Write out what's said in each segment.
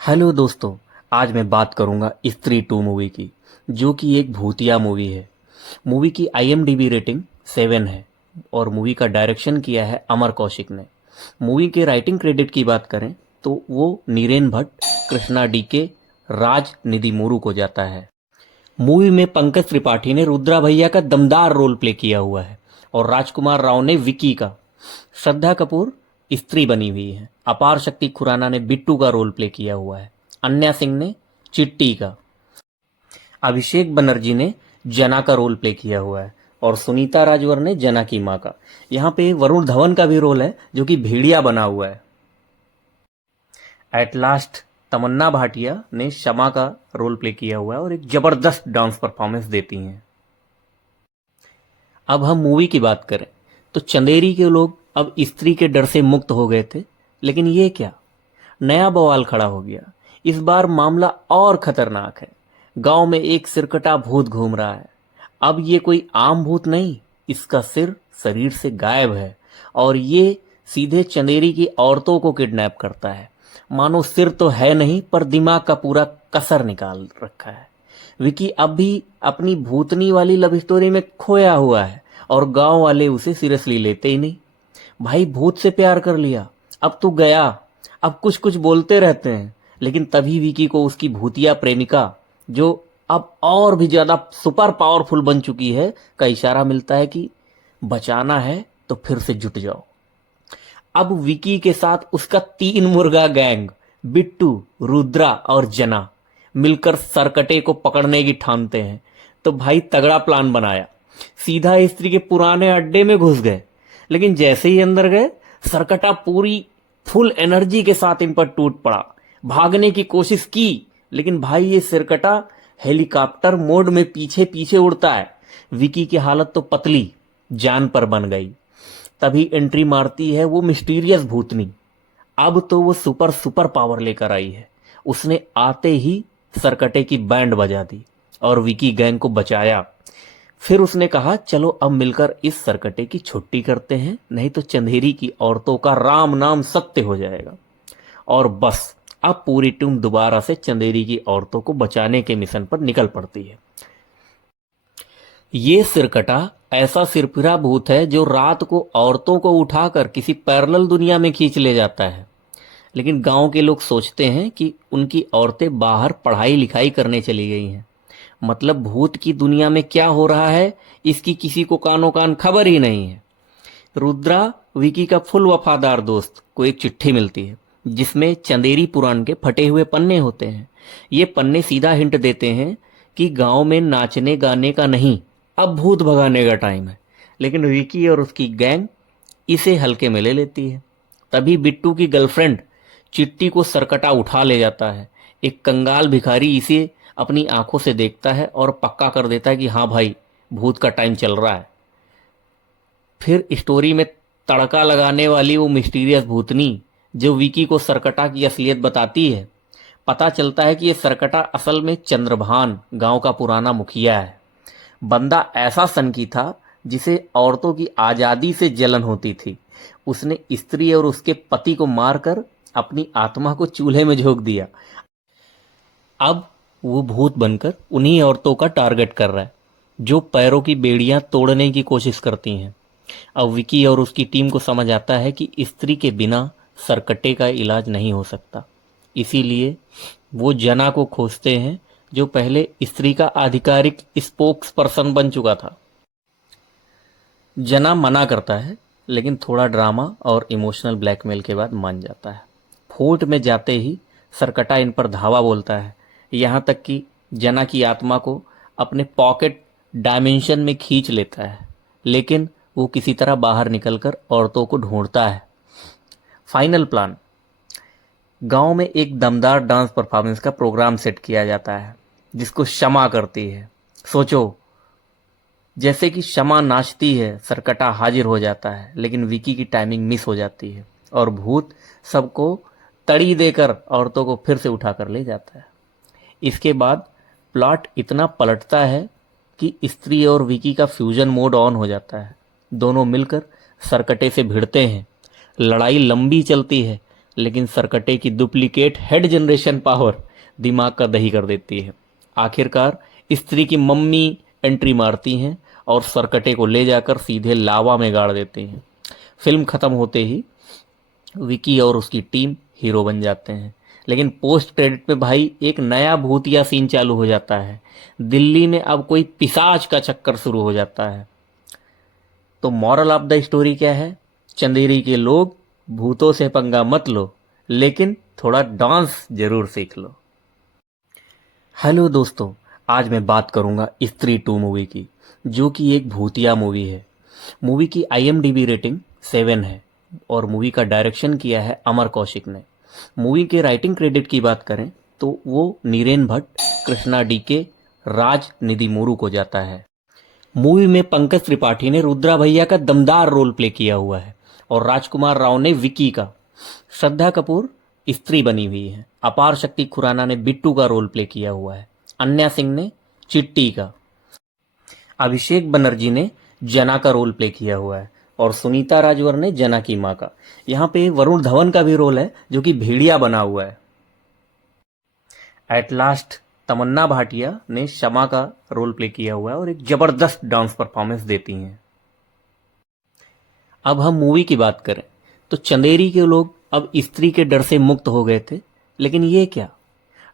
Hello दोस्तों। आज मैं बात करूंगा स्त्री 2 मूवी की, जो कि एक भूतिया मूवी है। मूवी की IMDb रेटिंग 7 है और मूवी का डायरेक्शन किया है अमर कौशिक ने। मूवी के राइटिंग क्रेडिट की बात करें तो वो नीरेन भट्ट, कृष्णा DK, राज निधि मोरू को जाता है। मूवी में पंकज त्रिपाठी ने रुद्रा भैया का दमदार रोल प्ले किया हुआ है और राजकुमार राव ने विकी का। श्रद्धा कपूर स्त्री बनी हुई है। अपार शक्ति खुराना ने बिट्टू का रोल प्ले किया हुआ है। अन्या सिंह ने चिट्टी का। अभिषेक बनर्जी ने जना का रोल प्ले किया हुआ है और सुनीता राजवर ने जना की माँ का। यहाँ पे वरुण धवन का भी रोल है, जो कि भेड़िया बना हुआ है। एट लास्ट तमन्ना भाटिया ने शमा का रोल प्ले किया हुआ है और एक जबरदस्त डांस परफॉर्मेंस देती हैं। अब हम मूवी की बात करें तो चंदेरी के लोग अब स्त्री के डर से मुक्त हो गए थे, लेकिन ये क्या, नया बवाल खड़ा हो गया। इस बार मामला और खतरनाक है। गांव में एक सिरकटा भूत घूम रहा है। अब ये कोई आम भूत नहीं, इसका सिर शरीर से गायब है और ये सीधे चंदेरी की औरतों को किडनैप करता है। मानो सिर तो है नहीं, पर दिमाग का पूरा कसर निकाल रखा है। विकी अब भी अपनी भूतनी वाली लव स्टोरी में खोया हुआ है और गांव वाले उसे सीरियसली लेते ही नहीं। भाई भूत से प्यार कर लिया, अब तू गया। अब कुछ कुछ बोलते रहते हैं, लेकिन तभी विकी को उसकी भूतिया प्रेमिका, जो अब और भी ज्यादा सुपर पावरफुल बन चुकी है, का इशारा मिलता है कि बचाना है तो फिर से जुट जाओ। अब विकी के साथ उसका 3 मुर्गा गैंग बिट्टू, रुद्रा और जना मिलकर सरकटे को पकड़ने की ठानते हैं। तो भाई तगड़ा प्लान बनाया, सीधा स्त्री के पुराने अड्डे में घुस गए। लेकिन जैसे ही अंदर गए, सरकटा पूरी फुल एनर्जी के साथ इन पर टूट पड़ा। भागने की कोशिश की, लेकिन भाई ये सिरकटा हेलीकॉप्टर मोड में पीछे पीछे उड़ता है। विकी की हालत तो पतली जान पर बन गई। तभी एंट्री मारती है वो मिस्टीरियस भूतनी। अब तो वो सुपर सुपर पावर लेकर आई है। उसने आते ही सरकटे की बैंड बजा दी और विकी गैंग को बचाया। फिर उसने कहा, चलो अब मिलकर इस सरकटे की छुट्टी करते हैं, नहीं तो चंदेरी की औरतों का राम नाम सत्य हो जाएगा। और बस अब पूरी टीम दोबारा से चंदेरी की औरतों को बचाने के मिशन पर निकल पड़ती है। ये सिरकटा ऐसा सिरफिरा भूत है जो रात को औरतों को उठाकर किसी पैरेलल दुनिया में खींच ले जाता है। लेकिन गांव के लोग सोचते हैं कि उनकी औरतें बाहर पढ़ाई लिखाई करने चली गई हैं। मतलब भूत की दुनिया में क्या हो रहा है, इसकी किसी को कानो कान खबर ही नहीं है। रुद्रा, विकी का फुल वफादार दोस्त, को एक चिट्ठी मिलती है जिसमें चंदेरी पुराण के फटे हुए पन्ने होते हैं। ये पन्ने सीधा हिंट देते हैं कि गांव में नाचने गाने का नहीं, अब भूत भगाने का टाइम है। लेकिन विकी और उसकी गैंग इसे हल्के में ले लेती है। तभी बिट्टू की गर्लफ्रेंड चिट्टी को सरकटा उठा ले जाता है। एक कंगाल भिखारी इसे अपनी आंखों से देखता है और पक्का कर देता है कि हाँ भाई, भूत का टाइम चल रहा है। फिर स्टोरी में तड़का लगाने वाली वो मिस्टीरियस भूतनी, जो विकी को सरकटा की असलियत बताती है। पता चलता है कि ये सरकटा असल में चंद्रभान, गांव का पुराना मुखिया है। बंदा ऐसा सनकी था जिसे औरतों की आजादी से जलन होती थी। उसने स्त्री और उसके पति को मारकर अपनी आत्मा को चूल्हे में झोंक दिया। अब वो भूत बनकर उन्हीं औरतों का टारगेट कर रहा है जो पैरों की बेड़ियां तोड़ने की कोशिश करती हैं। अब विकी और उसकी टीम को समझ आता है कि स्त्री के बिना सरकटे का इलाज नहीं हो सकता। इसीलिए वो जना को खोजते हैं, जो पहले स्त्री का आधिकारिक स्पोक्स पर्सन बन चुका था। जना मना करता है, लेकिन थोड़ा ड्रामा और इमोशनल ब्लैकमेल के बाद मान जाता है। फोर्ट में जाते ही सरकटा इन पर धावा बोलता है, यहाँ तक कि जना की आत्मा को अपने पॉकेट डायमेंशन में खींच लेता है। लेकिन वो किसी तरह बाहर निकलकर औरतों को ढूंढता है। फाइनल प्लान, गांव में एक दमदार डांस परफॉर्मेंस का प्रोग्राम सेट किया जाता है, जिसको शमा करती है। सोचो, जैसे कि शमा नाचती है, सरकटा हाजिर हो जाता है, लेकिन विकी की टाइमिंग मिस हो जाती है और भूत सबको तड़ी देकर औरतों को फिर से उठाकर ले जाता है। इसके बाद प्लॉट इतना पलटता है कि स्त्री और विकी का फ्यूजन मोड ऑन हो जाता है। दोनों मिलकर सरकटे से भिड़ते हैं। लड़ाई लंबी चलती है, लेकिन सरकटे की डुप्लीकेट हेड जनरेशन पावर दिमाग का दही कर देती है। आखिरकार स्त्री की मम्मी एंट्री मारती हैं और सरकटे को ले जाकर सीधे लावा में गाड़ देती हैं। फिल्म खत्म होते ही विकी और उसकी टीम हीरो बन जाते हैं, लेकिन पोस्ट क्रेडिट में भाई एक नया भूतिया सीन चालू हो जाता है। दिल्ली में अब कोई पिशाच का चक्कर शुरू हो जाता है। तो मॉरल ऑफ द स्टोरी क्या है? चंदेरी के लोग, भूतों से पंगा मत लो, लेकिन थोड़ा डांस जरूर सीख लो। हेलो दोस्तों, आज मैं बात करूंगा स्त्री 2 मूवी की, जो कि एक भूतिया मूवी है। मूवी की IMDb रेटिंग 7 है और मूवी का डायरेक्शन किया है अमर कौशिक ने। मूवी के राइटिंग क्रेडिट की बात करें तो वो नीरेन भट्ट, कृष्णा DK, राज निधि मोरू को जाता है। मूवी में पंकज त्रिपाठी ने रुद्रा भैया का दमदार रोल प्ले किया हुआ है और राजकुमार राव ने विकी का। श्रद्धा कपूर स्त्री बनी हुई है। अपार शक्ति खुराना ने बिट्टू का रोल प्ले किया हुआ है। अन्या सिंह ने चिट्टी का। अभिषेक बनर्जी ने जना का रोल प्ले किया हुआ है और सुनीता राजवर ने जना की मां का। यहाँ पे वरुण धवन का भी रोल है, जो कि भेड़िया बना हुआ है। एट लास्ट तमन्ना भाटिया ने शमा का रोल प्ले किया हुआ है और एक जबरदस्त डांस परफॉर्मेंस देती हैं। अब हम मूवी की बात करें तो चंदेरी के लोग अब स्त्री के डर से मुक्त हो गए थे, लेकिन ये क्या,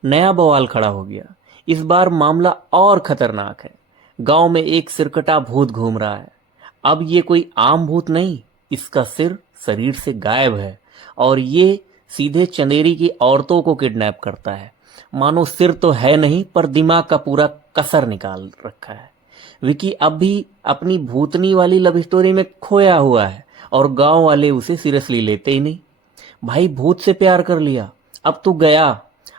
नया बवाल खड़ा हो गया। इस बार मामला और खतरनाक है। गांव में एक सिरकटा भूत घूम रहा है। अब ये कोई आम भूत नहीं, इसका सिर शरीर से गायब है और ये सीधे चंदेरी की औरतों को किडनैप करता है। मानो सिर तो है नहीं, पर दिमाग का पूरा कसर निकाल रखा है। विकी अब भी अपनी भूतनी वाली लव स्टोरी में खोया हुआ है और गांव वाले उसे सीरियसली लेते ही नहीं। भाई भूत से प्यार कर लिया, अब तू गया।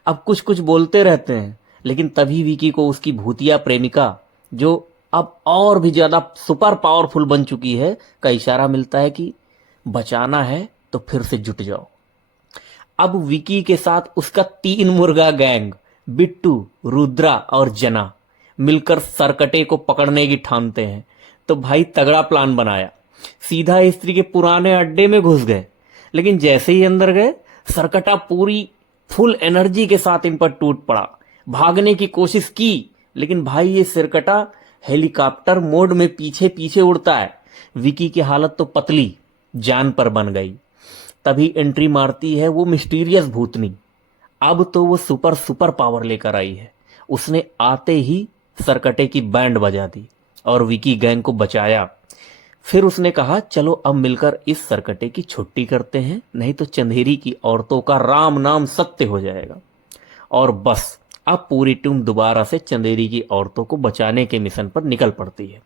अब कुछ कुछ बोलते रहते हैं, लेकिन तभी विकी को उसकी भूतिया प्रेमिका, जो अब और भी ज्यादा सुपर पावरफुल बन चुकी है, का इशारा मिलता है कि बचाना है तो फिर से जुट जाओ। अब विकी के साथ उसका 3 मुर्गा गैंग, बिट्टू, रुद्रा और जना, मिलकर सरकटे को पकड़ने की ठानते हैं। तो भाई तगड़ा प्लान बनाया, सीधा स्त्री के पुराने अड्डे में घुस गए। लेकिन जैसे ही अंदर गए, सरकटा पूरी फुल एनर्जी के साथ इन पर टूट पड़ा। भागने की कोशिश की, लेकिन भाई ये सिरकटा हेलीकॉप्टर मोड में पीछे पीछे उड़ता है। विकी की हालत तो पतली जान पर बन गई। तभी एंट्री मारती है वो मिस्टीरियस भूतनी। अब तो वो सुपर पावर लेकर आई है। उसने आते ही सरकटे की बैंड बजा दी और विकी गैंग को बचाया। फिर उसने कहा, चलो अब मिलकर इस सरकटे की छुट्टी करते हैं, नहीं तो चंदेरी की औरतों का राम नाम सत्य हो जाएगा। और बस अब पूरी टीम दोबारा से चंदेरी की औरतों को बचाने के मिशन पर निकल पड़ती है।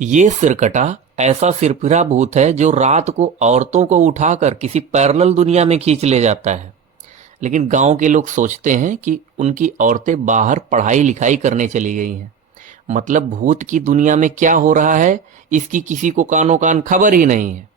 ये सिरकटा ऐसा सिरफिरा भूत है जो रात को औरतों को उठाकर किसी पैरेलल दुनिया में खींच ले जाता है। लेकिन गांव के लोग सोचते हैं कि उनकी औरतें बाहर पढ़ाई लिखाई करने चली गई हैं। मतलब भूत की दुनिया में क्या हो रहा है, इसकी किसी को कानो कान खबर ही नहीं है।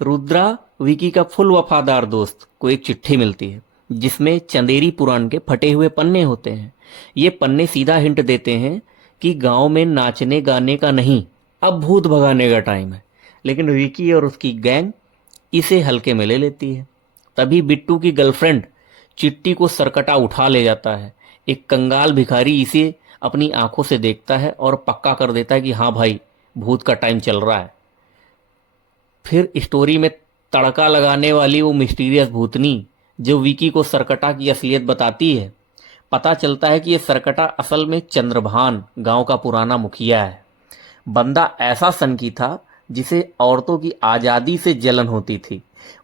रुद्रा, विकी का फुल वफादार दोस्त, को एक चिट्ठी मिलती है जिसमें चंदेरी पुराण के फटे हुए पन्ने होते हैं। ये पन्ने सीधा हिंट देते हैं कि गांव में नाचने गाने का नहीं, अब भूत भगाने का टाइम है। लेकिन विकी और उसकी गैंग इसे हल्के में ले लेती है। तभी बिट्टू की गर्लफ्रेंड चिट्टी को सरकटा उठा ले जाता है। एक कंगाल भिखारी इसे अपनी आंखों से देखता है और पक्का कर देता है कि हाँ भाई, भूत का टाइम चल रहा है। फिर स्टोरी में तड़का लगाने वाली वो मिस्टीरियस भूतनी, जो विकी को सरकटा की असलियत बताती है। पता चलता है कि ये सरकटा असल में चंद्रभान, गांव का पुराना मुखिया है। बंदा ऐसा सनकी था जिसे औरतों की आजादी से जलन होती थी।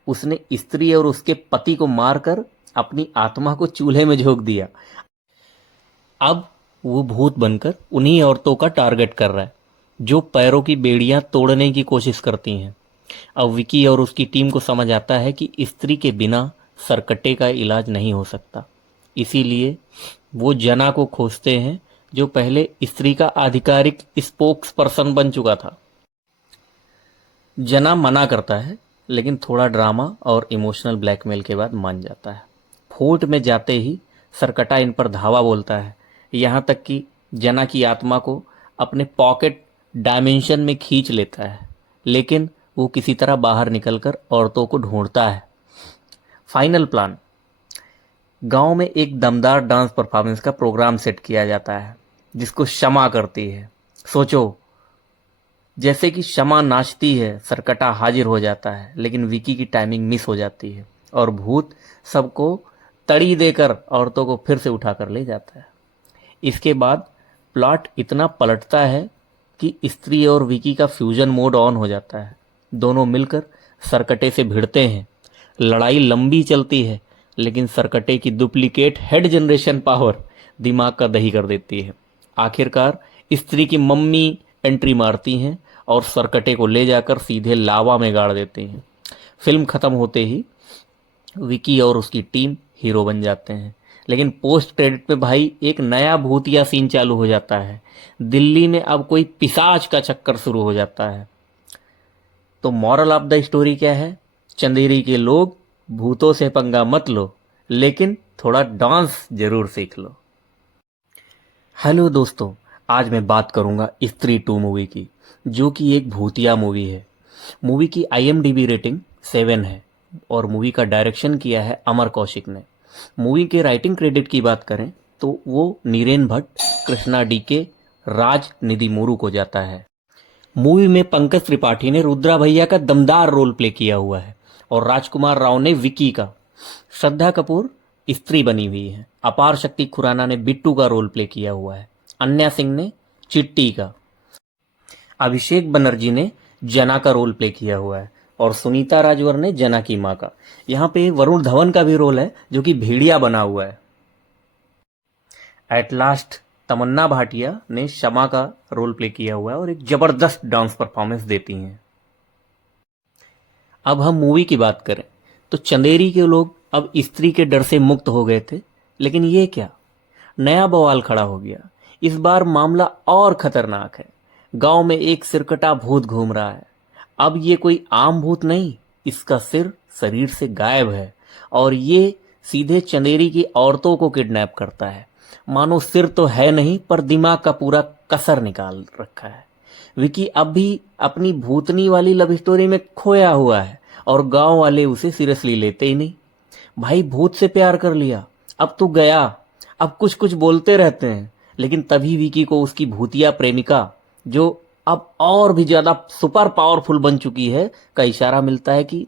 उसने स्त्री और उसके पति को मारकर अपनी आत्मा को चूल्हे में झोंक दिया। अब वो भूत बनकर उन्हीं औरतों का टारगेट कर रहा है जो पैरों की बेड़ियां तोड़ने की कोशिश करती हैं। अब विकी और उसकी टीम को समझ आता है कि स्त्री के बिना सरकटे का इलाज नहीं हो सकता। इसीलिए वो जना को खोजते हैं, जो पहले स्त्री का आधिकारिक स्पोक्स पर्सन बन चुका था। जना मना करता है, लेकिन थोड़ा ड्रामा और इमोशनल ब्लैकमेल के बाद मान जाता है। फोर्ट में जाते ही सरकटा इन पर धावा बोलता है, यहाँ तक कि जना की आत्मा को अपने पॉकेट डायमेंशन में खींच लेता है। लेकिन वो किसी तरह बाहर निकलकर औरतों को ढूंढता है फाइनल प्लान, गांव में एक दमदार डांस परफॉर्मेंस का प्रोग्राम सेट किया जाता है जिसको शमा करती है। सोचो, जैसे कि शमा नाचती है, सरकटा हाजिर हो जाता है, लेकिन विकी की टाइमिंग मिस हो जाती है और भूत सबको तड़ी देकर औरतों को फिर से उठाकर ले जाता है। इसके बाद प्लॉट इतना पलटता है कि स्त्री और विकी का फ्यूजन मोड ऑन हो जाता है। दोनों मिलकर सरकटे से भिड़ते हैं। लड़ाई लंबी चलती है, लेकिन सरकटे की डुप्लीकेट हेड जनरेशन पावर दिमाग का दही कर देती है। आखिरकार स्त्री की मम्मी एंट्री मारती हैं और सरकटे को ले जाकर सीधे लावा में गाड़ देती हैं। फिल्म खत्म होते ही विकी और उसकी टीम हीरो बन जाते हैं, लेकिन पोस्ट क्रेडिट पे भाई एक नया भूतिया सीन चालू हो जाता है। दिल्ली में अब कोई पिशाच का चक्कर शुरू हो जाता है। तो मॉरल ऑफ द स्टोरी क्या है? चंदेरी के लोग, भूतों से पंगा मत लो, लेकिन थोड़ा डांस जरूर सीख लो। हेलो दोस्तों, आज मैं बात करूंगा स्त्री 2 मूवी की, जो कि एक भूतिया मूवी है। मूवी की IMDb रेटिंग 7 है और मूवी का डायरेक्शन किया है अमर कौशिक ने। मूवी के राइटिंग क्रेडिट की बात करें तो वो नीरेन भट्ट, कृष्णा DK, राज निधिमुरु को जाता है। मूवी में पंकज त्रिपाठी ने रुद्रा भैया का दमदार रोल प्ले किया हुआ है और राजकुमार राव ने विकी का। श्रद्धा कपूर स्त्री बनी हुई है। अपार शक्ति खुराना ने बिट्टू का रोल प्ले किया हुआ है। अन्या सिंह ने चिट्टी का। अभिषेक बनर्जी ने जना का रोल प्ले किया हुआ है और सुनीता राजवर ने जना की मां का। यहाँ पे वरुण धवन का भी रोल है, जो कि भेड़िया बना हुआ है। एट लास्ट तमन्ना भाटिया ने शमा का रोल प्ले किया हुआ है और एक जबरदस्त डांस परफॉर्मेंस देती हैं। अब हम मूवी की बात करें तो चंदेरी के लोग अब स्त्री के डर से मुक्त हो गए थे, लेकिन ये क्या, नया बवाल खड़ा हो गया। इस बार मामला और खतरनाक है। गांव में एक सिरकटा भूत घूम रहा है। अब ये कोई आम भूत नहीं, इसका सिर शरीर से गायब है और ये सीधे चंदेरी की औरतों को किडनैप करता है। मानो सिर तो है नहीं, पर दिमाग का पूरा कसर निकाल रखा है। विकी अब भी अपनी भूतनी वाली लव स्टोरी में खोया हुआ है और गांव वाले उसे सीरियसली लेते ही नहीं। भाई, भूत से प्यार कर लिया, अब तू गया। अब कुछ कुछ बोलते रहते हैं, लेकिन तभी विकी को उसकी भूतिया प्रेमिका, जो अब और भी ज्यादा सुपर पावरफुल बन चुकी है, का इशारा मिलता है कि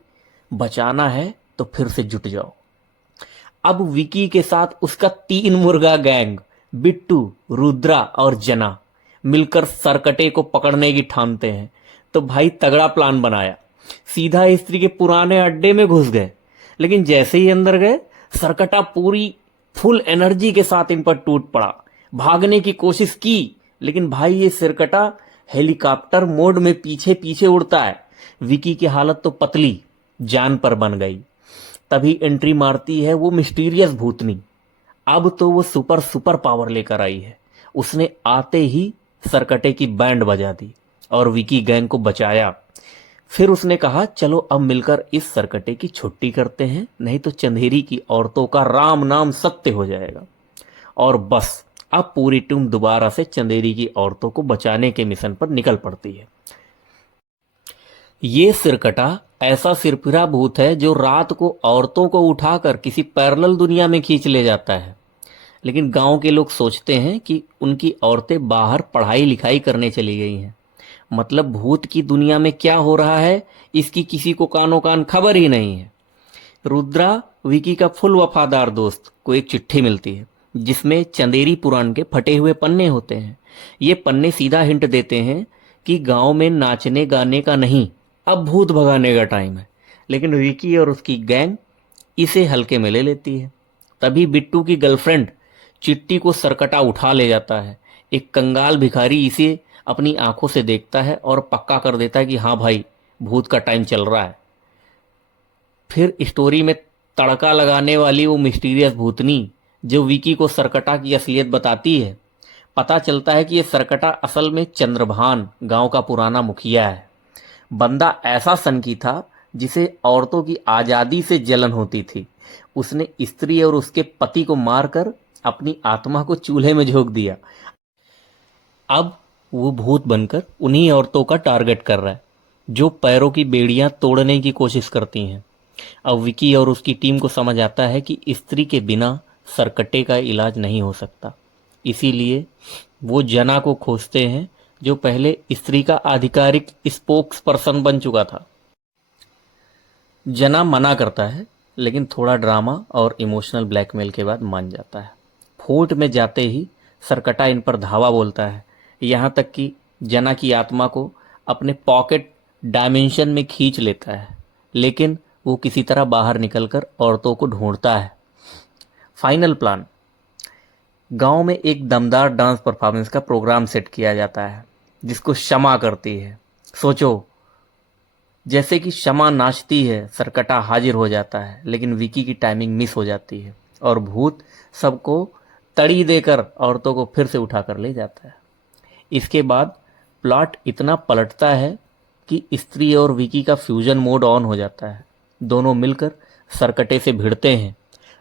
बचाना है तो फिर से जुट जाओ। अब विकी के साथ उसका 3 मुर्गा गैंग, बिट्टू, रुद्रा और जना, मिलकर सरकटे को पकड़ने की ठानते हैं। तो भाई तगड़ा प्लान बनाया। सीधा स्त्री के पुराने अड्डे में घुस गए, लेकिन जैसे ही अंदर गए, सरकटा पूरी फुल एनर्जी के साथ इन पर टूट पड़ा। भागने की कोशिश की, लेकिन भाई ये सिरकटा हेलीकॉप्टर मोड में पीछे पीछे उड़ता है। विकी की हालत तो पतली जान पर बन गई। तभी एंट्री मारती है वो मिस्टीरियस भूतनी। अब तो वो सुपर पावर लेकर आई है। उसने आते ही सरकटे की बैंड बजा दी और विकी गैंग को बचाया। फिर उसने कहा, चलो अब मिलकर इस सरकटे की छुट्टी करते हैं, नहीं तो चंदेरी की औरतों का राम नाम सत्य हो जाएगा। और बस अब पूरी टीम दोबारा से चंदेरी की औरतों को बचाने के मिशन पर निकल पड़ती है। ये सिरकटा ऐसा सिरफिरा भूत है जो रात को औरतों को उठाकर किसी पैरेलल दुनिया में खींच ले जाता है। लेकिन गांव के लोग सोचते हैं कि उनकी औरतें बाहर पढ़ाई लिखाई करने चली गई हैं। मतलब भूत की दुनिया में क्या हो रहा है, इसकी किसी को कानो कान खबर ही नहीं है। रुद्रा, विकी का फुल वफादार दोस्त, को एक चिट्ठी मिलती है जिसमें चंदेरी पुराण के फटे हुए पन्ने होते हैं। ये पन्ने सीधा हिंट देते हैं कि गांव में नाचने गाने का नहीं, अब भूत भगाने का टाइम है। लेकिन विकी और उसकी गैंग इसे हल्के में ले लेती है। तभी बिट्टू की गर्लफ्रेंड चिट्टी को सरकटा उठा ले जाता है। एक कंगाल भिखारी इसे अपनी आंखों से देखता है और पक्का कर देता है कि हाँ भाई, भूत का टाइम चल रहा है। फिर स्टोरी में तड़का लगाने वाली वो मिस्टीरियस भूतनी, जो विकी को सरकटा की असलियत बताती है। पता चलता है कि ये सरकटा असल में चंद्रभान, गांव का पुराना मुखिया है। बंदा ऐसा सनकी था जिसे औरतों की आजादी से जलन होती थी। उसने स्त्री और उसके पति को मारकर अपनी आत्मा को चूल्हे में झोंक दिया। अब वो भूत बनकर उन्हीं औरतों का टारगेट कर रहा है जो पैरों की बेड़ियां तोड़ने की कोशिश करती हैं। अब विकी और उसकी टीम को समझ आता है कि स्त्री के बिना सरकटे का इलाज नहीं हो सकता। इसीलिए वो जना को खोजते हैं, जो पहले स्त्री का आधिकारिक स्पोक्स पर्सन बन चुका था। जना मना करता है, लेकिन थोड़ा ड्रामा और इमोशनल ब्लैकमेल के बाद मान जाता है। फोर्ट में जाते ही सरकटा इन पर धावा बोलता है, यहाँ तक कि जना की आत्मा को अपने पॉकेट डायमेंशन में खींच लेता है, लेकिन वो किसी तरह बाहर निकलकर औरतों को ढूंढता है। फाइनल प्लान, गांव में एक दमदार डांस परफॉर्मेंस का प्रोग्राम सेट किया जाता है, जिसको शमा करती है। सोचो, जैसे कि शमा नाचती है, सरकटा हाजिर हो जाता है, लेकिन विकी की टाइमिंग मिस हो जाती है और भूत सबको तड़ी देकर औरतों को फिर से उठाकर ले जाता है। इसके बाद प्लॉट इतना पलटता है कि स्त्री और विकी का फ्यूजन मोड ऑन हो जाता है। दोनों मिलकर सरकटे से भिड़ते हैं।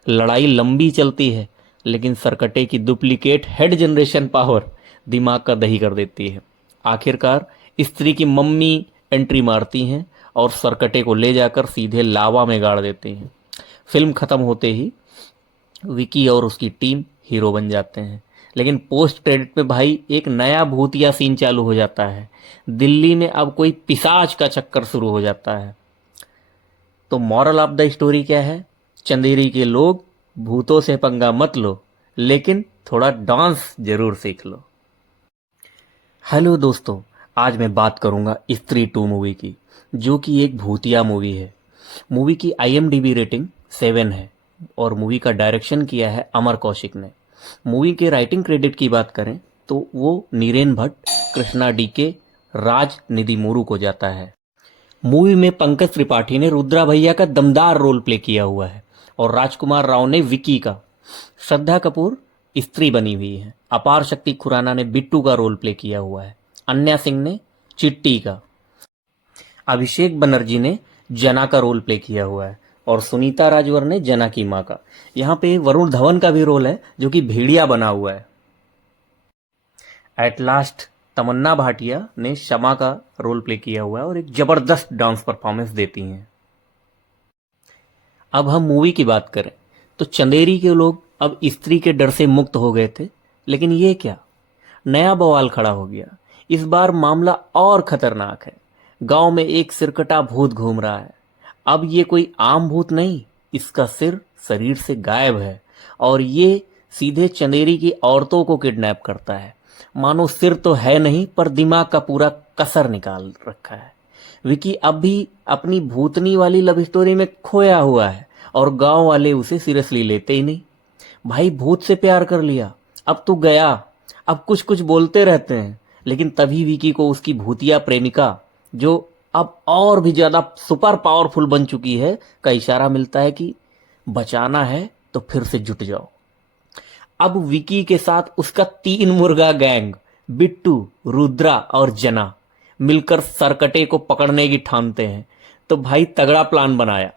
लड़ाई लंबी चलती है, लेकिन सरकटे की डुप्लीकेट हेड जनरेशन पावर दिमाग का दही कर देती है। आखिरकार स्त्री की मम्मी एंट्री मारती हैं और सरकटे को ले जाकर सीधे लावा में गाड़ देते हैं। फिल्म खत्म होते ही विकी और उसकी टीम हीरो बन जाते हैं, लेकिन पोस्ट क्रेडिट में भाई एक नया भूतिया सीन चालू हो जाता है। दिल्ली में अब कोई पिशाच का चक्कर शुरू हो जाता है। तो मॉरल ऑफ द स्टोरी क्या है? चंदेरी के लोग, भूतों से पंगा मत लो, लेकिन थोड़ा डांस जरूर सीख लो। हेलो दोस्तों, आज मैं बात करूंगा स्त्री 2 मूवी की, जो कि एक भूतिया मूवी है। मूवी की IMDb रेटिंग 7 है और मूवी का डायरेक्शन किया है अमर कौशिक ने। मूवी के राइटिंग क्रेडिट की बात करें तो वो नीरेन भट्ट, कृष्णा DK, राज निधिमुरु को जाता है। मूवी में पंकज त्रिपाठी ने रुद्रा भैया का दमदार रोल प्ले किया हुआ है और राजकुमार राव ने विकी का। श्रद्धा कपूर स्त्री बनी हुई है। अपार शक्ति खुराना ने बिट्टू का रोल प्ले किया हुआ है। अन्या सिंह ने चिट्टी का। अभिषेक बनर्जी ने जना का रोल प्ले किया हुआ है और सुनीता राजवर ने जना की मां का। यहाँ पे वरुण धवन का भी रोल है, जो कि भेड़िया बना हुआ है। एट लास्ट तमन्ना भाटिया ने शमा का रोल प्ले किया हुआ है और एक जबरदस्त डांस परफॉर्मेंस देती हैं। अब हम मूवी की बात करें तो चंदेरी के लोग अब स्त्री के डर से मुक्त हो गए थे, लेकिन ये क्या, नया बवाल खड़ा हो गया। इस बार मामला और खतरनाक है। गांव में एक सिरकटा भूत घूम रहा है। अब ये कोई आम भूत नहीं, इसका सिर शरीर से गायब है और ये सीधे चंदेरी की औरतों को किडनैप करता है। मानो सिर तो है नहीं, पर दिमाग का पूरा कसर निकाल रखा है। विकी अब भी अपनी भूतनी वाली लव स्टोरी में खोया हुआ है और गांव वाले उसे सीरियसली लेते ही नहीं। भाई, भूत से प्यार कर लिया, अब तू गया। अब कुछ कुछ बोलते रहते हैं, लेकिन तभी विकी को उसकी भूतिया प्रेमिका, जो अब और भी ज्यादा सुपर पावरफुल बन चुकी है, का इशारा मिलता है कि बचाना है तो फिर से जुट जाओ। अब विकी के साथ उसका 3 मुर्गा गैंग, बिट्टू, रुद्रा और जना, मिलकर सरकटे को पकड़ने की ठानते हैं। तो भाई तगड़ा प्लान बनाया,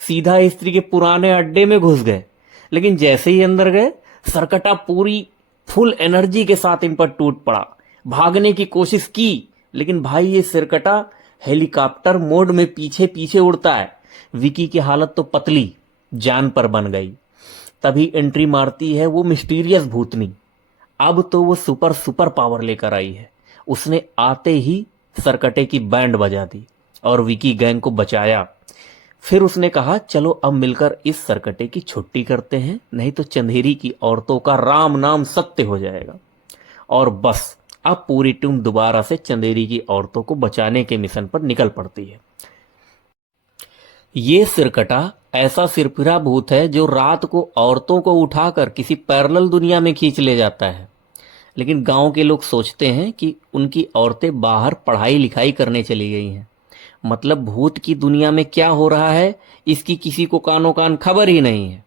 सीधा स्त्री के पुराने अड्डे में घुस गए। लेकिन जैसे ही अंदर गए, सरकटा पूरी फुल एनर्जी के साथ इन पर टूट पड़ा। भागने की कोशिश की, लेकिन भाई ये सिरकटा हेलीकॉप्टर मोड में पीछे पीछे उड़ता है। विकी की हालत तो पतली जान पर बन गई। तभी एंट्री मारती है वो मिस्टीरियस भूतनी। अब तो वो सुपर पावर लेकर आई है। उसने आते ही सरकटे की बैंड बजा दी और विकी गैंग को बचाया। फिर उसने कहा, चलो अब मिलकर इस सरकटे की छुट्टी करते हैं, नहीं तो चंदेरी की औरतों का राम नाम सत्य हो जाएगा। और बस अब पूरी टीम दोबारा से चंदेरी की औरतों को बचाने के मिशन पर निकल पड़ती है। ये सिरकटा ऐसा सिरफिरा भूत है जो रात को औरतों को उठाकर किसी पैरेलल दुनिया में खींच ले जाता है। लेकिन गांव के लोग सोचते हैं कि उनकी औरतें बाहर पढ़ाई लिखाई करने चली गई हैं। मतलब भूत की दुनिया में क्या हो रहा है, इसकी किसी को कानो कान खबर ही नहीं है।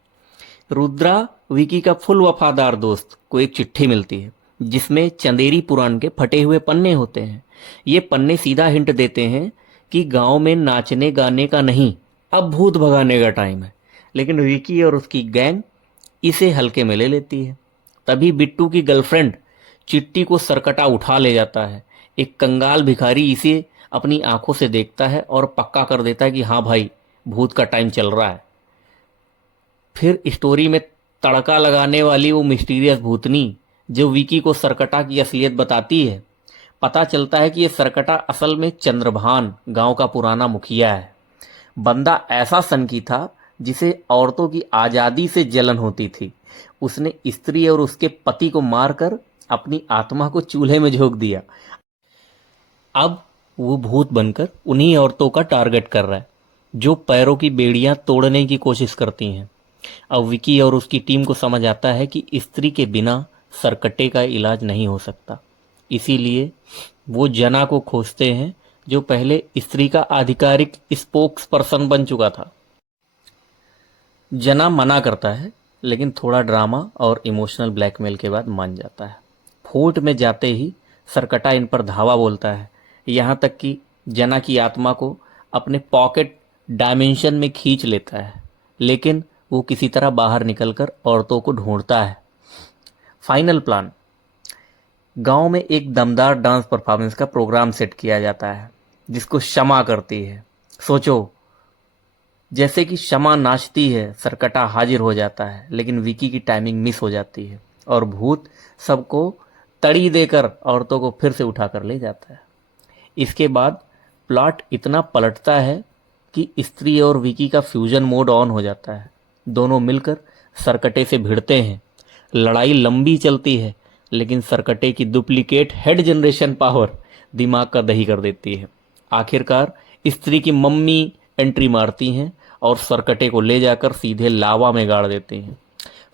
रुद्रा, विकी का फुल वफादार दोस्त, को एक चिट्ठी मिलती है जिसमें चंदेरी पुराण के फटे हुए पन्ने होते हैं। ये पन्ने सीधा हिंट देते हैं कि गांव में नाचने गाने का नहीं, अब भूत भगाने का टाइम है। लेकिन विकी और उसकी गैंग इसे हल्के में ले लेती है। तभी बिट्टू की गर्लफ्रेंड चिट्टी को सरकटा उठा ले जाता है। एक कंगाल भिखारी इसे अपनी आंखों से देखता है और पक्का कर देता है कि हाँ भाई, भूत का टाइम चल रहा है। फिर स्टोरी में तड़का लगाने वाली वो मिस्टीरियस भूतनी जो विकी को सरकटा की असलियत बताती है। पता चलता है कि ये सरकटा असल में चंद्रभान गांव का पुराना मुखिया है। बंदा ऐसा सनकी था जिसे औरतों की आजादी से जलन होती थी। उसने स्त्री और उसके पति को मारकर अपनी आत्मा को चूल्हे में झोंक दिया। अब वो भूत बनकर उन्हीं औरतों का टारगेट कर रहा है जो पैरों की बेड़ियां तोड़ने की कोशिश करती हैं। अब विकी और उसकी टीम को समझ आता है कि स्त्री के बिना सरकटे का इलाज नहीं हो सकता। इसीलिए वो जना को खोजते हैं जो पहले स्त्री का आधिकारिक स्पोक्स पर्सन बन चुका था। जना मना करता है लेकिन थोड़ा ड्रामा और इमोशनल ब्लैकमेल के बाद मान जाता है। फोर्ट में जाते ही सरकटा इन पर धावा बोलता है, यहाँ तक कि जना की आत्मा को अपने पॉकेट डायमेंशन में खींच लेता है, लेकिन वो किसी तरह बाहर निकलकर औरतों को ढूंढता है। फाइनल प्लान, गांव में एक दमदार डांस परफॉर्मेंस का प्रोग्राम सेट किया जाता है जिसको शमा करती है। सोचो, जैसे कि शमा नाचती है सरकटा हाजिर हो जाता है, लेकिन विकी की टाइमिंग मिस हो जाती है और भूत सबको तड़ी देकर औरतों को फिर से उठाकर ले जाता है। इसके बाद प्लॉट इतना पलटता है कि स्त्री और विकी का फ्यूजन मोड ऑन हो जाता है। दोनों मिलकर सरकटे से भिड़ते हैं। लड़ाई लंबी चलती है लेकिन सरकटे की डुप्लीकेट हेड जनरेशन पावर दिमाग का दही कर देती है। आखिरकार स्त्री की मम्मी एंट्री मारती हैं और सरकटे को ले जाकर सीधे लावा में गाड़ देती हैं।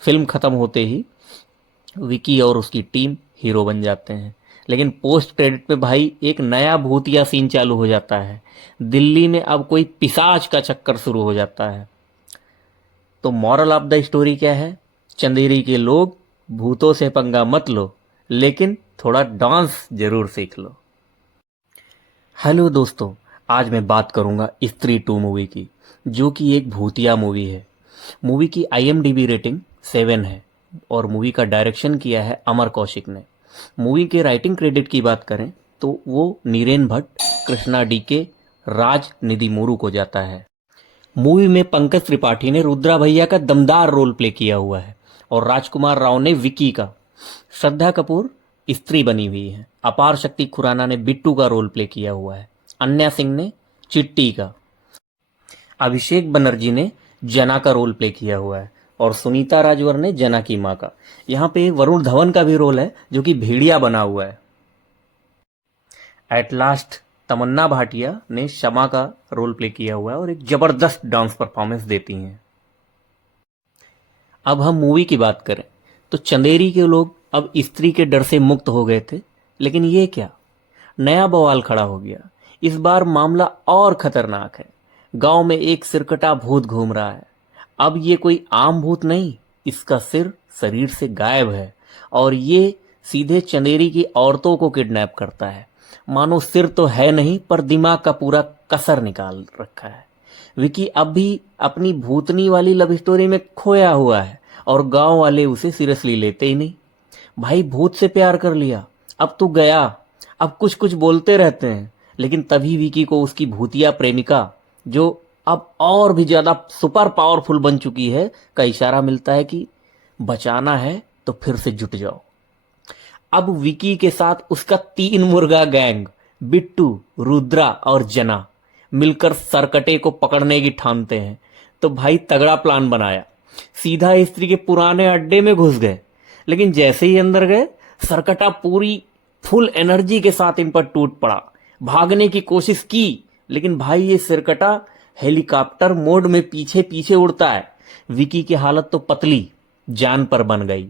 फिल्म खत्म होते ही विकी और उसकी टीम हीरो बन जाते हैं, लेकिन पोस्ट क्रेडिट में भाई एक नया भूतिया सीन चालू हो जाता है। दिल्ली में अब कोई पिशाच का चक्कर शुरू हो जाता है। तो मॉरल ऑफ द स्टोरी क्या है? चंदेरी के लोग, भूतों से पंगा मत लो, लेकिन थोड़ा डांस जरूर सीख लो। हेलो दोस्तों, आज मैं बात करूंगा स्त्री 2 मूवी की, जो कि एक भूतिया मूवी है। मूवी की IMDb रेटिंग 7 है और मूवी का डायरेक्शन किया है अमर कौशिक ने। मूवी के राइटिंग क्रेडिट की बात करें तो वो नीरेन भट्ट, कृष्णा DK, राज निधि मोरू को जाता है। मूवी में पंकज त्रिपाठी ने रुद्रा भैया का दमदार रोल प्ले किया हुआ है और राजकुमार राव ने विकी का। श्रद्धा कपूर स्त्री बनी हुई है। अपार शक्ति खुराना ने बिट्टू का रोल प्ले किया हुआ है। अन्या सिंह ने चिट्टी का। अभिषेक बनर्जी ने जना का रोल प्ले किया हुआ है और सुनीता राजवर ने जना की मां का। यहाँ पे वरुण धवन का भी रोल है जो कि भेड़िया बना हुआ है। एट लास्ट तमन्ना भाटिया ने शमा का रोल प्ले किया हुआ है और एक जबरदस्त डांस परफॉर्मेंस देती हैं। अब हम मूवी की बात करें तो चंदेरी के लोग अब स्त्री के डर से मुक्त हो गए थे, लेकिन ये क्या, नया बवाल खड़ा हो गया। इस बार मामला और खतरनाक है। गांव में एक सिरकटा भूत घूम रहा है। अब ये कोई आम भूत नहीं, इसका सिर शरीर से गायब है और ये सीधे चंदेरी की औरतों को किडनैप करता है। मानो सिर तो है नहीं पर दिमाग का पूरा कसर निकाल रखा है। विकी अब भी अपनी भूतनी वाली लव स्टोरी में खोया हुआ है और गांव वाले उसे सीरियसली लेते ही नहीं। भाई भूत से प्यार कर लिया, अब तू गया। अब कुछ कुछ बोलते रहते हैं, लेकिन तभी विकी को उसकी भूतिया प्रेमिका, जो अब और भी ज्यादा सुपर पावरफुल बन चुकी है, का इशारा मिलता है कि बचाना है तो फिर से जुट जाओ। अब विकी के साथ उसका 3 मुर्गा गैंग बिट्टू, रुद्रा और जना मिलकर सरकटे को पकड़ने की ठानते हैं। तो भाई तगड़ा प्लान बनाया, सीधा स्त्री के पुराने अड्डे में घुस गए। लेकिन जैसे ही अंदर गए, सरकटा पूरी फुल एनर्जी के साथ इन पर टूट पड़ा। भागने की कोशिश की, लेकिन भाई ये सिरकटा हेलीकॉप्टर मोड में पीछे पीछे उड़ता है। विकी की हालत तो पतली जान पर बन गई।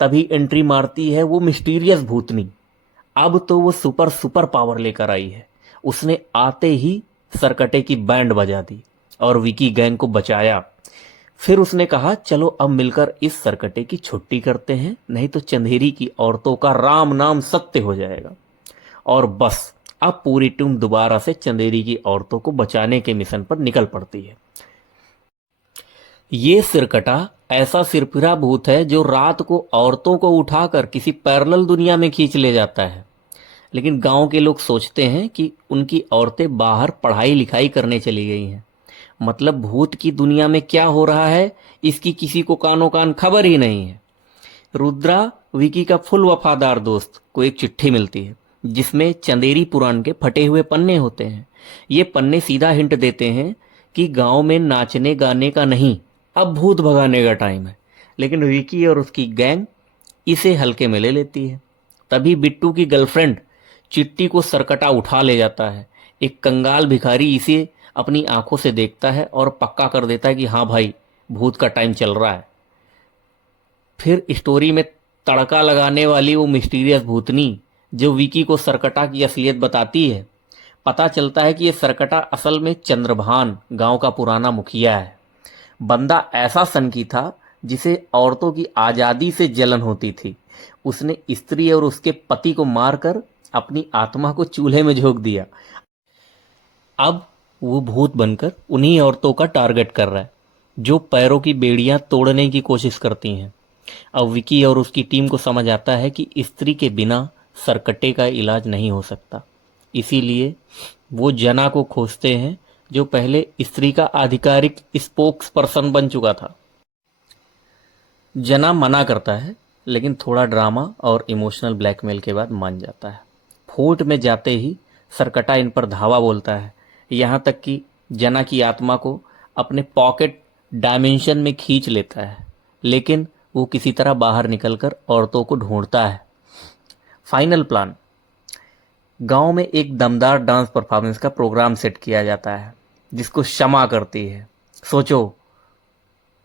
तभी एंट्री मारती है वो मिस्टीरियस भूतनी। अब तो वो सुपर पावर लेकर आई है। उसने आते ही सरकटे की बैंड बजा दी और विकी गैंग को बचाया। फिर उसने कहा, चलो अब मिलकर इस सरकटे की छुट्टी करते हैं, नहीं तो चंदेरी की औरतों का राम नाम सत्य हो जाएगा। और बस अब पूरी टीम दोबारा से चंदेरी की औरतों को बचाने के मिशन पर निकल पड़ती है। ये सिरकटा ऐसा सिरफिरा भूत है जो रात को औरतों को उठाकर किसी पैरेलल दुनिया में खींच ले जाता है। लेकिन गांव के लोग सोचते हैं कि उनकी औरतें बाहर पढ़ाई लिखाई करने चली गई हैं। मतलब भूत की दुनिया में क्या हो रहा है इसकी किसी को कानो कान खबर ही नहीं है। रुद्रा विकी का फुल वफादार दोस्त को एक चिट्ठी मिलती है जिसमें चंदेरी पुराण के फटे हुए पन्ने होते हैं। ये पन्ने सीधा हिंट देते हैं कि गांव में नाचने गाने का नहीं, अब भूत भगाने का टाइम है। लेकिन विकी और उसकी गैंग इसे हल्के में ले लेती है। तभी बिट्टू की गर्लफ्रेंड चिट्टी को सरकटा उठा ले जाता है। एक कंगाल भिखारी इसे अपनी आंखों से देखता है और पक्का कर देता है कि हाँ भाई, भूत का टाइम चल रहा है। फिर स्टोरी में तड़का लगाने वाली वो मिस्टीरियस भूतनी जो विकी को सरकटा की असलियत बताती है। पता चलता है कि ये सरकटा असल में चंद्रभान गांव का पुराना मुखिया है। बंदा ऐसा सनकी था जिसे औरतों की आज़ादी से जलन होती थी। उसने स्त्री और उसके पति को मारकर अपनी आत्मा को चूल्हे में झोंक दिया। अब वो भूत बनकर उन्हीं औरतों का टारगेट कर रहा है जो पैरों की बेड़ियां तोड़ने की कोशिश करती हैं। अब विकी और उसकी टीम को समझ आता है कि स्त्री के बिना सरकटे का इलाज नहीं हो सकता। इसीलिए वो जना को खोजते हैं जो पहले स्त्री का आधिकारिक स्पोक्स पर्सन बन चुका था। जना मना करता है लेकिन थोड़ा ड्रामा और इमोशनल ब्लैकमेल के बाद मान जाता है। फोर्ट में जाते ही सरकटा इन पर धावा बोलता है, यहाँ तक कि जना की आत्मा को अपने पॉकेट डायमेंशन में खींच लेता है। लेकिन वो किसी तरह बाहर निकलकर औरतों को ढूंढता है। फाइनल प्लान, गांव में एक दमदार डांस परफॉर्मेंस का प्रोग्राम सेट किया जाता है जिसको शमा करती है। सोचो,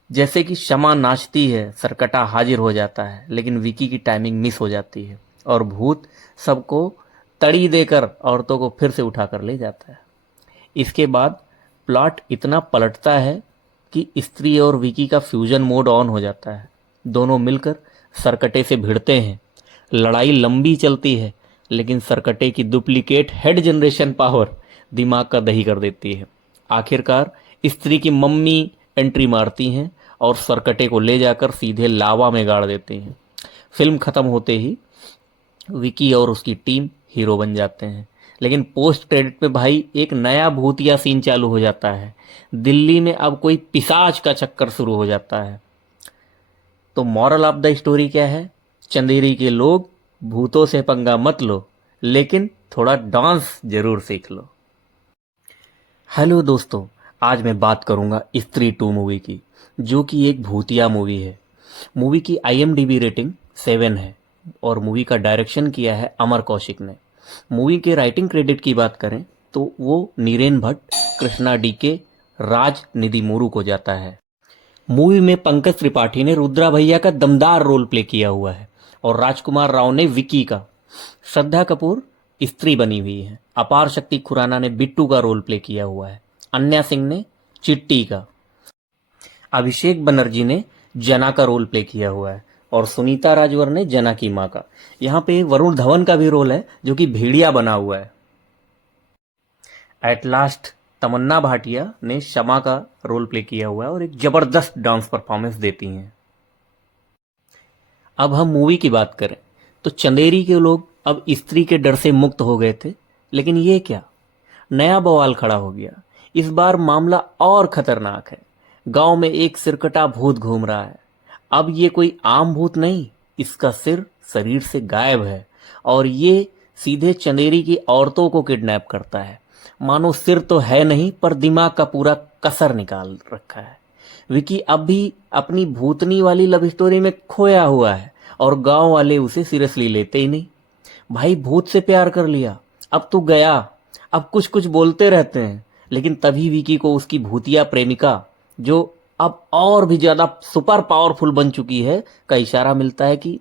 जैसे कि शमा नाचती है सरकटा हाजिर हो जाता है, लेकिन विकी की टाइमिंग मिस हो जाती है और भूत सबको तड़ी देकर औरतों को फिर से उठाकर ले जाता है। इसके बाद प्लॉट इतना पलटता है कि स्त्री और विकी का फ्यूजन मोड ऑन हो जाता है। दोनों मिलकर सरकटे से भिड़ते हैं। लड़ाई लंबी चलती है लेकिन सरकटे की डुप्लीकेट हेड जनरेशन पावर दिमाग का दही कर देती है। आखिरकार स्त्री की मम्मी एंट्री मारती हैं और सरकटे को ले जाकर सीधे लावा में गाड़ देती हैं। फिल्म खत्म होते ही विकी और उसकी टीम हीरो बन जाते हैं। लेकिन पोस्ट क्रेडिट पे भाई एक नया भूतिया सीन चालू हो जाता है। दिल्ली में अब कोई पिशाच का चक्कर शुरू हो जाता है। तो मॉरल ऑफ द स्टोरी क्या है? चंदेरी के लोग, भूतों से पंगा मत लो, लेकिन थोड़ा डांस जरूर सीख लो। हेलो दोस्तों, आज मैं बात करूंगा स्त्री 2 मूवी की, जो कि एक भूतिया मूवी है। मूवी की IMDb रेटिंग 7 है और मूवी का डायरेक्शन किया है अमर कौशिक ने। मूवी के राइटिंग क्रेडिट की बात करें तो वो नीरेन भट्ट, कृष्णा DK, राज निधिमुरु को जाता है। मूवी में पंकज त्रिपाठी ने रुद्रा भैया का दमदार रोल प्ले किया हुआ है और राजकुमार राव ने विकी का। श्रद्धा कपूर स्त्री बनी हुई है। अपार शक्ति खुराना ने बिट्टू का रोल प्ले किया हुआ है। अन्या सिंह ने चिट्टी का। अभिषेक बनर्जी ने जना का रोल प्ले किया हुआ है और सुनीता राजवर ने जना की मां का। यहाँ पे वरुण धवन का भी रोल है जो कि भेड़िया बना हुआ है। एट लास्ट तमन्ना भाटिया ने शमा का रोल प्ले किया हुआ है और एक जबरदस्त डांस परफॉर्मेंस देती हैं। अब हम मूवी की बात करें तो चंदेरी के लोग अब स्त्री के डर से मुक्त हो गए थे, लेकिन ये क्या, नया बवाल खड़ा हो गया। इस बार मामला और खतरनाक है। गांव में एक सिरकटा भूत घूम रहा है। अब ये कोई आम भूत नहीं, इसका सिर शरीर से गायब है और ये सीधे चंदेरी की औरतों को किडनैप करता है। मानो सिर तो है नहीं पर दिमाग का पूरा कसर निकाल रखा है। विकी अब भी अपनी भूतनी वाली लव स्टोरी में खोया हुआ है और गांव वाले उसे सीरियसली लेते ही नहीं। भाई, भूत से प्यार कर लिया, अब तू गया। अब कुछ कुछ बोलते रहते हैं, लेकिन तभी विकी को उसकी भूतिया प्रेमिका, जो अब और भी ज्यादा सुपर पावरफुल बन चुकी है, का इशारा मिलता है कि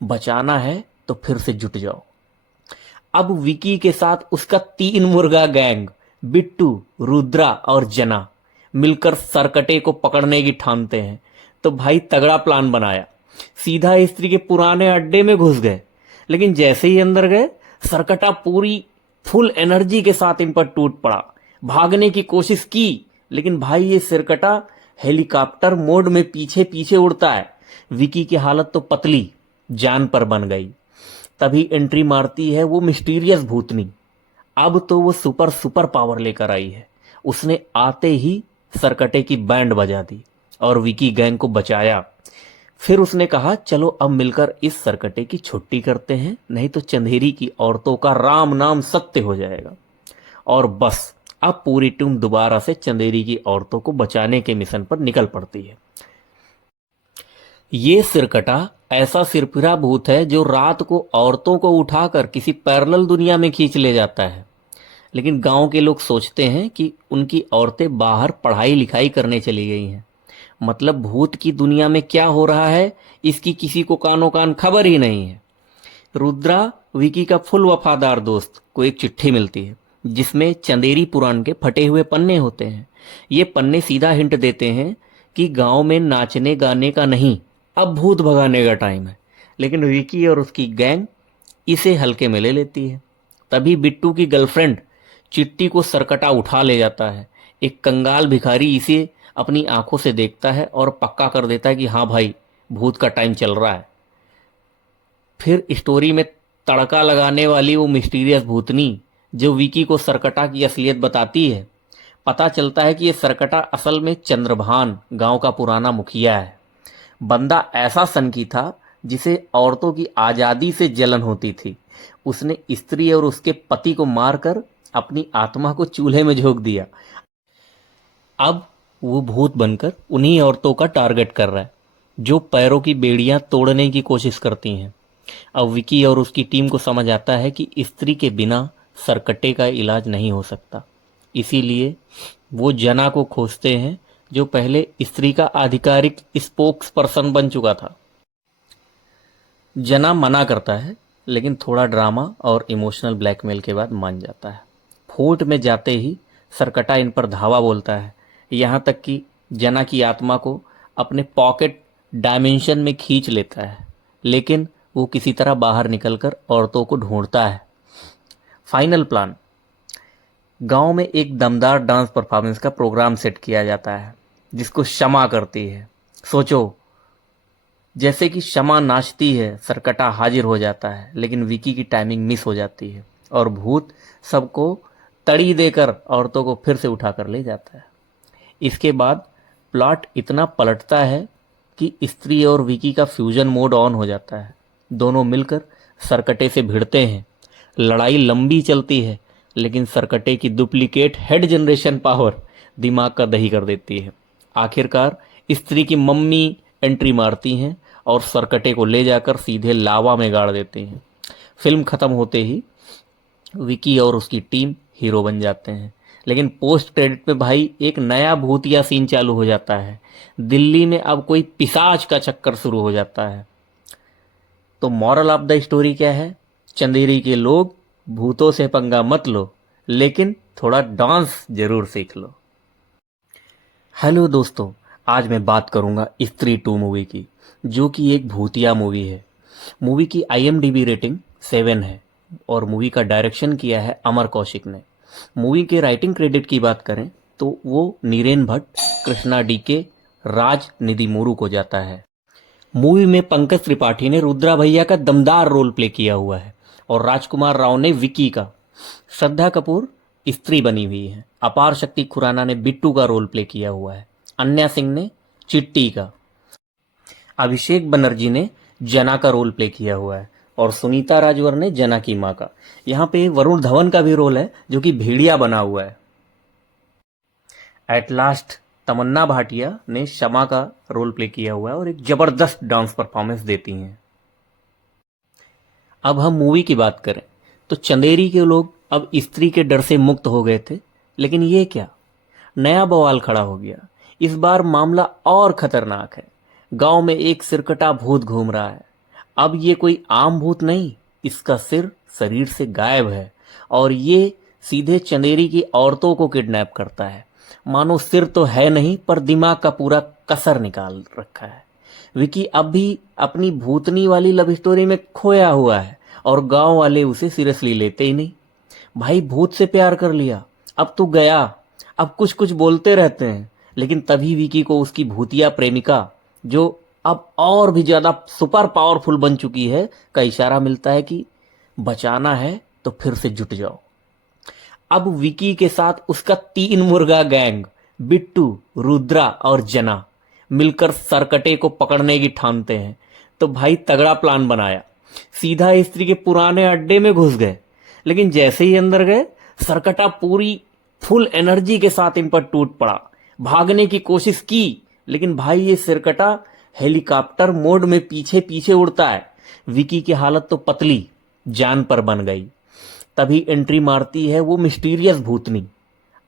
बचाना है तो फिर से जुट जाओ। अब विकी के साथ उसका 3 मुर्गा गैंग बिट्टू, रुद्रा और जना मिलकर सरकटे को पकड़ने की ठानते हैं। तो भाई तगड़ा प्लान बनाया, सीधा स्त्री के पुराने अड्डे में घुस गए। लेकिन जैसे ही अंदर गए, सरकटा पूरी फुल एनर्जी के साथ इन पर टूट पड़ा। भागने की कोशिश की, लेकिन भाई ये सिरकटा हेलीकॉप्टर मोड में पीछे पीछे उड़ता है। विकी की हालत तो पतली जान पर बन गई। तभी एंट्री मारती है वो मिस्टीरियस भूतनी। अब तो वो सुपर पावर लेकर आई है। उसने आते ही सरकटे की बैंड बजा दी और विकी गैंग को बचाया। फिर उसने कहा चलो अब मिलकर इस सरकटे की छुट्टी करते हैं, नहीं तो चंदेरी की औरतों का राम नाम सत्य हो जाएगा। और बस अब पूरी टीम दोबारा से चंदेरी की औरतों को बचाने के मिशन पर निकल पड़ती है। ये सिरकटा ऐसा सिरफिरा भूत है जो रात को औरतों को उठाकर किसी पैरेलल दुनिया में खींच ले जाता है। लेकिन गांव के लोग सोचते हैं कि उनकी औरतें बाहर पढ़ाई लिखाई करने चली गई हैं। मतलब भूत की दुनिया में क्या हो रहा है इसकी किसी को कानो कान खबर ही नहीं है। रुद्रा, विकी का फुल वफादार दोस्त, को एक चिट्ठी मिलती है जिसमें चंदेरी पुराण के फटे हुए पन्ने होते हैं। ये पन्ने सीधा हिंट देते हैं कि गांव में नाचने गाने का नहीं, अब भूत भगाने का टाइम है। लेकिन विकी और उसकी गैंग इसे हल्के में ले लेती है। तभी बिट्टू की गर्लफ्रेंड चिट्टी को सरकटा उठा ले जाता है। एक कंगाल भिखारी इसे अपनी आंखों से देखता है और पक्का कर देता है कि हाँ भाई, भूत का टाइम चल रहा है। फिर स्टोरी में तड़का लगाने वाली वो मिस्टीरियस भूतनी जो विकी को सरकटा की असलियत बताती है। पता चलता है कि ये सरकटा असल में चंद्रभान, गांव का पुराना मुखिया है। बंदा ऐसा सनकी था जिसे औरतों की आज़ादी से जलन होती थी। उसने स्त्री और उसके पति को मारकर अपनी आत्मा को चूल्हे में झोंक दिया। अब वो भूत बनकर उन्हीं औरतों का टारगेट कर रहा है जो पैरों की बेड़ियां तोड़ने की कोशिश करती हैं। अब विकी और उसकी टीम को समझ आता है कि स्त्री के बिना सरकटे का इलाज नहीं हो सकता। इसीलिए वो जना को खोजते हैं जो पहले स्त्री का आधिकारिक स्पोक्स पर्सन बन चुका था। जना मना करता है लेकिन थोड़ा ड्रामा और इमोशनल ब्लैकमेल के बाद मान जाता है। फोर्ट में जाते ही सरकटा इन पर धावा बोलता है, यहाँ तक कि जना की आत्मा को अपने पॉकेट डायमेंशन में खींच लेता है। लेकिन वो किसी तरह बाहर निकलकर औरतों को ढूंढता है। फाइनल प्लान, गांव में एक दमदार डांस परफॉर्मेंस का प्रोग्राम सेट किया जाता है जिसको शमा करती है। सोचो, जैसे कि शमा नाचती है, सरकटा हाजिर हो जाता है, लेकिन विकी की टाइमिंग मिस हो जाती है और भूत सबको तड़ी देकर औरतों को फिर से उठा कर ले जाता है। इसके बाद प्लॉट इतना पलटता है कि स्त्री और विकी का फ्यूजन मोड ऑन हो जाता है। दोनों मिलकर सरकटे से भिड़ते हैं। लड़ाई लंबी चलती है लेकिन सरकटे की डुप्लीकेट हेड जनरेशन पावर दिमाग का दही कर देती है। आखिरकार स्त्री की मम्मी एंट्री मारती हैं और सरकटे को ले जाकर सीधे लावा में गाड़ देते हैं। फिल्म खत्म होते ही विकी और उसकी टीम हीरो बन जाते हैं। लेकिन पोस्ट क्रेडिट में भाई एक नया भूतिया सीन चालू हो जाता है। दिल्ली में अब कोई पिशाच का चक्कर शुरू हो जाता है। तो मॉरल ऑफ द स्टोरी क्या है? चंदेरी के लोग, भूतों से पंगा मत लो, लेकिन थोड़ा डांस जरूर सीख लो। हेलो दोस्तों, आज मैं बात करूंगा स्त्री 2 मूवी की, जो कि एक भूतिया मूवी है। मूवी की IMDb रेटिंग 7 है और मूवी का डायरेक्शन किया है अमर कौशिक ने। मूवी के राइटिंग क्रेडिट की बात करें तो वो नीरेन भट्ट, कृष्णा DK, राज निधिमुरु को जाता है। मूवी में पंकज त्रिपाठी ने रुद्रा भैया का दमदार रोल प्ले किया हुआ है और राजकुमार राव ने विकी का। श्रद्धा कपूर स्त्री बनी हुई है। अपार शक्ति खुराना ने बिट्टू का रोल प्ले किया हुआ है। अन्या सिंह ने चिट्टी का। अभिषेक बनर्जी ने जना का रोल प्ले किया हुआ है और सुनीता राजवर ने जना की मां का। यहाँ पे वरुण धवन का भी रोल है जो कि भेड़िया बना हुआ है। एट लास्ट तमन्ना भाटिया ने शमा का रोल प्ले किया हुआ है और एक जबरदस्त डांस परफॉर्मेंस देती हैं। अब हम मूवी की बात करें तो चंदेरी के लोग अब स्त्री के डर से मुक्त हो गए थे, लेकिन ये क्या, नया बवाल खड़ा हो गया। इस बार मामला और खतरनाक है। गांव में एक सिरकटा भूत घूम रहा है। अब ये कोई आम भूत नहीं, इसका सिर शरीर से गायब है और ये सीधे चंदेरी की औरतों को किडनैप करता है। मानो सिर तो है नहीं पर दिमाग का पूरा कसर निकाल रखा है। विकी अब भी अपनी भूतनी वाली लव स्टोरी में खोया हुआ है और गांव वाले उसे सीरियसली लेते ही नहीं। भाई भूत से प्यार कर लिया, अब तू गया। अब कुछ कुछ बोलते रहते हैं, लेकिन तभी विकी को उसकी भूतिया प्रेमिका, जो अब और भी ज्यादा सुपर पावरफुल बन चुकी है, का इशारा मिलता है कि बचाना है तो फिर से जुट जाओ। अब विकी के साथ उसका 3 मुर्गा गैंग बिट्टू, रुद्रा और जना मिलकर सरकटे को पकड़ने की ठानते हैं। तो भाई तगड़ा प्लान बनाया, सीधा स्त्री के पुराने अड्डे में घुस गए। लेकिन जैसे ही अंदर गए, सरकटा पूरी फुल एनर्जी के साथ इन पर टूट पड़ा। भागने की कोशिश की, लेकिन भाई ये सिरकटा हेलीकॉप्टर मोड में पीछे पीछे उड़ता है। विकी की हालत तो पतली जान पर बन गई। तभी एंट्री मारती है वो मिस्टीरियस भूतनी।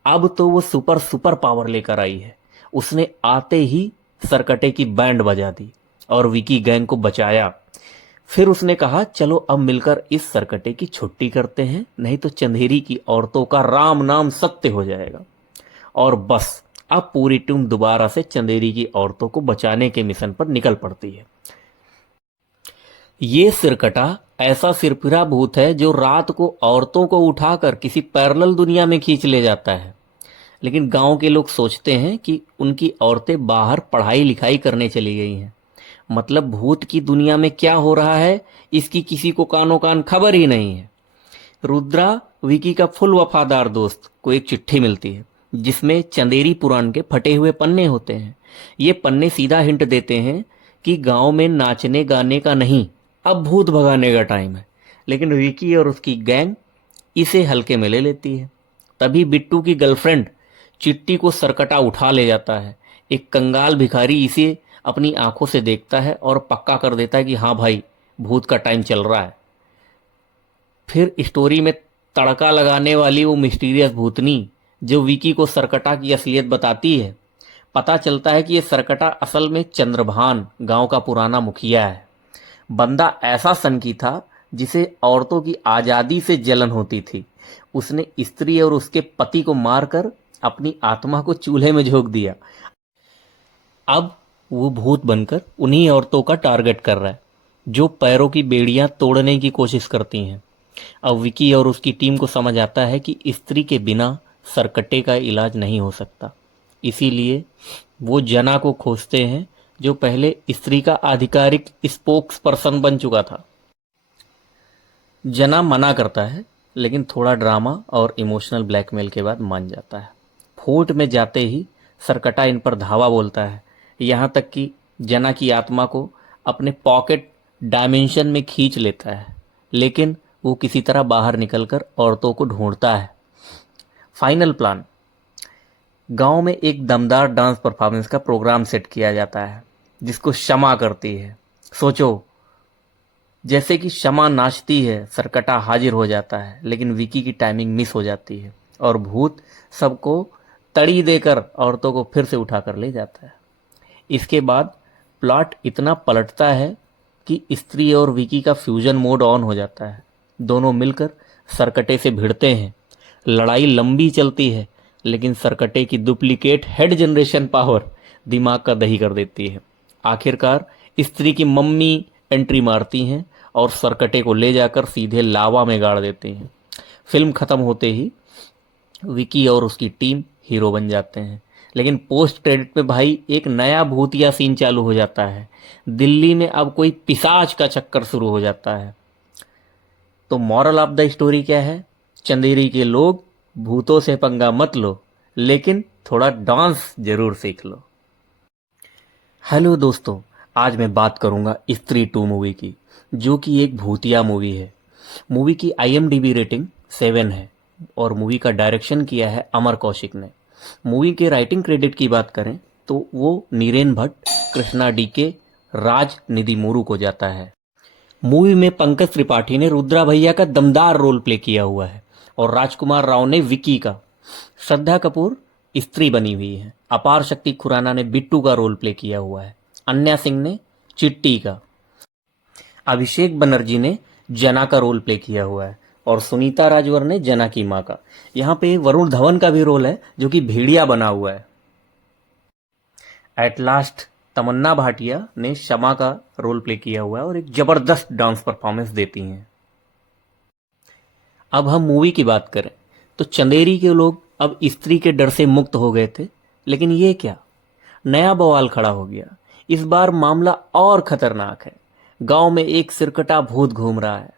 अब तो वो सुपर सुपर पावर लेकर आई है। उसने आते ही सरकटे की बैंड बजा दी और विकी गैंग को बचाया। फिर उसने कहा, चलो अब मिलकर इस सरकटे की छुट्टी करते हैं, नहीं तो चंदेरी की औरतों का राम नाम सत्य हो जाएगा। और बस अब पूरी टीम दोबारा से चंदेरी की औरतों को बचाने के मिशन पर निकल पड़ती है। ये सिरकटा ऐसा सिरफिरा भूत है जो रात को औरतों को उठाकर किसी पैरेलल दुनिया में खींच ले जाता है। लेकिन गांव के लोग सोचते हैं कि उनकी औरतें बाहर पढ़ाई लिखाई करने चली गई हैं। मतलब भूत की दुनिया में क्या हो रहा है इसकी किसी को कानो कान खबर ही नहीं है। रुद्रा, विकी का फुल वफादार दोस्त, को एक चिट्ठी मिलती है जिसमें चंदेरी पुराण के फटे हुए पन्ने होते हैं। ये पन्ने सीधा हिंट देते हैं कि गांव में नाचने गाने का नहीं, अब भूत भगाने का टाइम है। लेकिन विकी और उसकी गैंग इसे हल्के में ले लेती है। तभी बिट्टू की गर्लफ्रेंड चिट्टी को सरकटा उठा ले जाता है। एक कंगाल भिखारी इसे अपनी आंखों से देखता है और पक्का कर देता है कि हाँ भाई, भूत का टाइम चल रहा है। फिर स्टोरी में तड़का लगाने वाली वो मिस्टीरियस भूतनी जो विकी को सरकटा की असलियत बताती है। पता चलता है कि ये सरकटा असल में चंद्रभान, गांव का पुराना मुखिया है। बंदा ऐसा सनकी था जिसे औरतों की आज़ादी से जलन होती थी। उसने स्त्री और उसके पति को मारकर अपनी आत्मा को चूल्हे में झोंक दिया। अब वो भूत बनकर उन्हीं औरतों का टारगेट कर रहा है जो पैरों की बेड़ियां तोड़ने की कोशिश करती हैं। अब विकी और उसकी टीम को समझ आता है कि स्त्री के बिना सरकटे का इलाज नहीं हो सकता। इसीलिए वो जना को खोजते हैं जो पहले स्त्री का आधिकारिक स्पोक्स पर्सन बन चुका था। जना मना करता है, लेकिन थोड़ा ड्रामा और इमोशनल ब्लैकमेल के बाद मान जाता है। फोर्ट में जाते ही सरकटा इन पर धावा बोलता है, यहाँ तक कि जना की आत्मा को अपने पॉकेट डायमेंशन में खींच लेता है। लेकिन वो किसी तरह बाहर निकलकर औरतों को ढूंढता है। फाइनल प्लान, गांव में एक दमदार डांस परफॉर्मेंस का प्रोग्राम सेट किया जाता है जिसको शमा करती है। सोचो, जैसे कि शमा नाचती है, सरकटा हाजिर हो जाता है, लेकिन विकी की टाइमिंग मिस हो जाती है और भूत सबको तड़ी देकर औरतों को फिर से उठाकर ले जाता है। इसके बाद प्लॉट इतना पलटता है कि स्त्री और विकी का फ्यूजन मोड ऑन हो जाता है। दोनों मिलकर सरकटे से भिड़ते हैं। लड़ाई लंबी चलती है, लेकिन सरकटे की डुप्लीकेट हेड जनरेशन पावर दिमाग का दही कर देती है। आखिरकार स्त्री की मम्मी एंट्री मारती हैं और सरकटे को ले जाकर सीधे लावा में गाड़ देती हैं। फिल्म खत्म होते ही विकी और उसकी टीम हीरो बन जाते हैं। लेकिन पोस्ट क्रेडिट में भाई एक नया भूतिया सीन चालू हो जाता है। दिल्ली में अब कोई पिशाच का चक्कर शुरू हो जाता है। तो मॉरल ऑफ द स्टोरी क्या है? चंदेरी के लोग, भूतों से पंगा मत लो, लेकिन थोड़ा डांस जरूर सीख लो। हेलो दोस्तों, आज मैं बात करूंगा स्त्री 2 मूवी की, जो कि एक भूतिया मूवी है। मूवी की IMDb रेटिंग 7 है और मूवी का डायरेक्शन किया है अमर कौशिक ने। मूवी के राइटिंग क्रेडिट की बात करें तो वो नीरेन भट्ट, कृष्णा DK, राज निधि मुरु को जाता है। मूवी में पंकज त्रिपाठी ने रुद्रा भैया का दमदार रोल प्ले किया हुआ है और राजकुमार राव ने विकी का। श्रद्धा कपूर स्त्री बनी हुई है। अपार शक्ति खुराना ने बिट्टू का रोल प्ले किया हुआ है। अन्या सिंह ने चिट्टी का। अभिषेक बनर्जी ने जना का रोल प्ले किया हुआ है और सुनीता राजवर ने जना की मां का। यहाँ पे वरुण धवन का भी रोल है जो कि भेड़िया बना हुआ है। एट लास्ट तमन्ना भाटिया ने शमा का रोल प्ले किया हुआ है और एक जबरदस्त डांस परफॉर्मेंस देती हैं। अब हम मूवी की बात करें तो चंदेरी के लोग अब स्त्री के डर से मुक्त हो गए थे, लेकिन ये क्या, नया बवाल खड़ा हो गया। इस बार मामला और खतरनाक है। गांव में एक सिरकटा भूत घूम रहा है।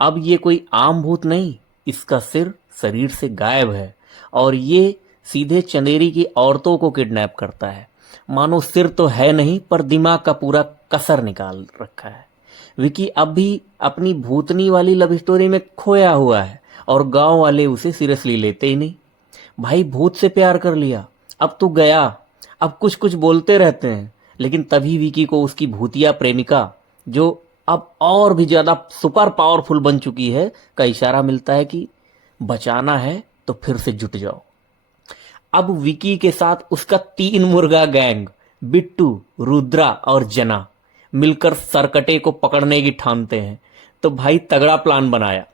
अब ये कोई आम भूत नहीं, इसका सिर शरीर से गायब है और ये सीधे चंदेरी की औरतों को किडनैप करता है। मानो सिर तो है नहीं पर दिमाग का पूरा कसर निकाल रखा है। विकी अब भी अपनी भूतनी वाली लव स्टोरी में खोया हुआ है और गांव वाले उसे सीरियसली लेते ही नहीं। भाई भूत से प्यार कर लिया, अब तू गया, अब कुछ कुछ बोलते रहते हैं। लेकिन तभी विकी को उसकी भूतिया प्रेमिका, जो अब और भी ज्यादा सुपर पावरफुल बन चुकी है, का इशारा मिलता है कि बचाना है तो फिर से जुट जाओ। अब विकी के साथ उसका 3 मुर्गा गैंग बिट्टू, रुद्रा और जना मिलकर सरकटे को पकड़ने की ठानते हैं। तो भाई तगड़ा प्लान बनाया,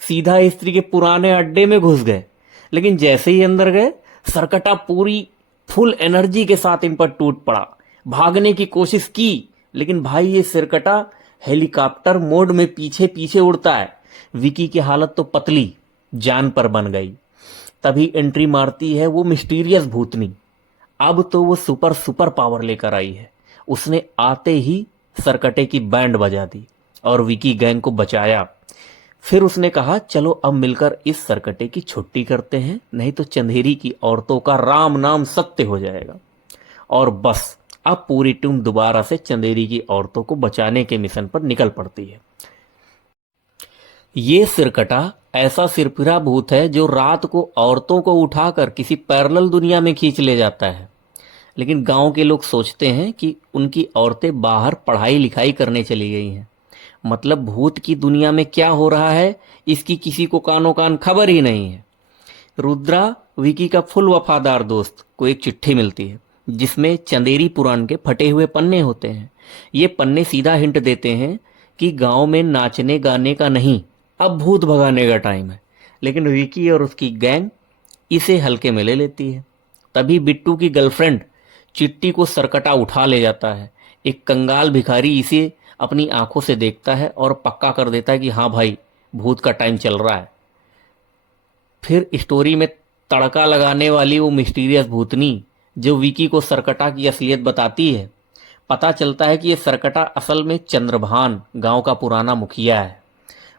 सीधा स्त्री के पुराने अड्डे में घुस गए। लेकिन जैसे ही अंदर गए, सरकटा पूरी फुल एनर्जी के साथ इन पर टूट पड़ा। भागने की कोशिश की, लेकिन भाई ये सिरकटा हेलीकॉप्टर मोड में पीछे पीछे उड़ता है। विकी की हालत तो पतली जान पर बन गई। तभी एंट्री मारती है वो मिस्टीरियस भूतनी। अब तो वो सुपर सुपर पावर लेकर आई है। उसने आते ही सरकटे की बैंड बजा दी और विकी गैंग को बचाया। फिर उसने कहा चलो अब मिलकर इस सरकटे की छुट्टी करते हैं, नहीं तो चंदेरी की औरतों का राम नाम सत्य हो जाएगा। और बस अब पूरी टीम दोबारा से चंदेरी की औरतों को बचाने के मिशन पर निकल पड़ती है। ये सिरकटा ऐसा सिरफिरा भूत है जो रात को औरतों को उठाकर किसी पैरेलल दुनिया में खींच ले जाता है। लेकिन गांव के लोग सोचते हैं कि उनकी औरतें बाहर पढ़ाई लिखाई करने चली गई हैं। मतलब भूत की दुनिया में क्या हो रहा है इसकी किसी को कानो कान खबर ही नहीं है। रुद्रा, विकी का फुल वफादार दोस्त, को एक चिट्ठी मिलती है जिसमें चंदेरी पुराण के फटे हुए पन्ने होते हैं। ये पन्ने सीधा हिंट देते हैं कि गांव में नाचने गाने का नहीं, अब भूत भगाने का टाइम है। लेकिन विकी और उसकी गैंग इसे हल्के में ले लेती है। तभी बिट्टू की गर्लफ्रेंड चिट्टी को सरकटा उठा ले जाता है। एक कंगाल भिखारी इसे अपनी आंखों से देखता है और पक्का कर देता है कि हाँ भाई, भूत का टाइम चल रहा है। फिर स्टोरी में तड़का लगाने वाली वो मिस्टीरियस भूतनी जो विकी को सरकटा की असलियत बताती है। पता चलता है कि ये सरकटा असल में चंद्रभान, गांव का पुराना मुखिया है।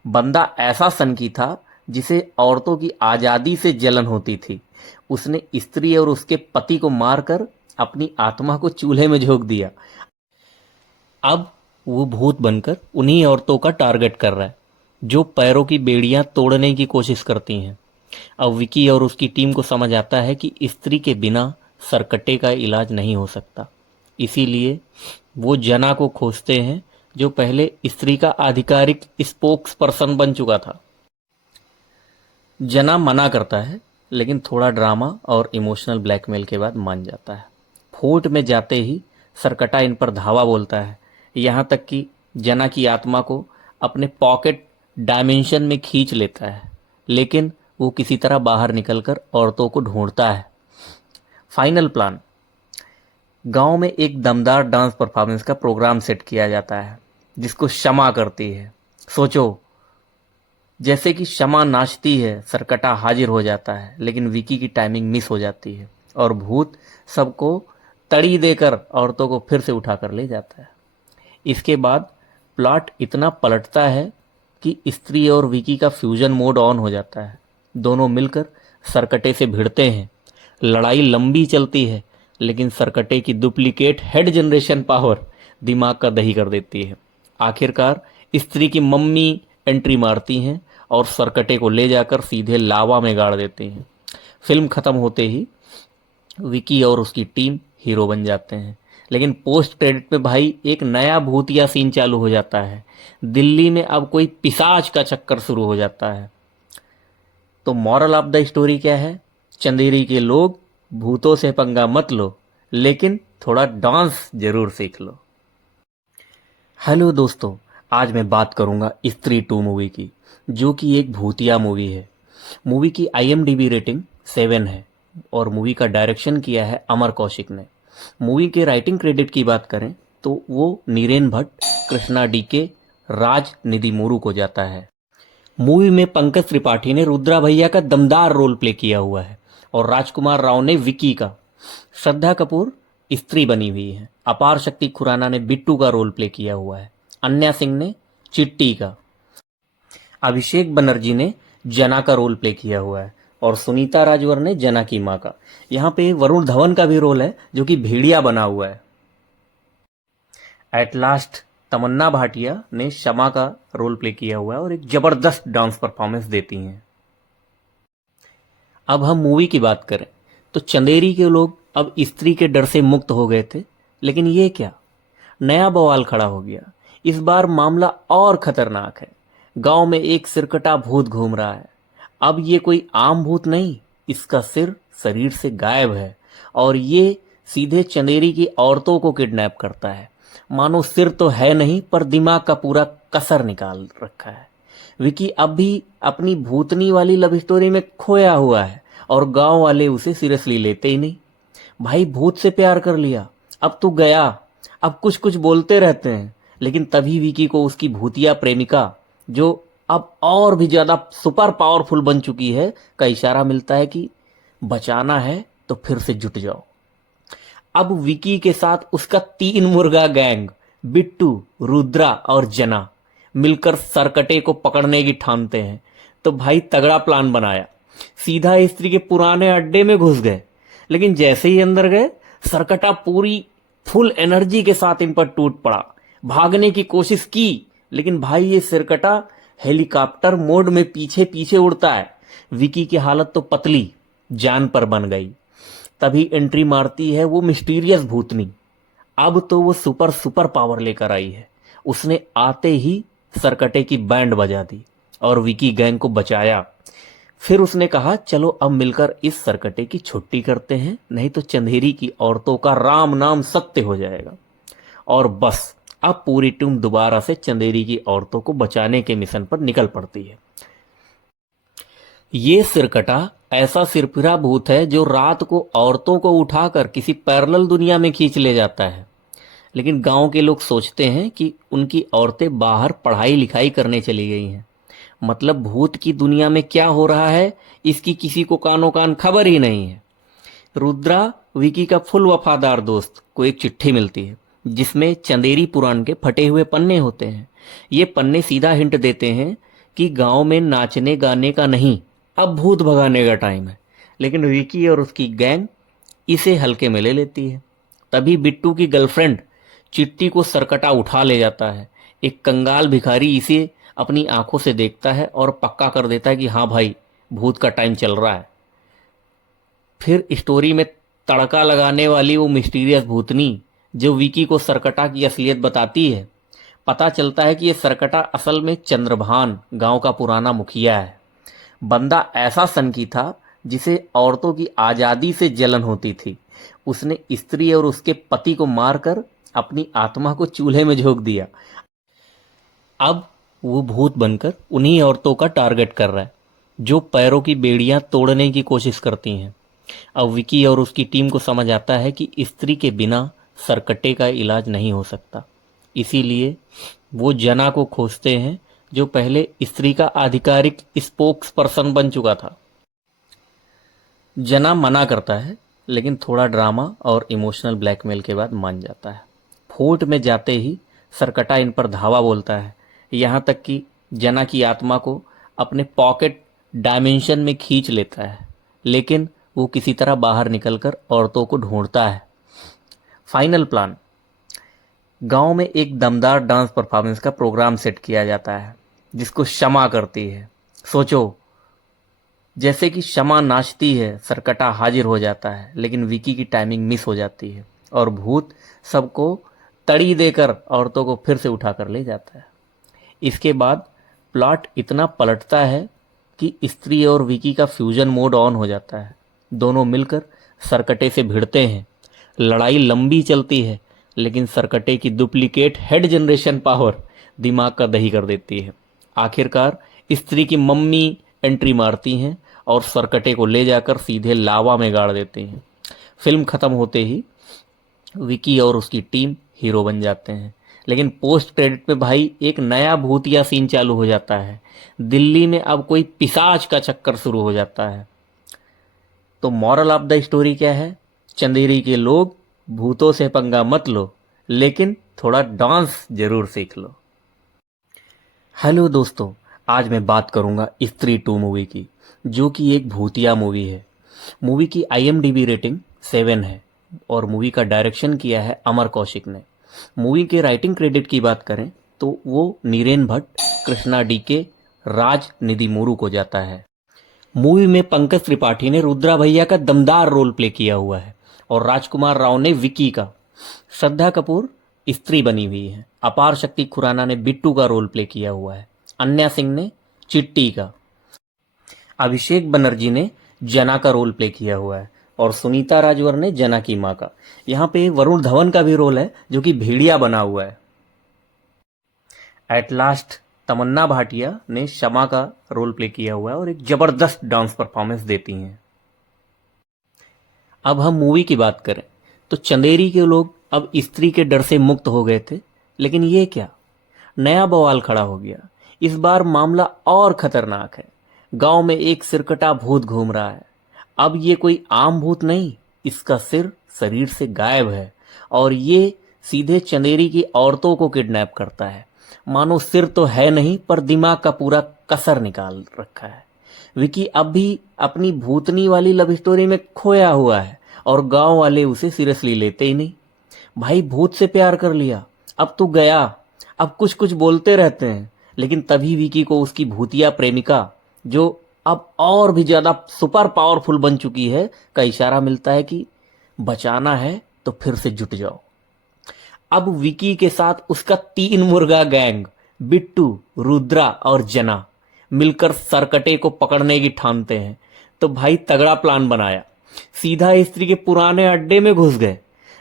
बंदा ऐसा सनकी था जिसे औरतों की आज़ादी से जलन होती थी। उसने स्त्री और उसके पति को मारकर अपनी आत्मा को चूल्हे में झोंक दिया। अब वो भूत बनकर उन्हीं औरतों का टारगेट कर रहा है जो पैरों की बेड़ियां तोड़ने की कोशिश करती हैं। अब विकी और उसकी टीम को समझ आता है कि स्त्री के बिना सरकटे का इलाज नहीं हो सकता। इसीलिए वो जना को खोजते हैं जो पहले स्त्री का आधिकारिक स्पोक्स पर्सन बन चुका था। जना मना करता है, लेकिन थोड़ा ड्रामा और इमोशनल ब्लैकमेल के बाद मान जाता है। फोर्ट में जाते ही सरकटा इन पर धावा बोलता है, यहाँ तक कि जना की आत्मा को अपने पॉकेट डायमेंशन में खींच लेता है। लेकिन वो किसी तरह बाहर निकलकर औरतों को ढूंढता है। फाइनल प्लान, गांव में एक दमदार डांस परफॉर्मेंस का प्रोग्राम सेट किया जाता है जिसको शमा करती है। सोचो, जैसे कि शमा नाचती है, सरकटा हाजिर हो जाता है, लेकिन विकी की टाइमिंग मिस हो जाती है और भूत सबको तड़ी देकर औरतों को फिर से उठाकर ले जाता है। इसके बाद प्लॉट इतना पलटता है कि स्त्री और विकी का फ्यूजन मोड ऑन हो जाता है। दोनों मिलकर सरकटे से भिड़ते हैं। लड़ाई लंबी चलती है, लेकिन सरकटे की डुप्लीकेट हेड जनरेशन पावर दिमाग का दही कर देती है। आखिरकार स्त्री की मम्मी एंट्री मारती हैं और सरकटे को ले जाकर सीधे लावा में गाड़ देती हैं। फिल्म खत्म होते ही विकी और उसकी टीम हीरो बन जाते हैं। लेकिन पोस्ट क्रेडिट में भाई एक नया भूतिया सीन चालू हो जाता है। दिल्ली में अब कोई पिशाच का चक्कर शुरू हो जाता है। तो मॉरल ऑफ द स्टोरी क्या है? चंदेरी के लोग, भूतों से पंगा मत लो, लेकिन थोड़ा डांस जरूर सीख लो। हेलो दोस्तों, आज मैं बात करूंगा स्त्री 2 मूवी की, जो कि एक भूतिया मूवी है। मूवी की IMDb रेटिंग 7 है और मूवी का डायरेक्शन किया है अमर कौशिक ने। मूवी के राइटिंग क्रेडिट की बात करें तो वो नीरेन भट्ट, कृष्णा DK, राज निधि मोरू को जाता है। मूवी में पंकज त्रिपाठी ने रुद्रा भैया का दमदार रोल प्ले किया हुआ है और राजकुमार राव ने विकी का। श्रद्धा कपूर स्त्री बनी हुई है। अपार शक्ति खुराना ने बिट्टू का रोल प्ले किया हुआ है। अन्या सिंह ने चिट्टी का। अभिषेक बनर्जी ने जना का रोल प्ले किया हुआ है। और सुनीता राजवर ने जना की माँ का। यहाँ पे वरुण धवन का भी रोल है जो कि भेड़िया बना हुआ है। एट लास्ट तमन्ना भाटिया ने शमा का रोल प्ले किया हुआ है और एक जबरदस्त डांस परफॉर्मेंस देती हैं। अब हम मूवी की बात करें तो चंदेरी के लोग अब स्त्री के डर से मुक्त हो गए थे, लेकिन ये क्या, नया बवाल खड़ा हो गया। इस बार मामला और खतरनाक है। गांव में एक सिरकटा भूत घूम रहा है। अब ये कोई आम भूत नहीं, इसका सिर शरीर से गायब है और ये सीधे चंदेरी की औरतों को किडनैप करता है। मानो सिर तो है नहीं पर दिमाग का पूरा कसर निकाल रखा है। विकी अब भी अपनी भूतनी वाली लव स्टोरी में खोया हुआ है और गांव वाले उसे सीरियसली लेते ही नहीं। भाई भूत से प्यार कर लिया, अब तू गया। अब कुछ कुछ बोलते रहते हैं, लेकिन तभी विकी को उसकी भूतिया प्रेमिका, जो अब और भी ज्यादा सुपर पावरफुल बन चुकी है, का इशारा मिलता है कि बचाना है तो फिर से जुट जाओ। अब विकी के साथ उसका 3 मुर्गा गैंग बिट्टू, रुद्रा और जना मिलकर सरकटे को पकड़ने की ठानते हैं। तो भाई तगड़ा प्लान बनाया, सीधा स्त्री के पुराने अड्डे में घुस गए। लेकिन जैसे ही अंदर गए, सरकटा पूरी फुल एनर्जी के साथ इन पर टूट पड़ा। भागने की कोशिश की, लेकिन भाई ये सिरकटा हेलीकॉप्टर मोड में पीछे पीछे उड़ता है। विकी की हालत तो पतली जान पर बन गई। तभी एंट्री मारती है वो मिस्टीरियस भूतनी। अब तो वो सुपर सुपर पावर लेकर आई है। उसने आते ही सरकटे की बैंड बजा दी और विकी गैंग को बचाया। फिर उसने कहा चलो अब मिलकर इस सरकटे की छुट्टी करते हैं, नहीं तो चंदेरी की औरतों का राम नाम सत्य हो जाएगा। और बस अब पूरी टीम दोबारा से चंदेरी की औरतों को बचाने के मिशन पर निकल पड़ती है। ये सिरकटा ऐसा सिरफिरा भूत है जो रात को औरतों को उठाकर किसी पैरेलल दुनिया में खींच ले जाता है। लेकिन गांव के लोग सोचते हैं कि उनकी औरतें बाहर पढ़ाई लिखाई करने चली गई हैं। मतलब भूत की दुनिया में क्या हो रहा है इसकी किसी को कानो कान खबर ही नहीं है। रुद्रा, विकी का फुल वफादार दोस्त, को एक चिट्ठी मिलती है जिसमें चंदेरी पुराण के फटे हुए पन्ने होते हैं। ये पन्ने सीधा हिंट देते हैं कि गांव में नाचने गाने का नहीं, अब भूत भगाने का टाइम है। लेकिन विकी और उसकी गैंग इसे हल्के में ले लेती है। तभी बिट्टू की गर्लफ्रेंड चिट्ठी को सरकटा उठा ले जाता है। एक कंगाल भिखारी इसे अपनी आंखों से देखता है और पक्का कर देता है कि हाँ भाई, भूत का टाइम चल रहा है। फिर स्टोरी में तड़का लगाने वाली वो मिस्टीरियस भूतनी जो विकी को सरकटा की असलियत बताती है। पता चलता है कि ये सरकटा असल में चंद्रभान, गांव का पुराना मुखिया है। बंदा ऐसा सनकी था जिसे औरतों की आज़ादी से जलन होती थी। उसने स्त्री और उसके पति को मारकर अपनी आत्मा को चूल्हे में झोंक दिया। अब वो भूत बनकर उन्हीं औरतों का टारगेट कर रहा है जो पैरों की बेड़ियां तोड़ने की कोशिश करती हैं। अब विकी और उसकी टीम को समझ आता है कि स्त्री के बिना सरकटे का इलाज नहीं हो सकता। इसीलिए वो जना को खोजते हैं जो पहले स्त्री का आधिकारिक स्पोक्स पर्सन बन चुका था। जना मना करता है, लेकिन थोड़ा ड्रामा और इमोशनल ब्लैकमेल के बाद मान जाता है। फोर्ट में जाते ही सरकटा इन पर धावा बोलता है, यहाँ तक कि जना की आत्मा को अपने पॉकेट डायमेंशन में खींच लेता है। लेकिन वो किसी तरह बाहर निकलकर औरतों को ढूंढता है। फाइनल प्लान, गांव में एक दमदार डांस परफॉर्मेंस का प्रोग्राम सेट किया जाता है जिसको शमा करती है। सोचो, जैसे कि शमा नाचती है, सरकटा हाजिर हो जाता है, लेकिन विकी की टाइमिंग मिस हो जाती है और भूत सबको तड़ी देकर औरतों को फिर से उठा कर ले जाता है। इसके बाद प्लॉट इतना पलटता है कि स्त्री और विकी का फ्यूजन मोड ऑन हो जाता है। दोनों मिलकर सरकटे से भिड़ते हैं। लड़ाई लंबी चलती है, लेकिन सरकटे की डुप्लीकेट हेड जनरेशन पावर दिमाग का दही कर देती है। आखिरकार स्त्री की मम्मी एंट्री मारती हैं और सरकटे को ले जाकर सीधे लावा में गाड़ देती हैं। फिल्म खत्म होते ही विकी और उसकी टीम हीरो बन जाते हैं। लेकिन पोस्ट क्रेडिट में भाई एक नया भूतिया सीन चालू हो जाता है। दिल्ली में अब कोई पिशाच का चक्कर शुरू हो जाता है। तो मॉरल ऑफ द स्टोरी क्या है? चंदेरी के लोग, भूतों से पंगा मत लो, लेकिन थोड़ा डांस जरूर सीख लो। हेलो दोस्तों, आज मैं बात करूंगा स्त्री 2 मूवी की, जो कि एक भूतिया मूवी है। मूवी की IMDb रेटिंग 7 है और मूवी का डायरेक्शन किया है अमर कौशिक ने। मूवी के राइटिंग क्रेडिट की बात करें तो वो नीरेन भट्ट, कृष्णा DK, राज निधि मोरू को जाता है। मूवी में पंकज त्रिपाठी ने रुद्रा भैया का दमदार रोल प्ले किया हुआ है और राजकुमार राव ने विकी का। श्रद्धा कपूर स्त्री बनी हुई है। अपार शक्ति खुराना ने बिट्टू का रोल प्ले किया हुआ है। अन्या सिंह ने चिट्टी का। अभिषेक बनर्जी ने जना का रोल प्ले किया हुआ है और सुनीता राजवर ने जना की मां का। यहाँ पे वरुण धवन का भी रोल है जो कि भेड़िया बना हुआ है। एट लास्ट तमन्ना भाटिया ने शमा का रोल प्ले किया हुआ है और एक जबरदस्त डांस परफॉर्मेंस देती हैं। अब हम मूवी की बात करें तो चंदेरी के लोग अब स्त्री के डर से मुक्त हो गए थे, लेकिन ये क्या, नया बवाल खड़ा हो गया। इस बार मामला और खतरनाक है। गांव में एक सिरकटा भूत घूम रहा है। अब ये कोई आम भूत नहीं, इसका सिर शरीर से गायब है और ये सीधे चंदेरी की औरतों को किडनैप करता है। मानो सिर तो है नहीं पर दिमाग का पूरा कसर निकाल रखा है। विकी अब भी अपनी भूतनी वाली लव स्टोरी में खोया हुआ है और गांव वाले उसे सीरियसली लेते ही नहीं। भाई भूत से प्यार कर लिया, अब तो गया। अब कुछ कुछ बोलते रहते हैं, लेकिन तभी विकी को उसकी भूतिया प्रेमिका, जो अब और भी ज्यादा सुपर पावरफुल बन चुकी है, का इशारा मिलता है कि बचाना है तो फिर से जुट जाओ। अब विकी के साथ उसका 3 मुर्गा गैंग बिट्टू, रुद्रा और जना मिलकर सरकटे को पकड़ने की ठानते हैं। तो भाई तगड़ा प्लान बनाया, सीधा स्त्री के पुराने अड्डे में घुस गए।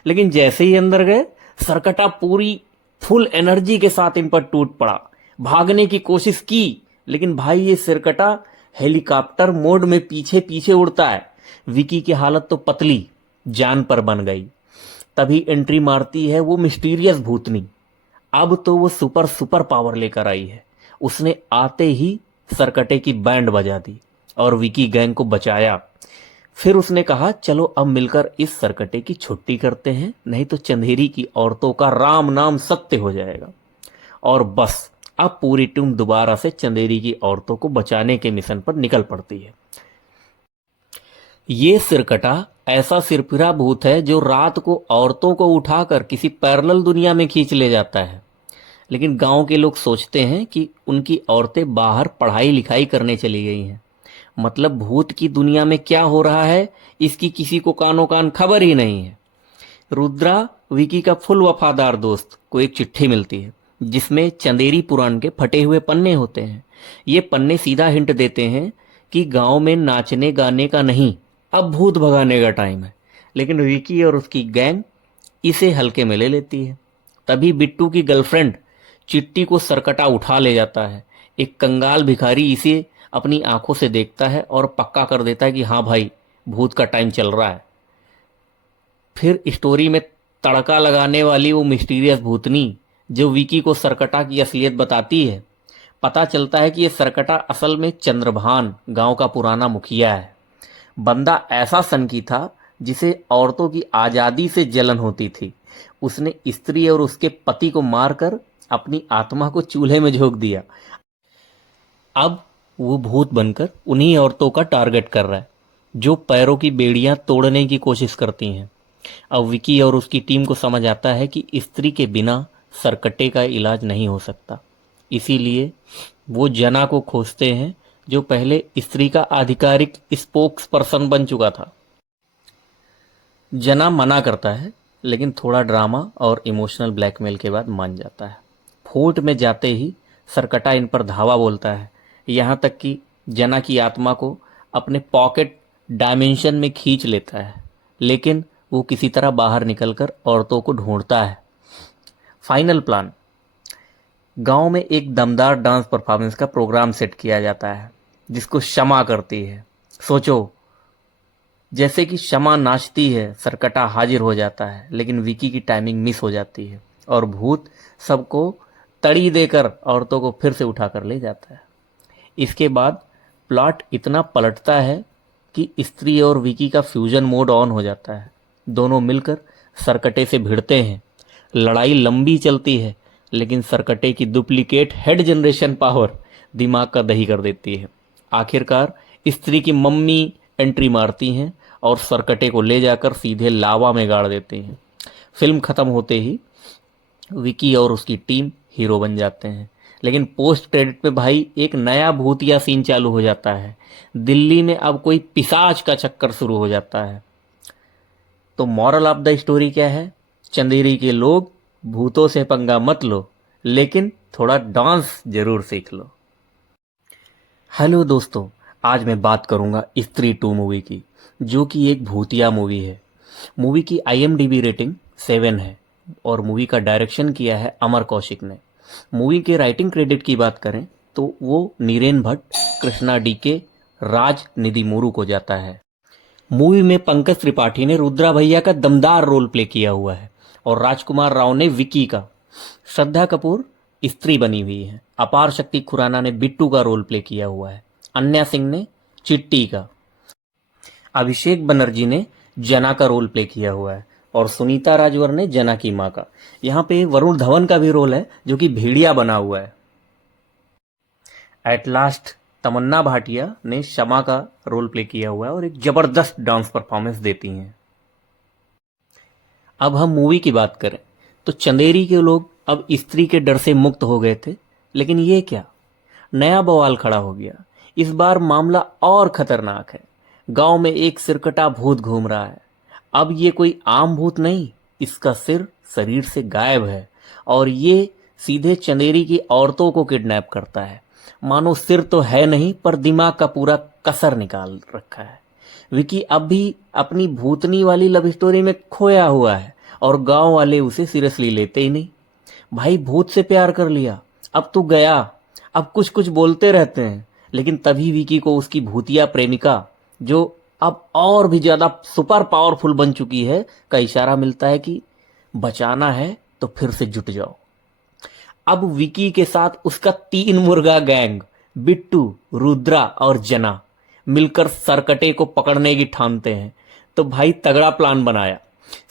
लेकिन जैसे ही अंदर गए, सरकटा पूरी फुल एनर्जी के साथ इन पर टूट पड़ा। भागने की कोशिश की, लेकिन भाई ये सिरकटा हेलीकॉप्टर मोड में पीछे पीछे उड़ता है। विकी की हालत तो पतली जान पर बन गई। तभी एंट्री मारती है वो मिस्टीरियस भूतनी। अब तो वो सुपर पावर लेकर आई है। उसने आते ही सरकटे की बैंड बजा दी और विकी गैंग को बचाया। फिर उसने कहा चलो अब मिलकर इस सरकटे की छुट्टी करते हैं, नहीं तो चंदेरी की औरतों का राम नाम सत्य हो जाएगा। और बस अब पूरी टीम दोबारा से चंदेरी की औरतों को बचाने के मिशन पर निकल पड़ती है। ये सिरकटा ऐसा सिरफिरा भूत है जो रात को औरतों को उठाकर किसी पैरेलल दुनिया में खींच ले जाता है। लेकिन गांव के लोग सोचते हैं कि उनकी औरतें बाहर पढ़ाई लिखाई करने चली गई हैं। मतलब भूत की दुनिया में क्या हो रहा है इसकी किसी को कानो कान खबर ही नहीं है। रुद्रा, विकी का फुल वफादार दोस्त, को एक चिट्ठी मिलती है जिसमें चंदेरी पुराण के फटे हुए पन्ने होते हैं। ये पन्ने सीधा हिंट देते हैं कि गांव में नाचने गाने का नहीं, अब भूत भगाने का टाइम है। लेकिन विकी और उसकी गैंग इसे हल्के में ले लेती है। तभी बिट्टू की गर्लफ्रेंड चिट्टी को सरकटा उठा ले जाता है। एक कंगाल भिखारी इसे अपनी आंखों से देखता है और पक्का कर देता है कि हाँ भाई, भूत का टाइम चल रहा है। फिर स्टोरी में तड़का लगाने वाली वो मिस्टीरियस भूतनी जो विकी को सरकटा की असलियत बताती है। पता चलता है कि ये सरकटा असल में चंद्रभान, गांव का पुराना मुखिया है। बंदा ऐसा सनकी था जिसे औरतों की आजादी से जलन होती थी। उसने स्त्री और उसके पति को मारकर अपनी आत्मा को चूल्हे में झोंक दिया। अब वो भूत बनकर उन्हीं औरतों का टारगेट कर रहा है जो पैरों की बेड़ियां तोड़ने की कोशिश करती हैं। अब विकी और उसकी टीम को समझ आता है कि स्त्री के बिना सरकटे का इलाज नहीं हो सकता। इसीलिए वो जना को खोजते हैं जो पहले स्त्री का आधिकारिक स्पोक्स पर्सन बन चुका था। जना मना करता है, लेकिन थोड़ा ड्रामा और इमोशनल ब्लैकमेल के बाद मान जाता है। फोर्ट में जाते ही सरकटा इन पर धावा बोलता है, यहाँ तक कि जना की आत्मा को अपने पॉकेट डायमेंशन में खींच लेता है। लेकिन वो किसी तरह बाहर निकलकर औरतों को ढूंढता है। फाइनल प्लान, गांव में एक दमदार डांस परफॉर्मेंस का प्रोग्राम सेट किया जाता है जिसको शमा करती है। सोचो, जैसे कि शमा नाचती है, सरकटा हाजिर हो जाता है, लेकिन विकी की टाइमिंग मिस हो जाती है और भूत सबको तड़ी देकर औरतों को फिर से उठाकर ले जाता है। इसके बाद प्लॉट इतना पलटता है कि स्त्री और विकी का फ्यूजन मोड ऑन हो जाता है। दोनों मिलकर सरकटे से भिड़ते हैं। लड़ाई लंबी चलती है, लेकिन सरकटे की डुप्लीकेट हेड जनरेशन पावर दिमाग का दही कर देती है। आखिरकार स्त्री की मम्मी एंट्री मारती हैं और सरकटे को ले जाकर सीधे लावा में गाड़ देते हैं। फिल्म खत्म होते ही विकी और उसकी टीम हीरो बन जाते हैं। लेकिन पोस्ट क्रेडिट पे भाई एक नया भूतिया सीन चालू हो जाता है। दिल्ली में अब कोई पिशाच का चक्कर शुरू हो जाता है। तो मॉरल ऑफ द स्टोरी क्या है? चंदेरी के लोग, भूतों से पंगा मत लो, लेकिन थोड़ा डांस जरूर सीख लो। हेलो दोस्तों, आज मैं बात करूंगा स्त्री 2 मूवी की, जो कि एक भूतिया मूवी है। मूवी की IMDb रेटिंग 7 है और मूवी का डायरेक्शन किया है अमर कौशिक ने। मूवी के राइटिंग क्रेडिट की बात करें तो वो नीरेन भट्ट, कृष्णा DK, राज निधि मुरु को जाता है। मूवी में पंकज त्रिपाठी ने रुद्रा भैया का दमदार रोल प्ले किया हुआ है और राजकुमार राव ने विकी का। श्रद्धा कपूर स्त्री बनी हुई है। अपार शक्ति खुराना ने बिट्टू का रोल प्ले किया हुआ है। अन्या सिंह ने चिट्टी का। अभिषेक बनर्जी ने जना का रोल प्ले किया हुआ है और सुनीता राजवर ने जना की मां का। यहाँ पे वरुण धवन का भी रोल है, जो कि भेड़िया बना हुआ है। एट लास्ट तमन्ना भाटिया ने शमा का रोल प्ले किया हुआ है और एक जबरदस्त डांस परफॉर्मेंस देती हैं। अब हम मूवी की बात करें तो चंदेरी के लोग अब स्त्री के डर से मुक्त हो गए थे, लेकिन ये क्या, नया बवाल खड़ा हो गया। इस बार मामला और खतरनाक है। गांव में एक सिरकटा भूत घूम रहा है। अब ये कोई आम भूत नहीं, इसका सिर शरीर से गायब है और ये सीधे चंदेरी की औरतों को किडनैप करता है। मानो सिर तो है नहीं, पर दिमाग का पूरा कसर निकाल रखा है। विकी अब भी अपनी भूतनी वाली लव स्टोरी में खोया हुआ है और गांव वाले उसे सीरियसली लेते ही नहीं। भाई भूत से प्यार कर लिया, अब तू गया। अब कुछ कुछ बोलते रहते हैं, लेकिन तभी विकी को उसकी भूतिया प्रेमिका, जो अब और भी ज्यादा सुपर पावरफुल बन चुकी है, का इशारा मिलता है कि बचाना है तो फिर से जुट जाओ। अब विकी के साथ उसका 3 मुर्गा गैंग, बिट्टू, रुद्रा और जना, मिलकर सरकटे को पकड़ने की ठानते हैं। तो भाई तगड़ा प्लान बनाया,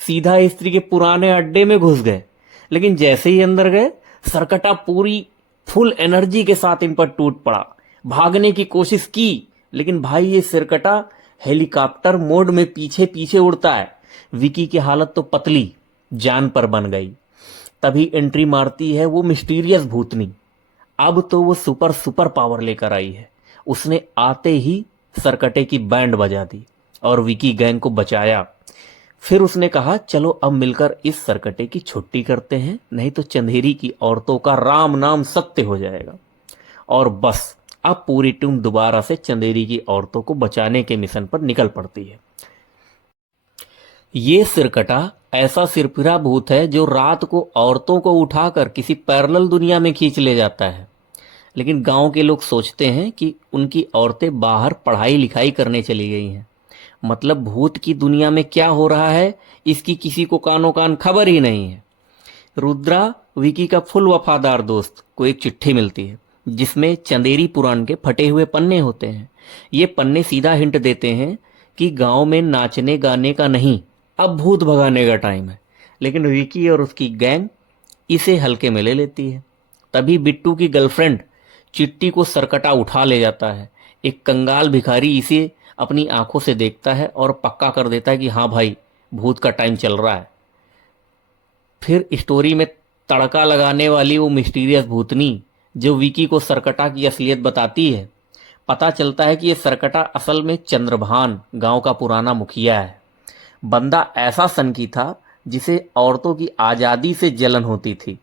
सीधा स्त्री के पुराने अड्डे में घुस गए। लेकिन जैसे ही अंदर गए, सरकटा पूरी फुल एनर्जी के साथ इन पर टूट पड़ा। भागने की कोशिश की, लेकिन भाई ये सिरकटा हेलीकॉप्टर मोड में पीछे पीछे उड़ता है। विकी की हालत तो पतली जान पर बन गई। तभी एंट्री मारती है वो मिस्टीरियस भूतनी। अब तो वो सुपर पावर लेकर आई है। उसने आते ही सरकटे की बैंड बजा दी और विकी गैंग को बचाया। फिर उसने कहा, चलो अब मिलकर इस सरकटे की छुट्टी करते हैं, नहीं तो चंदेरी की औरतों का राम नाम सत्य हो जाएगा। और बस अब पूरी टीम दोबारा से चंदेरी की औरतों को बचाने के मिशन पर निकल पड़ती है। ये सिरकटा ऐसा सिरफिरा भूत है जो रात को औरतों को उठाकर किसी पैरेलल दुनिया में खींच ले जाता है। लेकिन गांव के लोग सोचते हैं कि उनकी औरतें बाहर पढ़ाई लिखाई करने चली गई हैं। मतलब भूत की दुनिया में क्या हो रहा है, इसकी किसी को कानो कान खबर ही नहीं है। रुद्रा, विकी का फुल वफादार दोस्त, को एक चिट्ठी मिलती है जिसमें चंदेरी पुराण के फटे हुए पन्ने होते हैं। ये पन्ने सीधा हिंट देते हैं कि गांव में नाचने गाने का नहीं, अब भूत भगाने का टाइम है। लेकिन विकी और उसकी गैंग इसे हल्के में ले लेती है। तभी बिट्टू की गर्लफ्रेंड चिट्टी को सरकटा उठा ले जाता है। एक कंगाल भिखारी इसे अपनी आंखों से देखता है और पक्का कर देता है कि हाँ भाई, भूत का टाइम चल रहा है। फिर स्टोरी में तड़का लगाने वाली वो मिस्टीरियस भूतनी, जो विकी को सरकटा की असलियत बताती है। पता चलता है कि ये सरकटा असल में चंद्रभान, गांव का पुराना मुखिया है। बंदा ऐसा सनकी था जिसे औरतों की आजादी से जलन होती थी।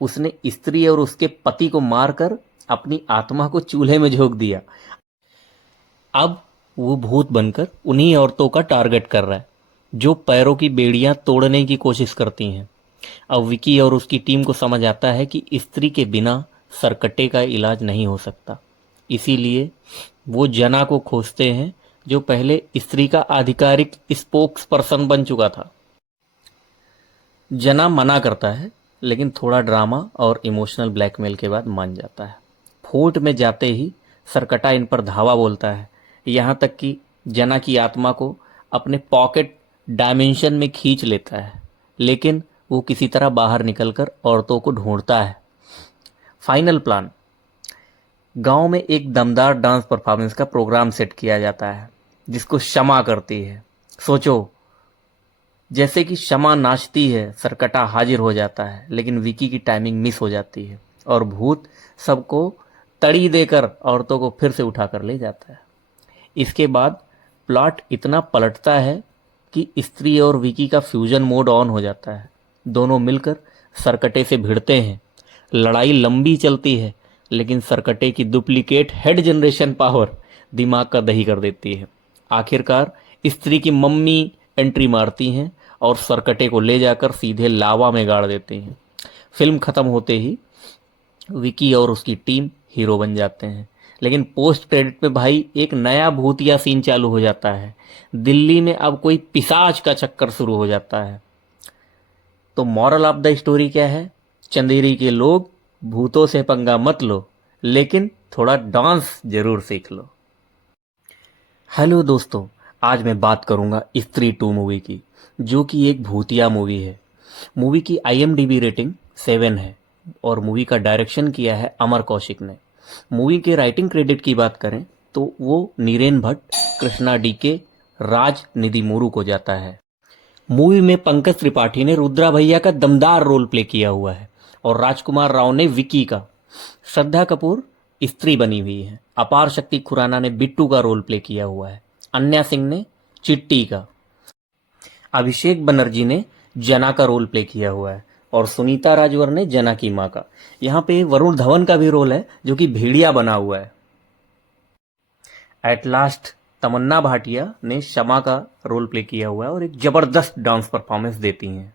उसने स्त्री और उसके पति को मारकर अपनी आत्मा को चूल्हे में झोंक दिया। अब वो भूत बनकर उन्हीं औरतों का टारगेट कर रहा है जो पैरों की बेड़ियां तोड़ने की कोशिश करती हैं। अब विकी और उसकी टीम को समझ आता है कि स्त्री के बिना सरकटे का इलाज नहीं हो सकता। इसीलिए वो जना को खोजते हैं, जो पहले स्त्री का आधिकारिक स्पोक्स पर्सन बन चुका था। जना मना करता है, लेकिन थोड़ा ड्रामा और इमोशनल ब्लैकमेल के बाद मान जाता है। फोर्ट में जाते ही सरकटा इन पर धावा बोलता है, यहाँ तक कि जना की आत्मा को अपने पॉकेट डायमेंशन में खींच लेता है। लेकिन वो किसी तरह बाहर निकलकर औरतों को ढूंढता है। फाइनल प्लान, गांव में एक दमदार डांस परफॉर्मेंस का प्रोग्राम सेट किया जाता है जिसको शमा करती है। सोचो, जैसे कि शमा नाचती है, सरकटा हाजिर हो जाता है, लेकिन विकी की टाइमिंग मिस हो जाती है और भूत सबको तड़ी देकर औरतों को फिर से उठाकर ले जाता है। इसके बाद प्लॉट इतना पलटता है कि स्त्री और विकी का फ्यूजन मोड ऑन हो जाता है। दोनों मिलकर सरकटे से भिड़ते हैं। लड़ाई लंबी चलती है, लेकिन सरकटे की डुप्लीकेट हेड जनरेशन पावर दिमाग का दही कर देती है। आखिरकार स्त्री की मम्मी एंट्री मारती हैं और सरकटे को ले जाकर सीधे लावा में गाड़ देती हैं। फिल्म खत्म होते ही विकी और उसकी टीम हीरो बन जाते हैं, लेकिन पोस्ट क्रेडिट में भाई एक नया भूतिया सीन चालू हो जाता है। दिल्ली में अब कोई पिशाच का चक्कर शुरू हो जाता है। तो मॉरल ऑफ द स्टोरी क्या है? चंदेरी के लोग, भूतों से पंगा मत लो, लेकिन थोड़ा डांस जरूर सीख लो। हेलो दोस्तों, आज मैं बात करूंगा स्त्री 2 मूवी की, जो कि एक भूतिया मूवी है। मूवी की IMDb रेटिंग 7 है और मूवी का डायरेक्शन किया है अमर कौशिक ने। मूवी के राइटिंग क्रेडिट की बात करें तो वो नीरेन भट्ट, कृष्णा DK, राज निधिमुरु को जाता है। मूवी में पंकज त्रिपाठी ने रुद्रा भैया का दमदार रोल प्ले किया हुआ है और राजकुमार राव ने विकी का। श्रद्धा कपूर स्त्री बनी हुई है। अपार शक्ति खुराना ने बिट्टू का रोल प्ले किया हुआ है। अन्या सिंह ने चिट्टी का। अभिषेक बनर्जी ने जना का रोल प्ले किया हुआ है और सुनीता राजवर ने जना की मां का। यहाँ पे वरुण धवन का भी रोल है, जो कि भेड़िया बना हुआ है। एट लास्ट तमन्ना भाटिया ने शमा का रोल प्ले किया हुआ है और एक जबरदस्त डांस परफॉर्मेंस देती हैं।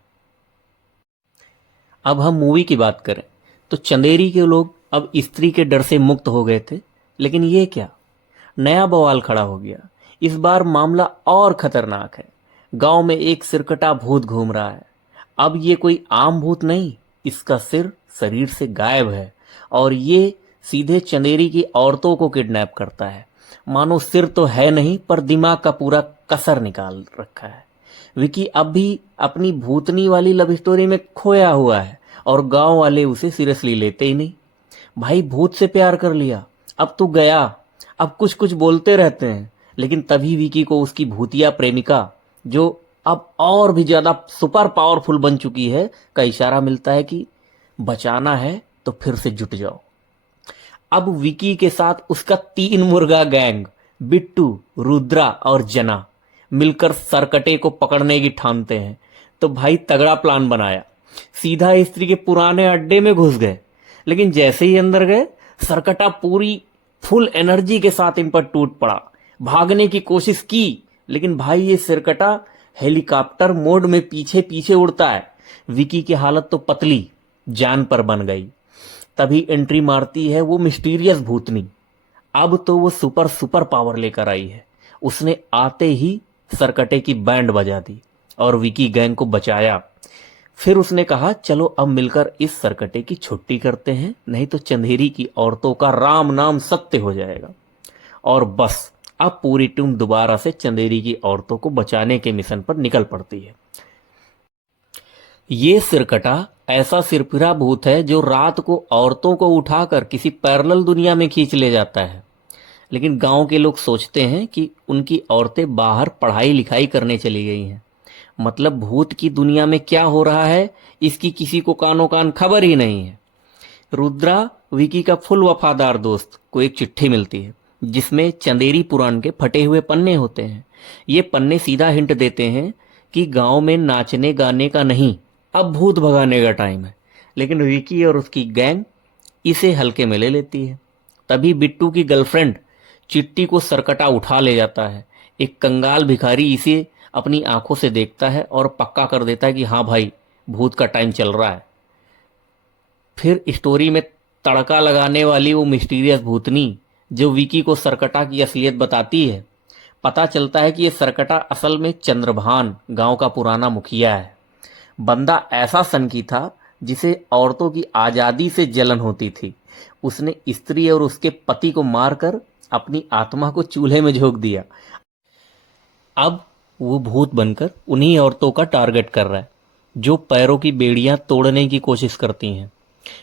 अब हम मूवी की बात करें तो चंदेरी के लोग अब स्त्री के डर से मुक्त हो गए थे, लेकिन ये क्या, नया बवाल खड़ा हो गया। इस बार मामला और खतरनाक है। गांव में एक सिरकटा भूत घूम रहा है। अब ये कोई आम भूत नहीं, इसका सिर शरीर से गायब है और ये सीधे चंदेरी की औरतों को किडनैप करता है। मानो सिर तो है नहीं, पर दिमाग का पूरा कसर निकाल रखा है। विकी अब भी अपनी भूतनी वाली लव स्टोरी में खोया हुआ है और गांव वाले उसे सीरियसली लेते ही नहीं। भाई, भूत से प्यार कर लिया, अब तू गया। अब कुछ कुछ बोलते रहते हैं, लेकिन तभी विकी को उसकी भूतिया प्रेमिका, जो अब और भी ज्यादा सुपर पावरफुल बन चुकी है, का इशारा मिलता है कि बचाना है तो फिर से जुट जाओ। अब विकी के साथ उसका 3 मुर्गा गैंग, बिट्टू, रुद्रा और जना, मिलकर सरकटे को पकड़ने की ठानते हैं। तो भाई तगड़ा प्लान बनाया। सीधा स्त्री के पुराने अड्डे में घुस गए, लेकिन जैसे ही अंदर गए, सरकटा पूरी फुल एनर्जी के साथ इन पर टूट पड़ा। भागने की कोशिश की, लेकिन भाई ये सिरकटा हेलीकॉप्टर मोड में पीछे पीछे उड़ता है। विकी की हालत तो पतली जान पर बन गई। तभी एंट्री मारती है वो मिस्टीरियस भूतनी। अब तो वो सुपर पावर लेकर आई है। उसने आते ही सरकटे की बैंड बजा दी और विकी गैंग को बचाया। फिर उसने कहा, चलो अब मिलकर इस सरकटे की छुट्टी करते हैं, नहीं तो चंदेरी की औरतों का राम नाम सत्य हो जाएगा। और बस अब पूरी टीम दोबारा से चंदेरी की औरतों को बचाने के मिशन पर निकल पड़ती है। ये सिरकटा ऐसा सिरफिरा भूत है जो रात को औरतों को उठाकर किसी पैरेलल दुनिया में खींच ले जाता है। लेकिन गांव के लोग सोचते हैं कि उनकी औरतें बाहर पढ़ाई लिखाई करने चली गई हैं। मतलब भूत की दुनिया में क्या हो रहा है, इसकी किसी को कानो कान खबर ही नहीं है। रुद्रा, विकी का फुल वफादार दोस्त, को एक चिट्ठी मिलती है जिसमें चंदेरी पुराण के फटे हुए पन्ने होते हैं। ये पन्ने सीधा हिंट देते हैं कि गांव में नाचने गाने का नहीं, अब भूत भगाने का टाइम है। लेकिन विकी और उसकी गैंग इसे हल्के में ले लेती है। तभी बिट्टू की गर्लफ्रेंड चिट्टी को सरकटा उठा ले जाता है। एक कंगाल भिखारी इसे अपनी आंखों से देखता है और पक्का कर देता है कि हाँ भाई, भूत का टाइम चल रहा है। फिर स्टोरी में तड़का लगाने वाली वो मिस्टीरियस भूतनी, जो विकी को सरकटा की असलियत बताती है। पता चलता है कि ये सरकटा असल में चंद्रभान, गांव का पुराना मुखिया है। बंदा ऐसा सनकी था जिसे औरतों की आजादी से जलन होती थी। उसने स्त्री और उसके पति को मारकर अपनी आत्मा को चूल्हे में झोंक दिया। अब वो भूत बनकर उन्हीं औरतों का टारगेट कर रहा है जो पैरों की बेड़ियां तोड़ने की कोशिश करती हैं।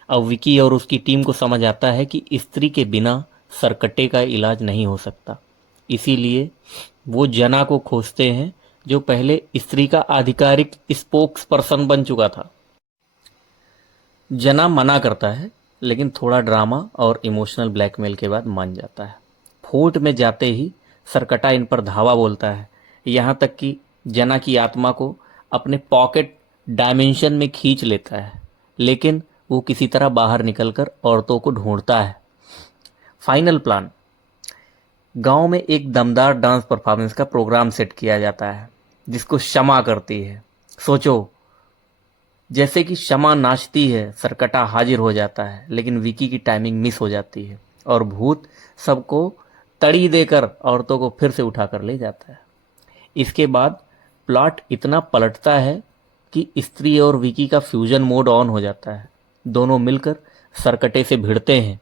अब विकी और उसकी टीम को समझ आता है कि स्त्री के बिना सरकटे का इलाज नहीं हो सकता। इसीलिए वो जना को खोजते हैं, जो पहले स्त्री का आधिकारिक स्पोक्स पर्सन बन चुका था। जना मना करता है, लेकिन थोड़ा ड्रामा और इमोशनल ब्लैकमेल के बाद मान जाता है। फोर्ट में जाते ही सरकटा इन पर धावा बोलता है, यहाँ तक कि जना की आत्मा को अपने पॉकेट डायमेंशन में खींच लेता है, लेकिन वो किसी तरह बाहर निकलकर औरतों को ढूंढता है। फाइनल प्लान, गांव में एक दमदार डांस परफॉर्मेंस का प्रोग्राम सेट किया जाता है, जिसको शमा करती है। सोचो, जैसे कि शमा नाचती है, सरकटा हाजिर हो जाता है, लेकिन विकी की टाइमिंग मिस हो जाती है और भूत सबको तड़ी देकर औरतों को फिर से उठाकर ले जाता है। इसके बाद प्लॉट इतना पलटता है कि स्त्री और विकी का फ्यूजन मोड ऑन हो जाता है। दोनों मिलकर सरकटे से भिड़ते हैं।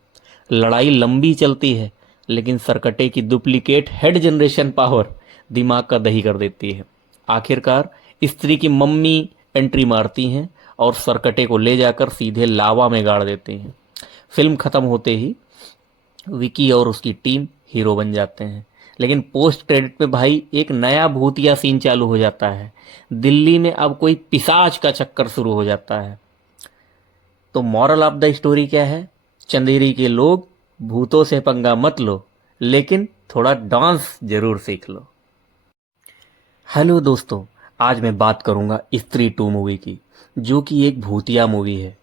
लड़ाई लंबी चलती है, लेकिन सरकटे की डुप्लीकेट हेड जनरेशन पावर दिमाग का दही कर देती है। आखिरकार स्त्री की मम्मी एंट्री मारती हैं और सरकटे को ले जाकर सीधे लावा में गाड़ देते हैं। फिल्म खत्म होते ही विकी और उसकी टीम हीरो बन जाते हैं, लेकिन पोस्ट क्रेडिट में भाई एक नया भूतिया सीन चालू हो जाता है। दिल्ली में अब कोई पिशाच का चक्कर शुरू हो जाता है। तो मॉरल ऑफ द स्टोरी क्या है? चंदेरी के लोग, भूतों से पंगा मत लो, लेकिन थोड़ा डांस जरूर सीख लो। हेलो दोस्तों, आज मैं बात करूंगा स्त्री 2 मूवी की, जो कि एक भूतिया मूवी है।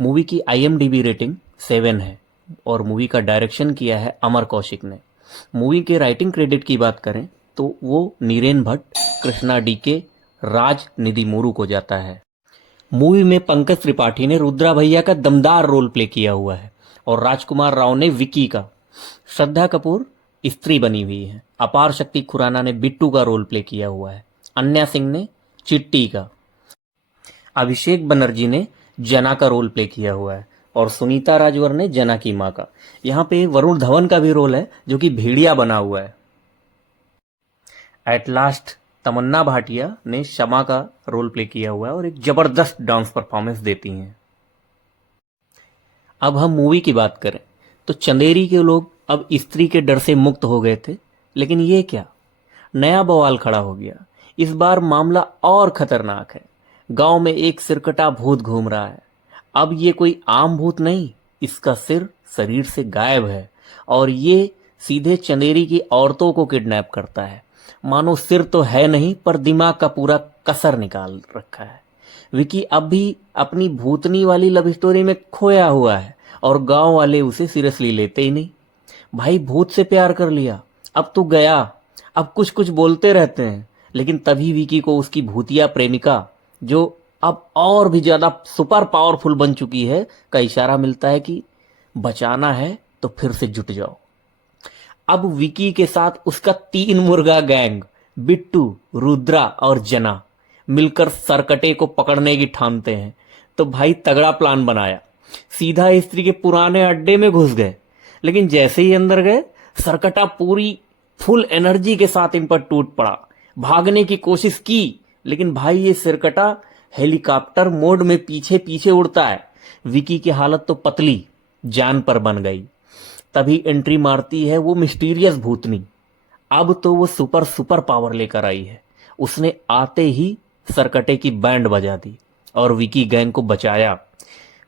मूवी की IMDb रेटिंग 7 है और मूवी का डायरेक्शन किया है अमर कौशिक ने। मूवी के राइटिंग क्रेडिट की बात करें तो वो नीरेन भट्ट, कृष्णा DK, राज निधि मोरू को जाता है। मूवी में पंकज त्रिपाठी ने रुद्रा भैया का दमदार रोल प्ले किया हुआ है और राजकुमार राव ने विकी का। श्रद्धा कपूर स्त्री बनी हुई है। अपार शक्ति खुराना ने बिट्टू का रोल प्ले किया हुआ है। अन्या सिंह ने चिट्टी का। अभिषेक बनर्जी ने जना का रोल प्ले किया हुआ है और सुनीता राजवर ने जना की मां का। यहाँ पे वरुण धवन का भी रोल है, जो कि भेड़िया बना हुआ है। एट लास्ट तमन्ना भाटिया ने शमा का रोल प्ले किया हुआ है और एक जबरदस्त डांस परफॉर्मेंस देती हैं। अब हम मूवी की बात करें तो चंदेरी के लोग अब स्त्री के डर से मुक्त हो गए थे, लेकिन ये क्या, नया बवाल खड़ा हो गया। इस बार मामला और खतरनाक है। गांव में एक सिरकटा भूत घूम रहा है। अब ये कोई आम भूत नहीं, इसका सिर शरीर से गायब है और ये सीधे चंदेरी की औरतों को किडनैप करता है। मानो सिर तो है नहीं, पर दिमाग का पूरा कसर निकाल रखा है। विकी अब भी अपनी भूतनी वाली लव स्टोरी में खोया हुआ है और गांव वाले उसे सीरियसली लेते ही नहीं। भाई भूत से प्यार कर लिया, अब तो गया। अब कुछ कुछ बोलते रहते हैं, लेकिन तभी विकी को उसकी भूतिया प्रेमिका, जो अब और भी ज्यादा सुपर पावरफुल बन चुकी है, का इशारा मिलता है कि बचाना है तो फिर से जुट जाओ। अब विकी के साथ उसका 3 मुर्गा गैंग, बिट्टू, रुद्रा और जना, मिलकर सरकटे को पकड़ने की ठानते हैं। तो भाई तगड़ा प्लान बनाया, सीधा स्त्री के पुराने अड्डे में घुस गए। लेकिन जैसे ही अंदर गए, सरकटा पूरी फुल एनर्जी के साथ इन पर टूट पड़ा। भागने की कोशिश की, लेकिन भाई ये सिरकटा हेलीकॉप्टर मोड में पीछे पीछे उड़ता है। विकी की हालत तो पतली जान पर बन गई। तभी एंट्री मारती है वो मिस्टीरियस भूतनी। अब तो वो सुपर पावर लेकर आई है। उसने आते ही सरकटे की बैंड बजा दी और विकी गैंग को बचाया।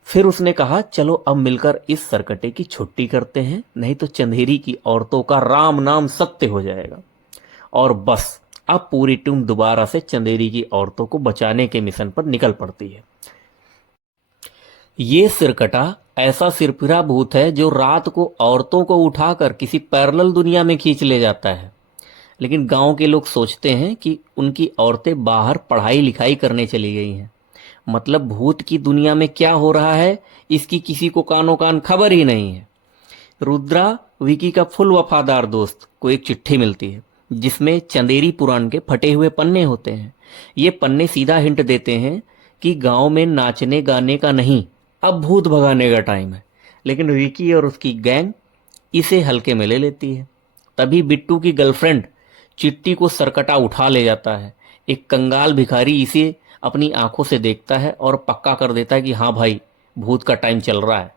फिर उसने कहा, चलो अब मिलकर इस सरकटे की छुट्टी करते हैं, नहीं तो चंदेरी की औरतों का राम नाम सत्य हो जाएगा। और बस अब पूरी टीम दोबारा से चंदेरी की औरतों को बचाने के मिशन पर निकल पड़ती है। ये सिरकटा ऐसा सिरफिरा भूत है जो रात को औरतों को उठाकर किसी पैरेलल दुनिया में खींच ले जाता है। लेकिन गांव के लोग सोचते हैं कि उनकी औरतें बाहर पढ़ाई लिखाई करने चली गई हैं। मतलब भूत की दुनिया में क्या हो रहा है, इसकी किसी को कानो कान खबर ही नहीं है। रुद्रा, विकी का फुल वफादार दोस्त, को एक चिट्ठी मिलती है जिसमें चंदेरी पुराण के फटे हुए पन्ने होते हैं। ये पन्ने सीधा हिंट देते हैं कि गांव में नाचने गाने का नहीं, अब भूत भगाने का टाइम है। लेकिन विकी और उसकी गैंग इसे हल्के में ले लेती है। तभी बिट्टू की गर्लफ्रेंड चिट्टी को सरकटा उठा ले जाता है। एक कंगाल भिखारी इसे अपनी आंखों से देखता है और पक्का कर देता है कि हाँ भाई, भूत का टाइम चल रहा है।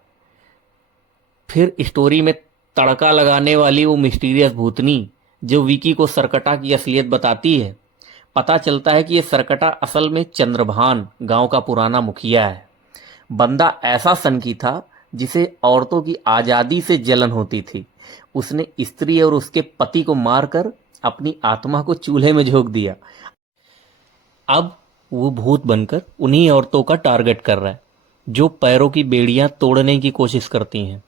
फिर स्टोरी में तड़का लगाने वाली वो मिस्टीरियस भूतनी जो विकी को सरकटा की असलियत बताती है। पता चलता है कि ये सरकटा असल में चंद्रभान गांव का पुराना मुखिया है। बंदा ऐसा सनकी था जिसे औरतों की आजादी से जलन होती थी। उसने स्त्री और उसके पति को मारकर अपनी आत्मा को चूल्हे में झोंक दिया। अब वो भूत बनकर उन्हीं औरतों का टारगेट कर रहा है जो पैरों की बेड़ियां तोड़ने की कोशिश करती हैं।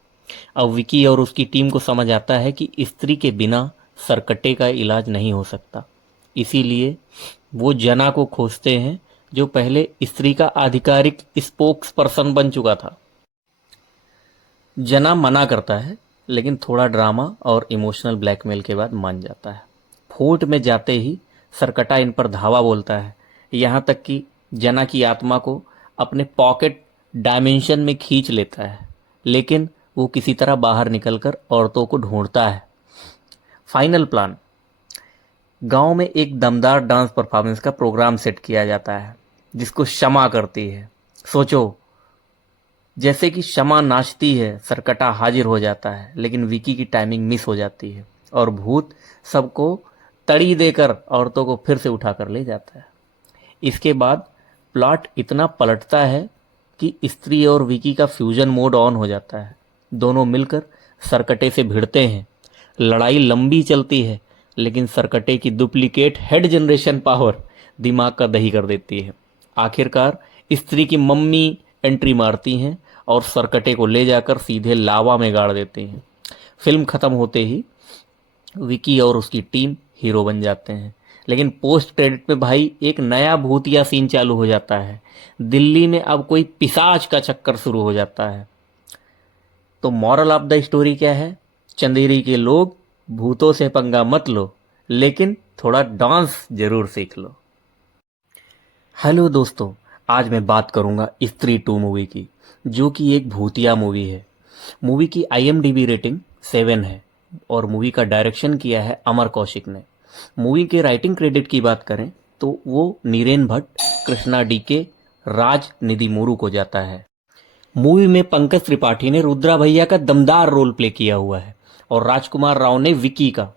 अब विकी और उसकी टीम को समझ आता है कि स्त्री के बिना सरकटे का इलाज नहीं हो सकता। इसीलिए वो जना को खोजते हैं जो पहले स्त्री का आधिकारिक स्पोक्स पर्सन बन चुका था। जना मना करता है लेकिन थोड़ा ड्रामा और इमोशनल ब्लैकमेल के बाद मान जाता है। फोर्ट में जाते ही सरकटा इन पर धावा बोलता है, यहाँ तक कि जना की आत्मा को अपने पॉकेट डायमेंशन में खींच लेता है, लेकिन वो किसी तरह बाहर निकलकर औरतों को ढूंढता है। फाइनल प्लान, गांव में एक दमदार डांस परफॉर्मेंस का प्रोग्राम सेट किया जाता है जिसको शमा करती है। सोचो, जैसे कि शमा नाचती है सरकटा हाजिर हो जाता है, लेकिन विकी की टाइमिंग मिस हो जाती है और भूत सबको तड़ी देकर औरतों को फिर से उठाकर ले जाता है। इसके बाद प्लॉट इतना पलटता है कि स्त्री और विकी का फ्यूजन मोड ऑन हो जाता है। दोनों मिलकर सरकटे से भिड़ते हैं। लड़ाई लंबी चलती है लेकिन सरकटे की डुप्लीकेट हेड जनरेशन पावर दिमाग का दही कर देती है। आखिरकार स्त्री की मम्मी एंट्री मारती हैं और सरकटे को ले जाकर सीधे लावा में गाड़ देते हैं। फिल्म खत्म होते ही विकी और उसकी टीम हीरो बन जाते हैं, लेकिन पोस्ट क्रेडिट में भाई एक नया भूतिया सीन चालू हो जाता है। दिल्ली में अब कोई पिशाच का चक्कर शुरू हो जाता है। तो मॉरल ऑफ द स्टोरी क्या है? चंदेरी के लोग, भूतों से पंगा मत लो, लेकिन थोड़ा डांस जरूर सीख लो। हेलो दोस्तों, आज मैं बात करूंगा स्त्री 2 मूवी की, जो कि एक भूतिया मूवी है। मूवी की IMDb रेटिंग 7 है और मूवी का डायरेक्शन किया है अमर कौशिक ने। मूवी के राइटिंग क्रेडिट की बात करें तो वो नीरेन भट्ट, कृष्णा DK, राज निधि मोरू को जाता है। मूवी में पंकज त्रिपाठी ने रुद्रा भैया का दमदार रोल प्ले किया हुआ है और राजकुमार राव ने विकी का।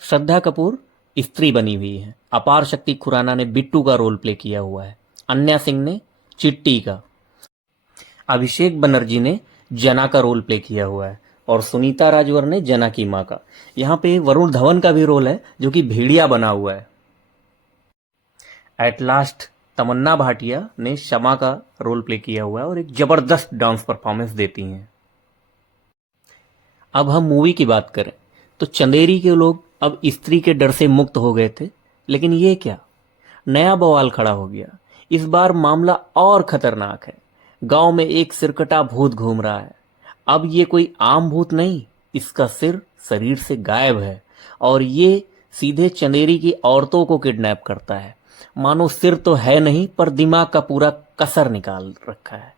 श्रद्धा कपूर स्त्री बनी हुई है। अपार शक्ति खुराना ने बिट्टू का रोल प्ले किया हुआ है। अन्या सिंह ने चिट्टी का। अभिषेक बनर्जी ने जना का रोल प्ले किया हुआ है और सुनीता राजवर ने जना की मां का। यहाँ पे वरुण धवन का भी रोल है जो कि भेड़िया बना हुआ है। एट लास्ट तमन्ना भाटिया ने शमा का रोल प्ले किया हुआ है और एक जबरदस्त डांस परफॉर्मेंस देती हैं। अब हम मूवी की बात करें तो चंदेरी के लोग अब स्त्री के डर से मुक्त हो गए थे, लेकिन ये क्या, नया बवाल खड़ा हो गया। इस बार मामला और खतरनाक है। गांव में एक सिरकटा भूत घूम रहा है। अब ये कोई आम भूत नहीं, इसका सिर शरीर से गायब है और ये सीधे चंदेरी की औरतों को किडनैप करता है। मानो सिर तो है नहीं पर दिमाग का पूरा कसर निकाल रखा है।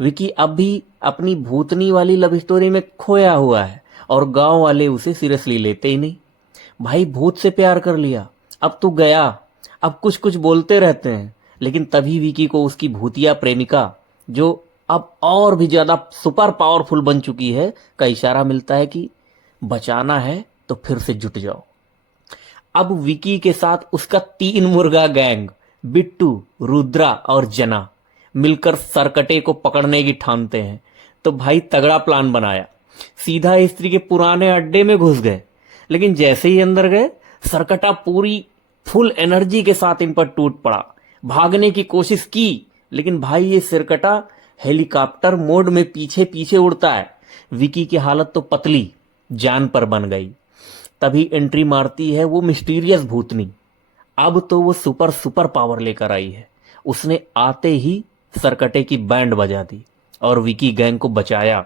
विकी अब भी अपनी भूतनी वाली लव स्टोरी में खोया हुआ है और गांव वाले उसे सीरियसली लेते ही नहीं। भाई भूत से प्यार कर लिया, अब तू गया। अब कुछ कुछ बोलते रहते हैं, लेकिन तभी विकी को उसकी भूतिया प्रेमिका, जो अब और भी ज्यादा सुपर पावरफुल बन चुकी है, का इशारा मिलता है कि बचाना है तो फिर से जुट जाओ। अब विकी के साथ उसका 3 मुर्गा गैंग बिट्टू, रुद्रा और जना मिलकर सरकटे को पकड़ने की ठानते हैं। तो भाई तगड़ा प्लान बनाया, सीधा स्त्री के पुराने अड्डे में घुस गए। लेकिन जैसे ही अंदर गए, सरकटा पूरी फुल एनर्जी के साथ इन पर टूट पड़ा। भागने की कोशिश की, लेकिन भाई ये सिरकटा हेलीकॉप्टर मोड में पीछे पीछे उड़ता है। विकी की हालत तो पतली जान पर बन गई। तभी एंट्री मारती है वो मिस्टीरियस भूतनी। अब तो वो सुपर पावर लेकर आई है। उसने आते ही सरकटे की बैंड बजा दी और विकी गैंग को बचाया।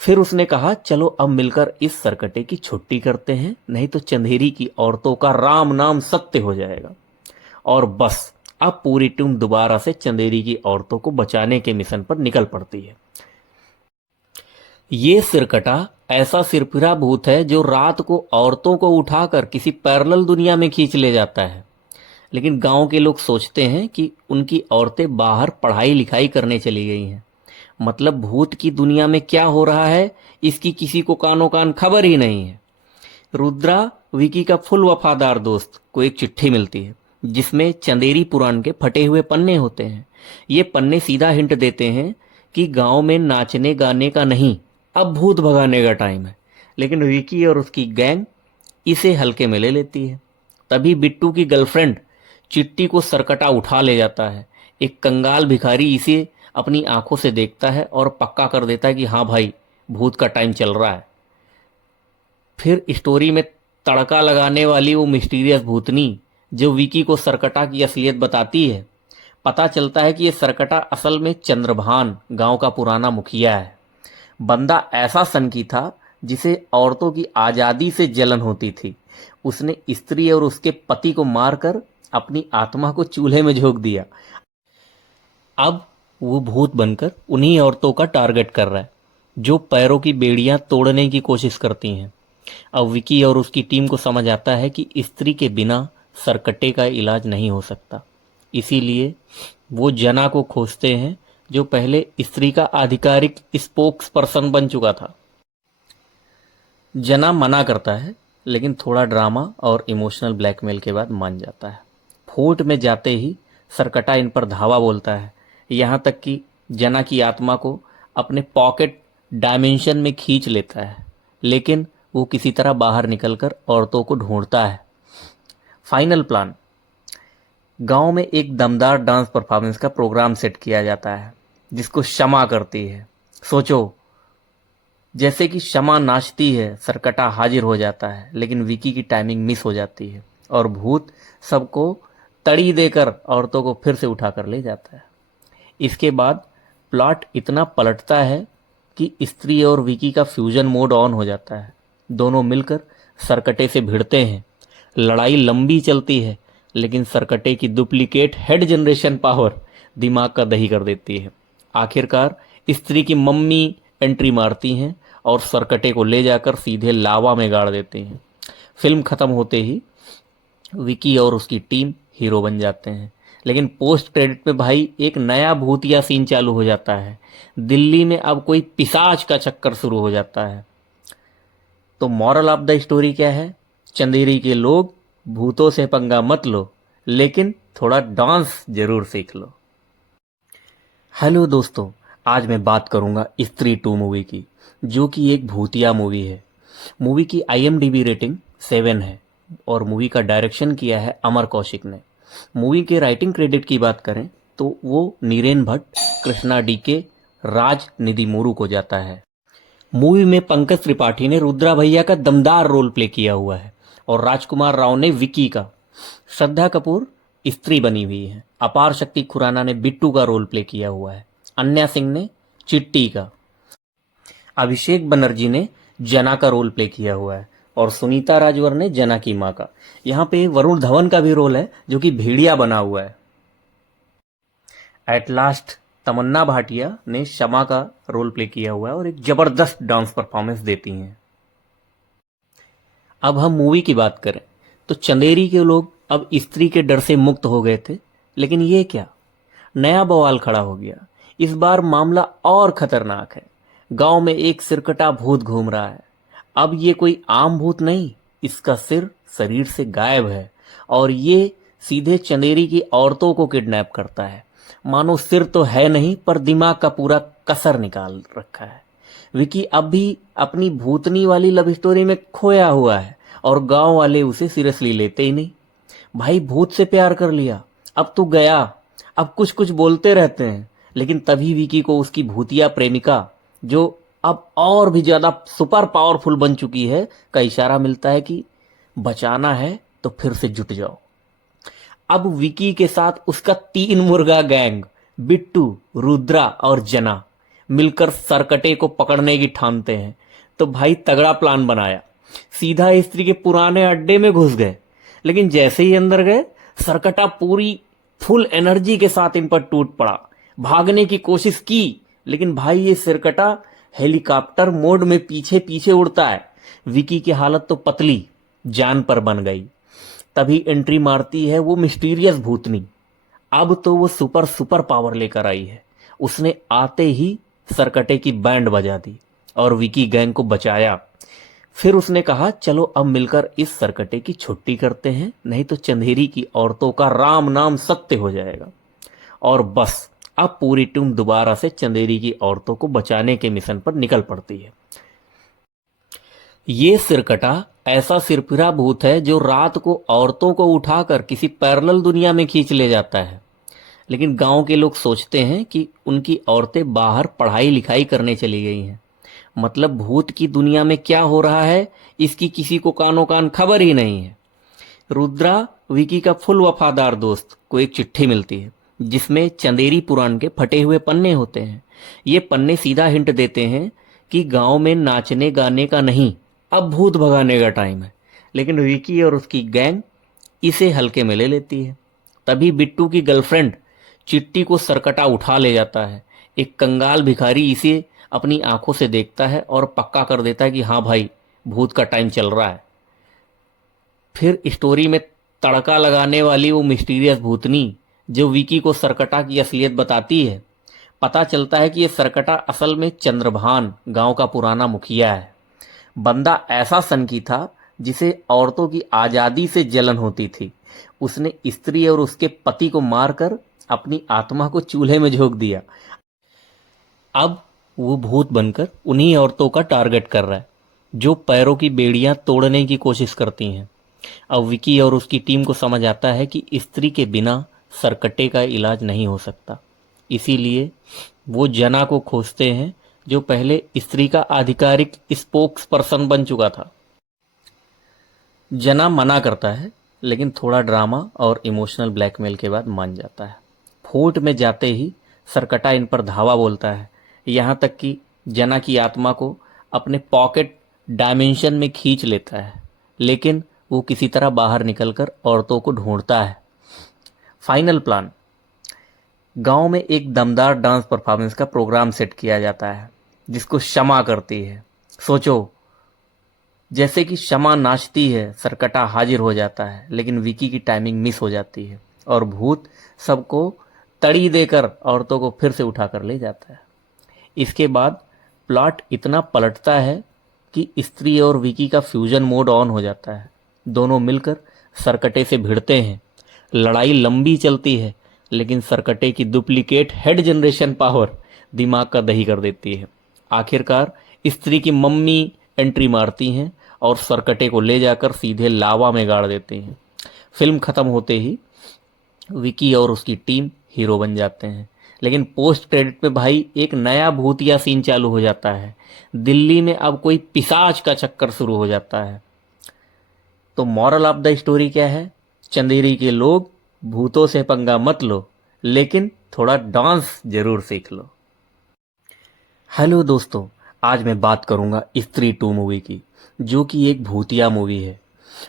फिर उसने कहा, चलो अब मिलकर इस सरकटे की छुट्टी करते हैं, नहीं तो चंदेरी की औरतों का राम नाम सत्य हो जाएगा। और बस अब पूरी टीम दोबारा से चंदेरी की औरतों को बचाने के मिशन पर निकल पड़ती है। ये सिरकटा ऐसा सिरफिरा भूत है जो रात को औरतों को उठाकर किसी पैरेलल दुनिया में खींच ले जाता है। लेकिन गांव के लोग सोचते हैं कि उनकी औरतें बाहर पढ़ाई लिखाई करने चली गई हैं। मतलब भूत की दुनिया में क्या हो रहा है इसकी किसी को कानो कान खबर ही नहीं है। रुद्रा विकी का फुल वफादार दोस्त को एक चिट्ठी मिलती है जिसमें चंदेरी पुराण के फटे हुए पन्ने होते हैं। ये पन्ने सीधा हिंट देते हैं कि गांव में नाचने गाने का नहीं, अब भूत भगाने का टाइम है। लेकिन विकी और उसकी गैंग इसे हल्के में ले लेती है। तभी बिट्टू की गर्लफ्रेंड चिट्टी को सरकटा उठा ले जाता है। एक कंगाल भिखारी इसे अपनी आंखों से देखता है और पक्का कर देता है कि हाँ भाई, भूत का टाइम चल रहा है। फिर स्टोरी में तड़का लगाने वाली वो मिस्टीरियस भूतनी जो विकी को सरकटा की असलियत बताती है। पता चलता है कि ये सरकटा असल में चंद्रभान गांव का पुराना मुखिया है। बंदा ऐसा सनकी था जिसे औरतों की आज़ादी से जलन होती थी। उसने स्त्री और उसके पति को मारकर अपनी आत्मा को चूल्हे में झोंक दिया। अब वो भूत बनकर उन्हीं औरतों का टारगेट कर रहा है जो पैरों की बेड़ियां तोड़ने की कोशिश करती हैं। अब विकी और उसकी टीम को समझ आता है कि स्त्री के बिना सरकटे का इलाज नहीं हो सकता। इसीलिए वो जना को खोजते हैं जो पहले स्त्री का आधिकारिक स्पोक्स पर्सन बन चुका था। जना मना करता है लेकिन थोड़ा ड्रामा और इमोशनल ब्लैकमेल के बाद मान जाता है। फोर्ट में जाते ही सरकटा इन पर धावा बोलता है, यहाँ तक कि जना की आत्मा को अपने पॉकेट डायमेंशन में खींच लेता है। लेकिन वो किसी तरह बाहर निकलकर औरतों को ढूंढता है। फाइनल प्लान, गांव में एक दमदार डांस परफॉर्मेंस का प्रोग्राम सेट किया जाता है जिसको शमा करती है। सोचो, जैसे कि शमा नाचती है, सरकटा हाजिर हो जाता है, लेकिन विकी की टाइमिंग मिस हो जाती है और भूत सबको तड़ी देकर औरतों को फिर से उठाकर ले जाता है। इसके बाद प्लॉट इतना पलटता है कि स्त्री और विकी का फ्यूजन मोड ऑन हो जाता है। दोनों मिलकर सरकटे से भिड़ते हैं। लड़ाई लंबी चलती है लेकिन सरकटे की डुप्लीकेट हेड जनरेशन पावर दिमाग का दही कर देती है। आखिरकार स्त्री की मम्मी एंट्री मारती हैं और सरकटे को ले जाकर सीधे लावा में गाड़ देते हैं। फिल्म खत्म होते ही विकी और उसकी टीम हीरो बन जाते हैं। लेकिन पोस्ट क्रेडिट में भाई एक नया भूतिया सीन चालू हो जाता है। दिल्ली में अब कोई पिशाच का चक्कर शुरू हो जाता है। तो मॉरल ऑफ द स्टोरी क्या है? चंदेरी के लोग, भूतों से पंगा मत लो, लेकिन थोड़ा डांस जरूर सीख लो। हेलो दोस्तों, आज मैं बात करूंगा स्त्री 2 मूवी की, जो कि एक भूतिया मूवी है। मूवी की IMDb रेटिंग 7 है और मूवी का डायरेक्शन किया है अमर कौशिक ने। मूवी के राइटिंग क्रेडिट की बात करें तो वो नीरेन भट्ट, कृष्णा DK, राज निधिमुरु को जाता है। मूवी में पंकज त्रिपाठी ने रुद्रा भैया का दमदार रोल प्ले किया हुआ है और राजकुमार राव ने विकी का। श्रद्धा कपूर स्त्री बनी हुई है। अपार शक्ति खुराना ने बिट्टू का रोल प्ले किया हुआ है। अन्या सिंह ने चिट्टी का। अभिषेक बनर्जी ने जना का रोल प्ले किया हुआ है और सुनीता राजवर ने जना की मां का। यहाँ पे वरुण धवन का भी रोल है जो कि भेड़िया बना हुआ है। एट लास्ट तमन्ना भाटिया ने शमा का रोल प्ले किया हुआ है और एक जबरदस्त डांस परफॉर्मेंस देती हैं। अब हम मूवी की बात करें तो चंदेरी के लोग अब स्त्री के डर से मुक्त हो गए थे, लेकिन ये क्या, नया बवाल खड़ा हो गया। इस बार मामला और खतरनाक है। गांव में एक सिरकटा भूत घूम रहा है। अब ये कोई आम भूत नहीं, इसका सिर शरीर से गायब है और ये सीधे चंदेरी की औरतों को किडनैप करता है। मानो सिर तो है नहीं पर दिमाग का पूरा कसर निकाल रखा है। विकी अब भी अपनी भूतनी वाली लव स्टोरी में खोया हुआ है और गांव वाले उसे सीरियसली लेते ही नहीं। भाई, भूत से प्यार कर लिया, अब तू गया। अब कुछ कुछ बोलते रहते हैं, लेकिन तभी विकी को उसकी भूतिया प्रेमिका, जो अब और भी ज्यादा सुपर पावरफुल बन चुकी है, का इशारा मिलता है कि बचाना है तो फिर से जुट जाओ। अब विकी के साथ उसका 3 मुर्गा गैंग बिट्टू, रुद्रा और जना मिलकर सरकटे को पकड़ने की ठानते हैं। तो भाई तगड़ा प्लान बनाया, सीधा स्त्री के पुराने अड्डे में घुस गए। लेकिन जैसे ही अंदर गए, सरकटा पूरी फुल एनर्जी के साथ इन पर टूट पड़ा। भागने की कोशिश की, लेकिन भाई ये सरकटा हेलीकॉप्टर मोड में पीछे पीछे उड़ता है। विकी की हालत तो पतली जान पर बन गई। तभी एंट्री मारती है वो मिस्टीरियस भूतनी। अब तो वो सुपर पावर लेकर आई है। उसने आते ही सरकटे की बैंड बजा दी और विकी गैंग को बचाया। फिर उसने कहा चलो अब मिलकर इस सरकटे की छुट्टी करते हैं, नहीं तो चंदेरी की औरतों का राम नाम सत्य हो जाएगा। और बस अब पूरी टीम दोबारा से चंदेरी की औरतों को बचाने के मिशन पर निकल पड़ती है। ये सिरकटा ऐसा सिरफिरा भूत है जो रात को औरतों को उठाकर किसी पैरेलल दुनिया में खींच ले जाता है। लेकिन गांव के लोग सोचते हैं कि उनकी औरतें बाहर पढ़ाई लिखाई करने चली गई हैं। मतलब भूत की दुनिया में क्या हो रहा है इसकी किसी को कानो कान खबर ही नहीं है। रुद्रा विकी का फुल वफादार दोस्त को एक चिट्ठी मिलती है जिसमें चंदेरी पुराण के फटे हुए पन्ने होते हैं। ये पन्ने सीधा हिंट देते हैं कि गांव में नाचने गाने का नहीं, अब भूत भगाने का टाइम है। लेकिन विकी और उसकी गैंग इसे हल्के में ले लेती है। तभी बिट्टू की गर्लफ्रेंड चिट्टी को सरकटा उठा ले जाता है। एक कंगाल भिखारी इसे अपनी आंखों से देखता है और पक्का कर देता है कि हाँ भाई, भूत का टाइम चल रहा है। फिर स्टोरी में तड़का लगाने वाली वो मिस्टीरियस भूतनी जो विकी को सरकटा की असलियत बताती है। पता चलता है कि ये सरकटा असल में चंद्रभान गांव का पुराना मुखिया है। बंदा ऐसा सनकी था जिसे औरतों की आज़ादी से जलन होती थी। उसने स्त्री और उसके पति को मारकर अपनी आत्मा को चूल्हे में झोंक दिया। अब वो भूत बनकर उन्हीं औरतों का टारगेट कर रहा है जो पैरों की बेड़ियां तोड़ने की कोशिश करती हैं। अब विकी और उसकी टीम को समझ आता है कि स्त्री के बिना सरकटे का इलाज नहीं हो सकता। इसीलिए वो जना को खोजते हैं जो पहले स्त्री का आधिकारिक स्पोक्स पर्सन बन चुका था। जना मना करता है लेकिन थोड़ा ड्रामा और इमोशनल ब्लैकमेल के बाद मान जाता है। फोर्ट में जाते ही सरकटा इन पर धावा बोलता है, यहाँ तक कि जना की आत्मा को अपने पॉकेट डायमेंशन में खींच लेता है। लेकिन वो किसी तरह बाहर निकलकर औरतों को ढूंढता है। फाइनल प्लान, गांव में एक दमदार डांस परफॉर्मेंस का प्रोग्राम सेट किया जाता है जिसको शमा करती है। सोचो, जैसे कि शमा नाचती है सरकटा हाजिर हो जाता है, लेकिन विकी की टाइमिंग मिस हो जाती है और भूत सबको तड़ी देकर औरतों को फिर से उठा कर ले जाता है। इसके बाद प्लॉट इतना पलटता है कि स्त्री और विकी का फ्यूजन मोड ऑन हो जाता है। दोनों मिलकर सरकटे से भिड़ते हैं। लड़ाई लंबी चलती है लेकिन सरकटे की डुप्लीकेट हेड जनरेशन पावर दिमाग का दही कर देती है। आखिरकार स्त्री की मम्मी एंट्री मारती हैं और सरकटे को ले जाकर सीधे लावा में गाड़ देते हैं। फिल्म खत्म होते ही विकी और उसकी टीम हीरो बन जाते हैं। लेकिन पोस्ट क्रेडिट में भाई एक नया भूतिया सीन चालू हो जाता है। दिल्ली में अब कोई पिशाच का चक्कर शुरू हो जाता है। तो मॉरल ऑफ द स्टोरी क्या है? चंदेरी के लोग भूतों से पंगा मत लो, लेकिन थोड़ा डांस जरूर सीख लो। हेलो दोस्तों, आज मैं बात करूंगा स्त्री 2 मूवी की, जो कि एक भूतिया मूवी है।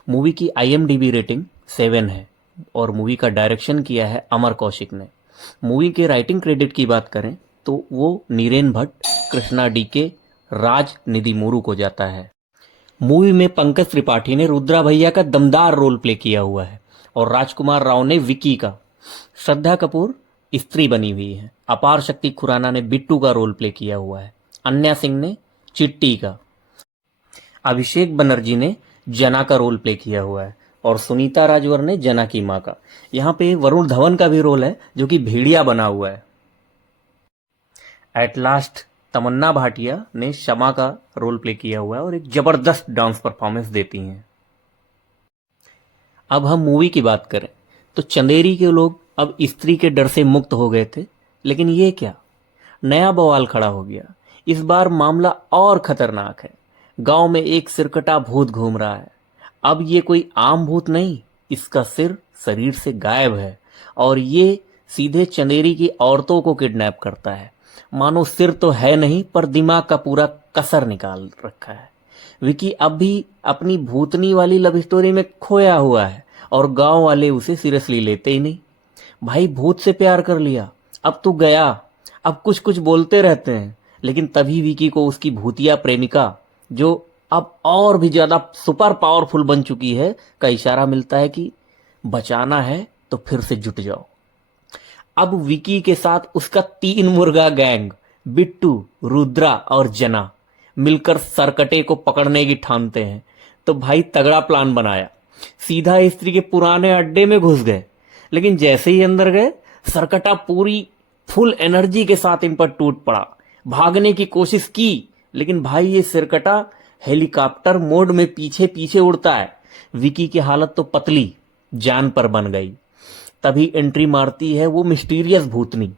मूवी की IMDb रेटिंग 7 है और मूवी का डायरेक्शन किया है अमर कौशिक ने। मूवी के राइटिंग क्रेडिट की बात करें तो वो नीरेन भट्ट, कृष्णा DK, राज निधि मोरू को जाता है। मूवी में पंकज त्रिपाठी ने रुद्रा भैया का दमदार रोल प्ले किया हुआ है और राजकुमार राव ने विकी का। श्रद्धा कपूर स्त्री बनी हुई है। अपार शक्ति खुराना ने बिट्टू का रोल प्ले किया हुआ है। अन्या सिंह ने चिट्टी का। अभिषेक बनर्जी ने जना का रोल प्ले किया हुआ है और सुनीता राजवर ने जना की मां का। यहाँ पे वरुण धवन का भी रोल है जो कि भेड़िया बना हुआ है। एट लास्ट तमन्ना भाटिया ने शमा का रोल प्ले किया हुआ है और एक जबरदस्त डांस परफॉर्मेंस देती हैं। अब हम मूवी की बात करें तो चंदेरी के लोग अब स्त्री के डर से मुक्त हो गए थे, लेकिन ये क्या, नया बवाल खड़ा हो गया। इस बार मामला और खतरनाक है। गांव में एक सिरकटा भूत घूम रहा है। अब ये कोई आम भूत नहीं, इसका सिर शरीर से गायब है और ये सीधे चंदेरी की औरतों को किडनैप करता है। मानो सिर तो है नहीं पर दिमाग का पूरा कसर निकाल रखा है। विकी अब भी अपनी भूतनी वाली लव स्टोरी में खोया हुआ है और गांव वाले उसे सीरियसली लेते ही नहीं। भाई भूत से प्यार कर लिया, अब तू गया। अब कुछ कुछ बोलते रहते हैं, लेकिन तभी विकी को उसकी भूतिया प्रेमिका, जो अब और भी ज्यादा सुपर पावरफुल बन चुकी है, का इशारा मिलता है कि बचाना है तो फिर से जुट जाओ। अब विकी के साथ उसका 3 मुर्गा गैंग बिट्टू, रुद्रा और जना मिलकर सरकटे को पकड़ने की ठानते हैं। तो भाई तगड़ा प्लान बनाया, सीधा स्त्री के पुराने अड्डे में घुस गए। लेकिन जैसे ही अंदर गए, सरकटा पूरी फुल एनर्जी के साथ इन पर टूट पड़ा। भागने की कोशिश की, लेकिन भाई ये सिरकटा हेलीकॉप्टर मोड में पीछे पीछे उड़ता है। विकी की हालत तो पतली जान पर बन गई। तभी एंट्री मारती है वो मिस्टीरियस भूतनी।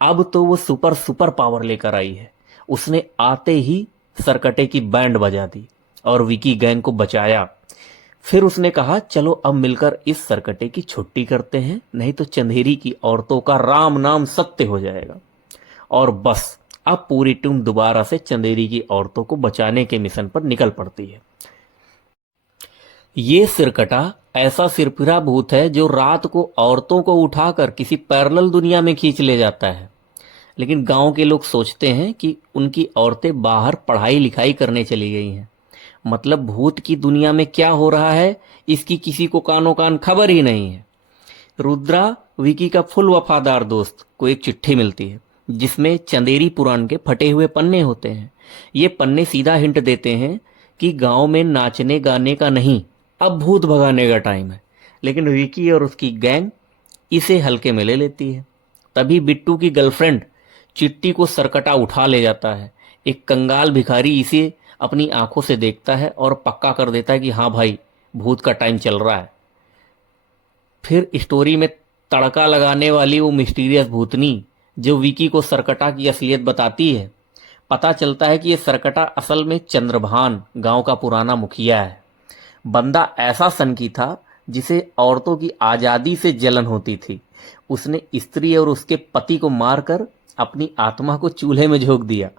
अब तो वो सुपर सुपर पावर लेकर आई है। उसने आते ही सरकटे की बैंड बजा दी और विकी गैंग को बचाया। फिर उसने कहा, चलो अब मिलकर इस सरकटे की छुट्टी करते हैं, नहीं तो चंदेरी की औरतों का राम नाम सत्य हो जाएगा। और बस अब पूरी टीम दोबारा से चंदेरी की औरतों को बचाने के मिशन पर निकल पड़ती है। ये सिरकटा ऐसा सिरफिरा भूत है जो रात को औरतों को उठाकर किसी पैरेलल दुनिया में खींच ले जाता है। लेकिन गांव के लोग सोचते हैं कि उनकी औरतें बाहर पढ़ाई लिखाई करने चली गई हैं। मतलब भूत की दुनिया में क्या हो रहा है इसकी किसी को कानो कान खबर ही नहीं है। रुद्रा, विकी का फुल वफादार दोस्त, को एक चिट्ठी मिलती है जिसमें चंदेरी पुराण के फटे हुए पन्ने होते हैं। ये पन्ने सीधा हिंट देते हैं कि गांव में नाचने गाने का नहीं, अब भूत भगाने का टाइम है। लेकिन विकी और उसकी गैंग इसे हल्के में ले लेती है। तभी बिट्टू की गर्लफ्रेंड चिट्टी को सरकटा उठा ले जाता है। एक कंगाल भिखारी इसे अपनी आंखों से देखता है और पक्का कर देता है कि हाँ भाई, भूत का टाइम चल रहा है। फिर स्टोरी में तड़का लगाने वाली वो मिस्टीरियस भूतनी जो विकी को सरकटा की असलियत बताती है। पता चलता है कि ये सरकटा असल में चंद्रभान, गांव का पुराना मुखिया है। बंदा ऐसा सनकी था जिसे औरतों की आजादी से जलन होती थी। उसने स्त्री और उसके पति को मारकर अपनी आत्मा को चूल्हे में झोंक दिया।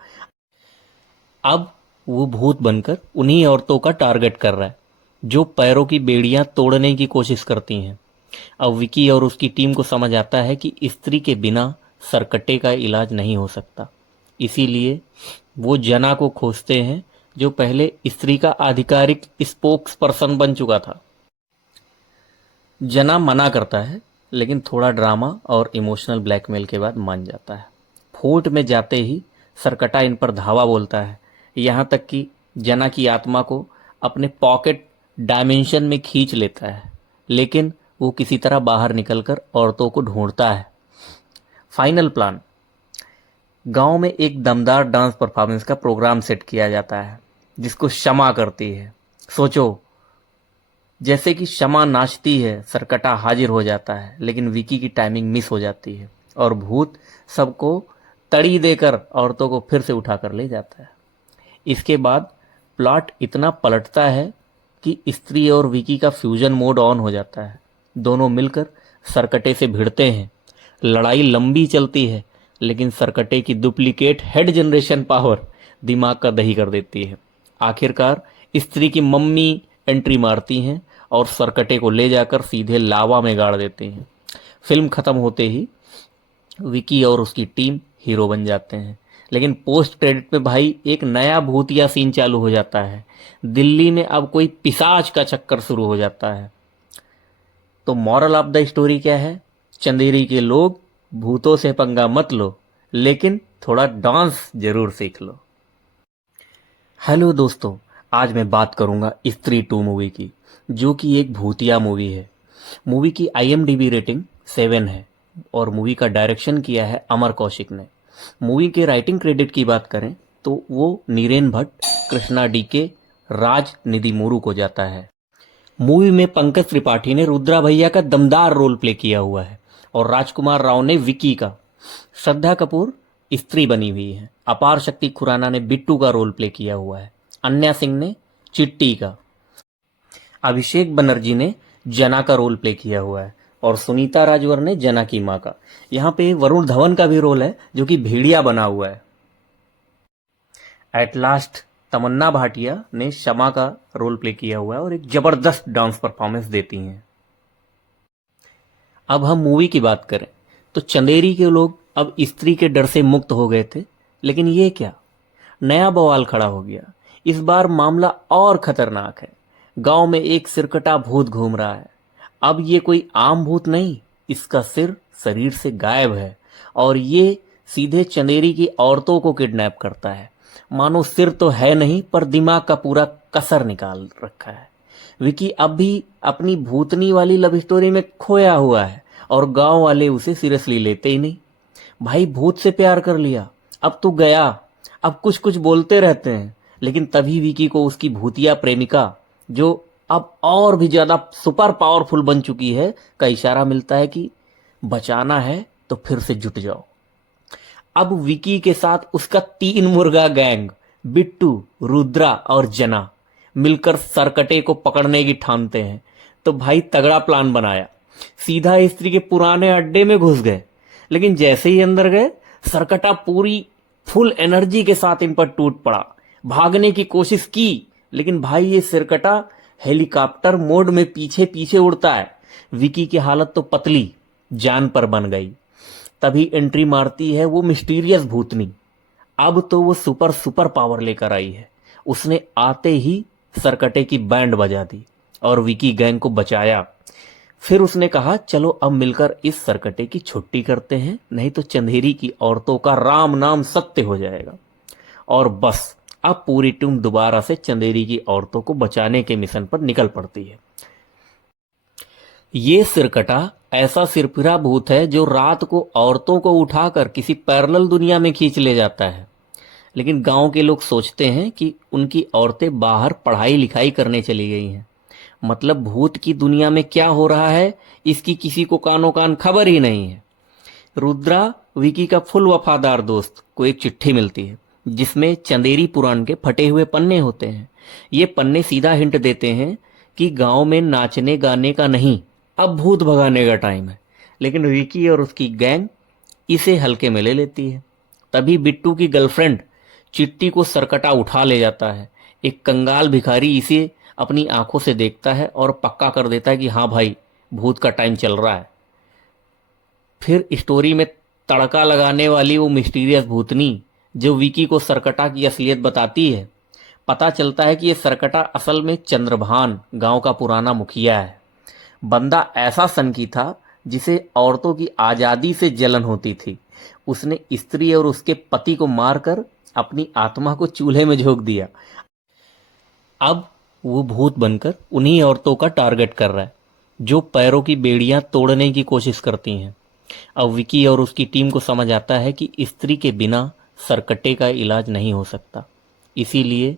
अब वो भूत बनकर उन्हीं औरतों का टारगेट कर रहा है जो पैरों की बेड़ियां तोड़ने की कोशिश करती हैं। अब विकी और उसकी टीम को समझ आता है कि स्त्री के बिना सरकटे का इलाज नहीं हो सकता। इसीलिए वो जना को खोजते हैं जो पहले स्त्री का आधिकारिक स्पोक्स पर्सन बन चुका था। जना मना करता है, लेकिन थोड़ा ड्रामा और इमोशनल ब्लैकमेल के बाद मान जाता है। फोर्ट में जाते ही सरकटा इन पर धावा बोलता है, यहाँ तक कि जना की आत्मा को अपने पॉकेट डायमेंशन में खींच लेता है। लेकिन वो किसी तरह बाहर निकलकर औरतों को ढूंढता है। फाइनल प्लान, गांव में एक दमदार डांस परफॉर्मेंस का प्रोग्राम सेट किया जाता है जिसको शमा करती है। सोचो, जैसे कि शमा नाचती है, सरकटा हाजिर हो जाता है, लेकिन विकी की टाइमिंग मिस हो जाती है और भूत सबको तड़ी देकर औरतों को फिर से उठाकर ले जाता है। इसके बाद प्लॉट इतना पलटता है कि स्त्री और विकी का फ्यूजन मोड ऑन हो जाता है। दोनों मिलकर सरकटे से भिड़ते हैं। लड़ाई लंबी चलती है, लेकिन सरकटे की डुप्लीकेट हेड जनरेशन पावर दिमाग का दही कर देती है। आखिरकार स्त्री की मम्मी एंट्री मारती हैं और सरकटे को ले जाकर सीधे लावा में गाड़ देते हैं। फिल्म खत्म होते ही विकी और उसकी टीम हीरो बन जाते हैं। लेकिन पोस्ट क्रेडिट में भाई एक नया भूतिया सीन चालू हो जाता है। दिल्ली में अब कोई पिशाच का चक्कर शुरू हो जाता है। तो मॉरल ऑफ द स्टोरी क्या है? चंदेरी के लोग, भूतों से पंगा मत लो, लेकिन थोड़ा डांस जरूर सीख लो। हेलो दोस्तों, आज मैं बात करूंगा स्त्री 2 मूवी की, जो कि एक भूतिया मूवी है। मूवी की IMDb रेटिंग 7 है और मूवी का डायरेक्शन किया है अमर कौशिक ने। मूवी के राइटिंग क्रेडिट की बात करें तो वो नीरेन भट्ट, कृष्णा DK, राज निधि मुरु को जाता है। मूवी में पंकज त्रिपाठी ने रुद्रा भैया का दमदार रोल प्ले किया हुआ है और राजकुमार राव ने विकी का। श्रद्धा कपूर स्त्री बनी हुई है। अपार शक्ति खुराना ने बिट्टू का रोल प्ले किया हुआ है। अन्या सिंह ने चिट्टी का। अभिषेक बनर्जी ने जना का रोल प्ले किया हुआ है और सुनीता राजवर ने जना की मां का। यहाँ पे वरुण धवन का भी रोल है जो कि भेड़िया बना हुआ है। एट लास्ट तमन्ना भाटिया ने शमा का रोल प्ले किया हुआ है और एक जबरदस्त डांस परफॉर्मेंस देती हैं। अब हम मूवी की बात करें तो चंदेरी के लोग अब स्त्री के डर से मुक्त हो गए थे, लेकिन ये क्या, नया बवाल खड़ा हो गया। इस बार मामला और खतरनाक है। गांव में एक सिरकटा भूत घूम रहा है। अब ये कोई आम भूत नहीं, इसका सिर शरीर से गायब है और ये सीधे चंदेरी की औरतों को किडनैप करता है। मानो सिर तो है नहीं पर दिमाग का पूरा कसर निकाल रखा है। विकी अब भी अपनी भूतनी वाली लव स्टोरी में खोया हुआ है और गांव वाले उसे सीरियसली लेते ही नहीं। भाई भूत से प्यार कर लिया, अब तू गया। अब कुछ कुछ बोलते रहते हैं, लेकिन तभी विकी को उसकी भूतिया प्रेमिका, जो अब और भी ज्यादा सुपर पावरफुल बन चुकी है, का इशारा मिलता है कि बचाना है तो फिर से जुट जाओ। अब विकी के साथ उसका 3 मुर्गा गैंग बिट्टू, रुद्रा और जना मिलकर सरकटे को पकड़ने की ठानते हैं। तो भाई तगड़ा प्लान बनाया, सीधा स्त्री के पुराने अड्डे में घुस गए। लेकिन जैसे ही अंदर गए, सरकटा पूरी फुल एनर्जी के साथ इन पर टूट पड़ा। भागने की कोशिश की, लेकिन भाई ये सिरकटा हेलीकॉप्टर मोड में पीछे पीछे उड़ता है। विकी की हालत तो पतली जान पर बन गई। तभी एंट्री मारती है वो मिस्टीरियस भूतनी। अब तो वो सुपर सुपर पावर लेकर आई है। उसने आते ही सरकटे की बैंड बजा दी और विकी गैंग को बचाया। फिर उसने कहा चलो अब मिलकर इस सरकटे की छुट्टी करते हैं, नहीं तो चंदेरी की औरतों का राम नाम सत्य हो जाएगा। और बस अब पूरी टीम दोबारा से चंदेरी की औरतों को बचाने के मिशन पर निकल पड़ती है। ये सिरकटा ऐसा सिरफिरा भूत है जो रात को औरतों को उठाकर किसी पैरेलल दुनिया में खींच ले जाता है। लेकिन गांव के लोग सोचते हैं कि उनकी औरतें बाहर पढ़ाई लिखाई करने चली गई हैं। मतलब भूत की दुनिया में क्या हो रहा है इसकी किसी को कानो कान खबर ही नहीं है। रुद्रा, विकी का फुल वफादार दोस्त, को एक चिट्ठी मिलती है जिसमें चंदेरी पुराण के फटे हुए पन्ने होते हैं। ये पन्ने सीधा हिंट देते हैं कि गांव में नाचने गाने का नहीं, अब भूत भगाने का टाइम है। लेकिन विकी और उसकी गैंग इसे हल्के में ले लेती है। तभी बिट्टू की गर्लफ्रेंड चिट्टी को सरकटा उठा ले जाता है। एक कंगाल भिखारी इसे अपनी आंखों से देखता है और पक्का कर देता है कि हाँ भाई, भूत का टाइम चल रहा है। फिर स्टोरी में तड़का लगाने वाली वो मिस्टीरियस भूतनी जो विकी को सरकटा की असलियत बताती है। पता चलता है कि ये सरकटा असल में चंद्रभान, गांव का पुराना मुखिया है। बंदा ऐसा सनकी था जिसे औरतों की आज़ादी से जलन होती थी। उसने स्त्री और उसके पति को मारकर अपनी आत्मा को चूल्हे में झोंक दिया। अब वो भूत बनकर उन्हीं औरतों का टारगेट कर रहा है जो पैरों की बेड़ियां तोड़ने की कोशिश करती हैं। अब विकी और उसकी टीम को समझ आता है कि स्त्री के बिना सरकटे का इलाज नहीं हो सकता। इसीलिए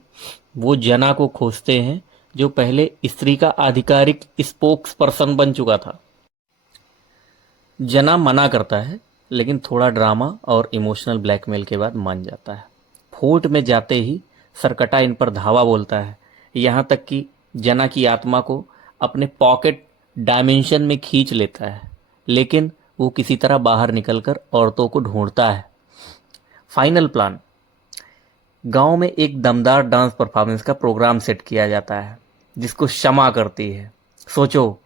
वो जना को खोजते हैं जो पहले स्त्री का आधिकारिक स्पोक्स पर्सन बन चुका था। जना मना करता है, लेकिन थोड़ा ड्रामा और इमोशनल ब्लैकमेल के बाद मान जाता है। फोर्ट में जाते ही सरकटा इन पर धावा बोलता है, यहाँ तक कि जना की आत्मा को अपने पॉकेट डायमेंशन में खींच लेता है। लेकिन वो किसी तरह बाहर निकलकर औरतों को ढूंढता है। फाइनल प्लान, गांव में एक दमदार डांस परफॉर्मेंस का प्रोग्राम सेट किया जाता है जिसको शमा करती है। सोचो,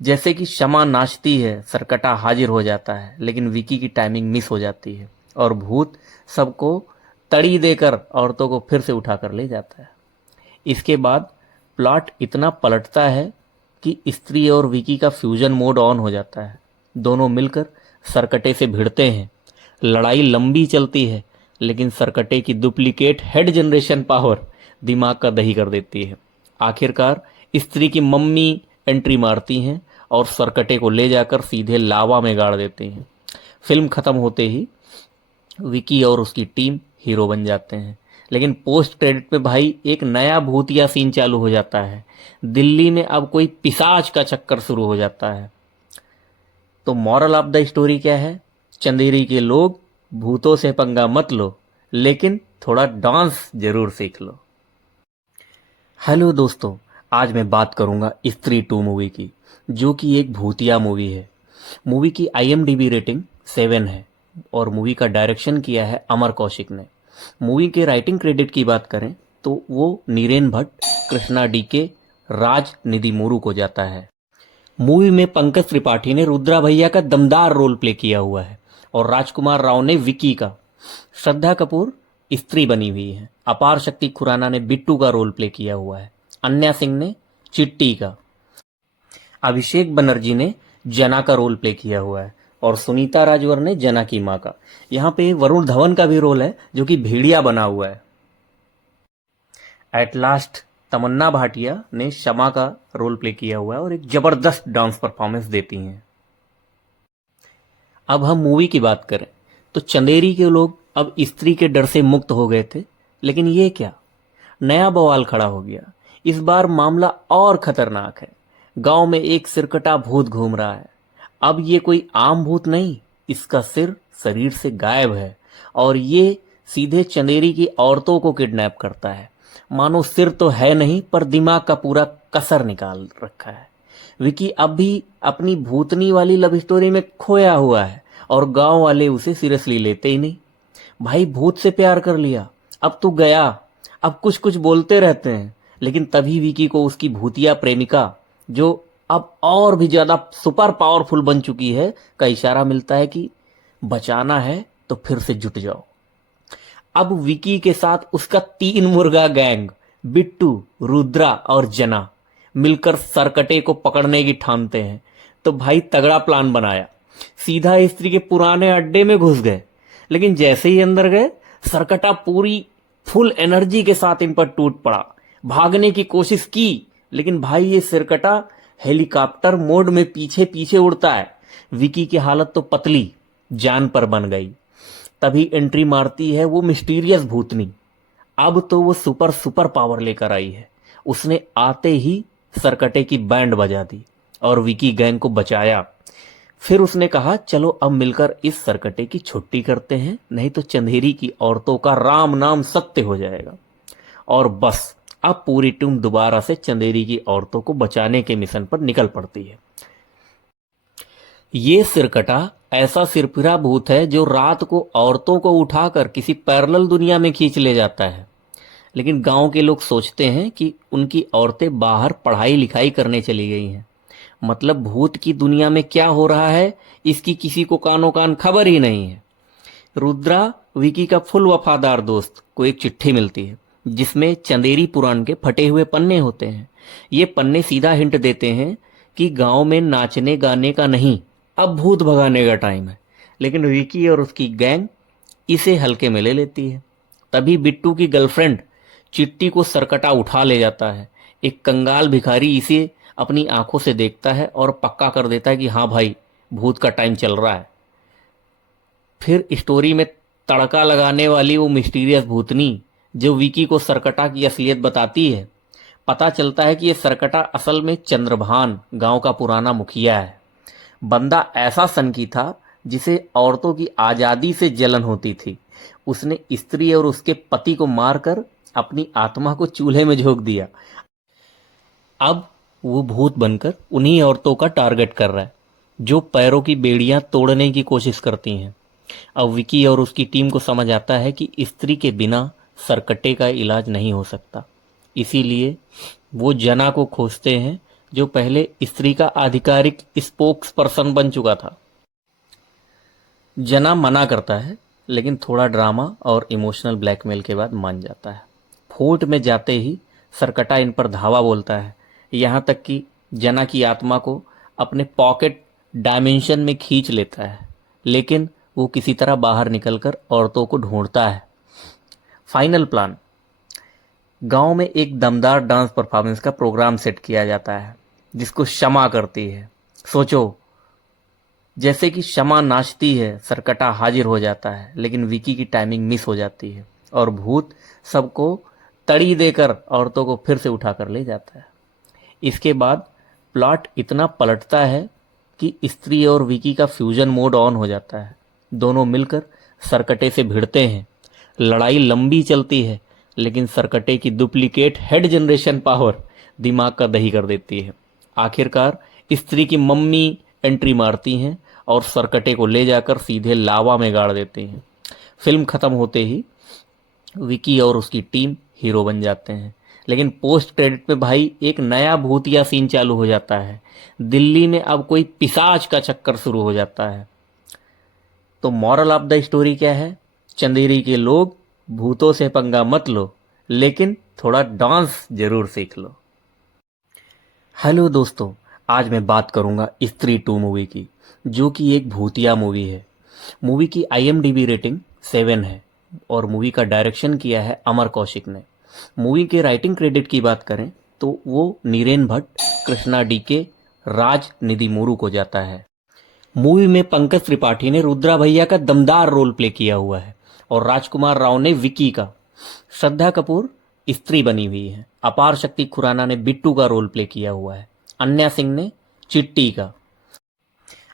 जैसे कि शमा नाचती है, सरकटा हाजिर हो जाता है, लेकिन विकी की टाइमिंग मिस हो जाती है और भूत सबको तड़ी देकर औरतों को फिर से उठाकर ले जाता है। इसके बाद प्लॉट इतना पलटता है कि स्त्री और विकी का फ्यूजन मोड ऑन हो जाता है। दोनों मिलकर सरकटे से भिड़ते हैं। लड़ाई लंबी चलती है, लेकिन सरकटे की डुप्लीकेट हेड जनरेशन पावर दिमाग का दही कर देती है। आखिरकार स्त्री की मम्मी एंट्री मारती हैं और सरकटे को ले जाकर सीधे लावा में गाड़ देते हैं। फिल्म खत्म होते ही विकी और उसकी टीम हीरो बन जाते हैं। लेकिन पोस्ट क्रेडिट में भाई एक नया भूतिया सीन चालू हो जाता है। दिल्ली में अब कोई पिशाच का चक्कर शुरू हो जाता है। तो मॉरल ऑफ द स्टोरी क्या है? चंदेरी के लोग, भूतों से पंगा मत लो, लेकिन थोड़ा डांस जरूर सीख लो। हेलो दोस्तों, आज मैं बात करूंगा स्त्री 2 मूवी की, जो कि एक भूतिया मूवी है। मूवी की IMDb रेटिंग 7 है और मूवी का डायरेक्शन किया है अमर कौशिक ने। मूवी के राइटिंग क्रेडिट की बात करें तो वो नीरेन भट्ट, कृष्णा DK, राज निधि मोरू को जाता है। मूवी में पंकज त्रिपाठी ने रुद्रा भैया का दमदार रोल प्ले किया हुआ है और राजकुमार राव ने विकी का। श्रद्धा कपूर स्त्री बनी हुई है। अपार शक्ति खुराना ने बिट्टू का रोल प्ले किया हुआ है। अन्या सिंह ने चिट्टी का। अभिषेक बनर्जी ने जना का रोल प्ले किया हुआ है। और सुनीता राजवर ने जना की माँ का। यहाँ पे वरुण धवन का भी रोल है जो कि भेड़िया बना हुआ है। एट लास्ट तमन्ना भाटिया ने शमा का रोल प्ले किया हुआ है और एक जबरदस्त डांस परफॉर्मेंस देती हैं। अब हम मूवी की बात करें तो चंदेरी के लोग अब स्त्री के डर से मुक्त हो गए थे, लेकिन ये क्या, नया बवाल खड़ा हो गया। इस बार मामला और खतरनाक है। गांव में एक सिरकटा भूत घूम रहा है। अब ये कोई आम भूत नहीं, इसका सिर शरीर से गायब है और ये सीधे चंदेरी की औरतों को किडनैप करता है। मानो सिर तो है नहीं पर दिमाग का पूरा कसर निकाल रखा है। विकी अब भी अपनी भूतनी वाली लव स्टोरी में खोया हुआ है और गांव वाले उसे सीरियसली लेते ही नहीं। भाई भूत से प्यार कर लिया, अब तू गया। अब कुछ कुछ बोलते रहते हैं, लेकिन तभी विकी को उसकी भूतिया प्रेमिका, जो अब और भी ज्यादा सुपर पावरफुल बन चुकी है, का इशारा मिलता है कि बचाना है तो फिर से जुट जाओ। अब विकी के साथ उसका 3 मुर्गा गैंग बिट्टू, रुद्रा और जना मिलकर सरकटे को पकड़ने की ठानते हैं। तो भाई तगड़ा प्लान बनाया, सीधा स्त्री के पुराने अड्डे में घुस गए। लेकिन जैसे ही अंदर गए, सरकटा पूरी फुल एनर्जी के साथ इन पर टूट पड़ा। भागने की कोशिश की, लेकिन भाई ये सिरकटा हेलीकॉप्टर मोड में पीछे पीछे उड़ता है। विकी की हालत तो पतली जान पर बन गई। तभी एंट्री मारती है वो मिस्टीरियस भूतनी। अब तो वो सुपर सुपर पावर लेकर आई है। उसने आते ही सरकटे की बैंड बजा दी और विकी गैंग को बचाया। फिर उसने कहा चलो अब मिलकर इस सरकटे की छुट्टी करते हैं, नहीं तो चंदेरी की औरतों का राम नाम सत्य हो जाएगा। और बस अब पूरी टीम दोबारा से चंदेरी की औरतों को बचाने के मिशन पर निकल पड़ती है। ये सिरकटा ऐसा सिरफिरा भूत है जो रात को औरतों को उठाकर किसी पैरेलल दुनिया में खींच ले जाता है। लेकिन गांव के लोग सोचते हैं कि उनकी औरतें बाहर पढ़ाई लिखाई करने चली गई हैं। मतलब भूत की दुनिया में क्या हो रहा है इसकी किसी को कानो कान खबर ही नहीं है। रुद्रा, विकी का फुल वफादार दोस्त, को एक चिट्ठी मिलती है जिसमें चंदेरी पुराण के फटे हुए पन्ने होते हैं। ये पन्ने सीधा हिंट देते हैं कि गांव में नाचने गाने का नहीं, अब भूत भगाने का टाइम है। लेकिन विकी और उसकी गैंग इसे हल्के में ले लेती है। तभी बिट्टू की गर्लफ्रेंड चिट्टी को सरकटा उठा ले जाता है। एक कंगाल भिखारी इसे अपनी आंखों से देखता है और पक्का कर देता है कि हाँ भाई, भूत का टाइम चल रहा है। फिर स्टोरी में तड़का लगाने वाली वो मिस्टीरियस भूतनी जो विकी को सरकटा की असलियत बताती है। पता चलता है कि ये सरकटा असल में चंद्रभान, गांव का पुराना मुखिया है। बंदा ऐसा सनकी था जिसे औरतों की आजादी से जलन होती थी। उसने स्त्री और उसके पति को मारकर अपनी आत्मा को चूल्हे में झोंक दिया। अब वो भूत बनकर उन्हीं औरतों का टारगेट कर रहा है जो पैरों की बेड़ियां तोड़ने की कोशिश करती हैं। अब विकी और उसकी टीम को समझ आता है कि स्त्री के बिना सरकटे का इलाज नहीं हो सकता। इसीलिए वो जना को खोजते हैं जो पहले स्त्री का आधिकारिक स्पोक्स पर्सन बन चुका था। जना मना करता है, लेकिन थोड़ा ड्रामा और इमोशनल ब्लैकमेल के बाद मान जाता है। फोर्ट में जाते ही सरकटा इन पर धावा बोलता है, यहाँ तक कि जना की आत्मा को अपने पॉकेट डायमेंशन में खींच लेता है। लेकिन वो किसी तरह बाहर निकलकर औरतों को ढूंढता है। फाइनल प्लान, गांव में एक दमदार डांस परफॉर्मेंस का प्रोग्राम सेट किया जाता है जिसको शमा करती है। सोचो, जैसे कि शमा नाचती है, सरकटा हाजिर हो जाता है, लेकिन विकी की टाइमिंग मिस हो जाती है और भूत सबको तड़ी देकर औरतों को फिर से उठा कर ले जाता है। इसके बाद प्लॉट इतना पलटता है कि स्त्री और विकी का फ्यूजन मोड ऑन हो जाता है। दोनों मिलकर सरकटे से भिड़ते हैं। लड़ाई लंबी चलती है, लेकिन सरकटे की डुप्लीकेट हेड जनरेशन पावर दिमाग का दही कर देती है। आखिरकार स्त्री की मम्मी एंट्री मारती हैं और सरकटे को ले जाकर सीधे लावा में गाड़ देते हैं। फिल्म खत्म होते ही विकी और उसकी टीम हीरो बन जाते हैं। लेकिन पोस्ट क्रेडिट में भाई एक नया भूतिया सीन चालू हो जाता है। दिल्ली में अब कोई पिशाच का चक्कर शुरू हो जाता है। तो मॉरल ऑफ द स्टोरी क्या है? चंदेरी के लोग, भूतों से पंगा मत लो, लेकिन थोड़ा डांस जरूर सीख लो। हेलो दोस्तों, आज मैं बात करूंगा स्त्री 2 मूवी की। जो कि एक भूतिया मूवी है। मूवी की IMDb रेटिंग 7 है और मूवी का डायरेक्शन किया है अमर कौशिक ने। मूवी के राइटिंग क्रेडिट की बात करें तो वो नीरेन भट्ट, कृष्णा DK, राज निधि मोरू को जाता है। मूवी में पंकज त्रिपाठी ने रुद्रा भैया का दमदार रोल प्ले किया हुआ है और राजकुमार राव ने विकी का। श्रद्धा कपूर स्त्री बनी हुई है। अपार शक्ति खुराना ने बिट्टू का रोल प्ले किया हुआ है। अन्या सिंह ने चिट्टी का।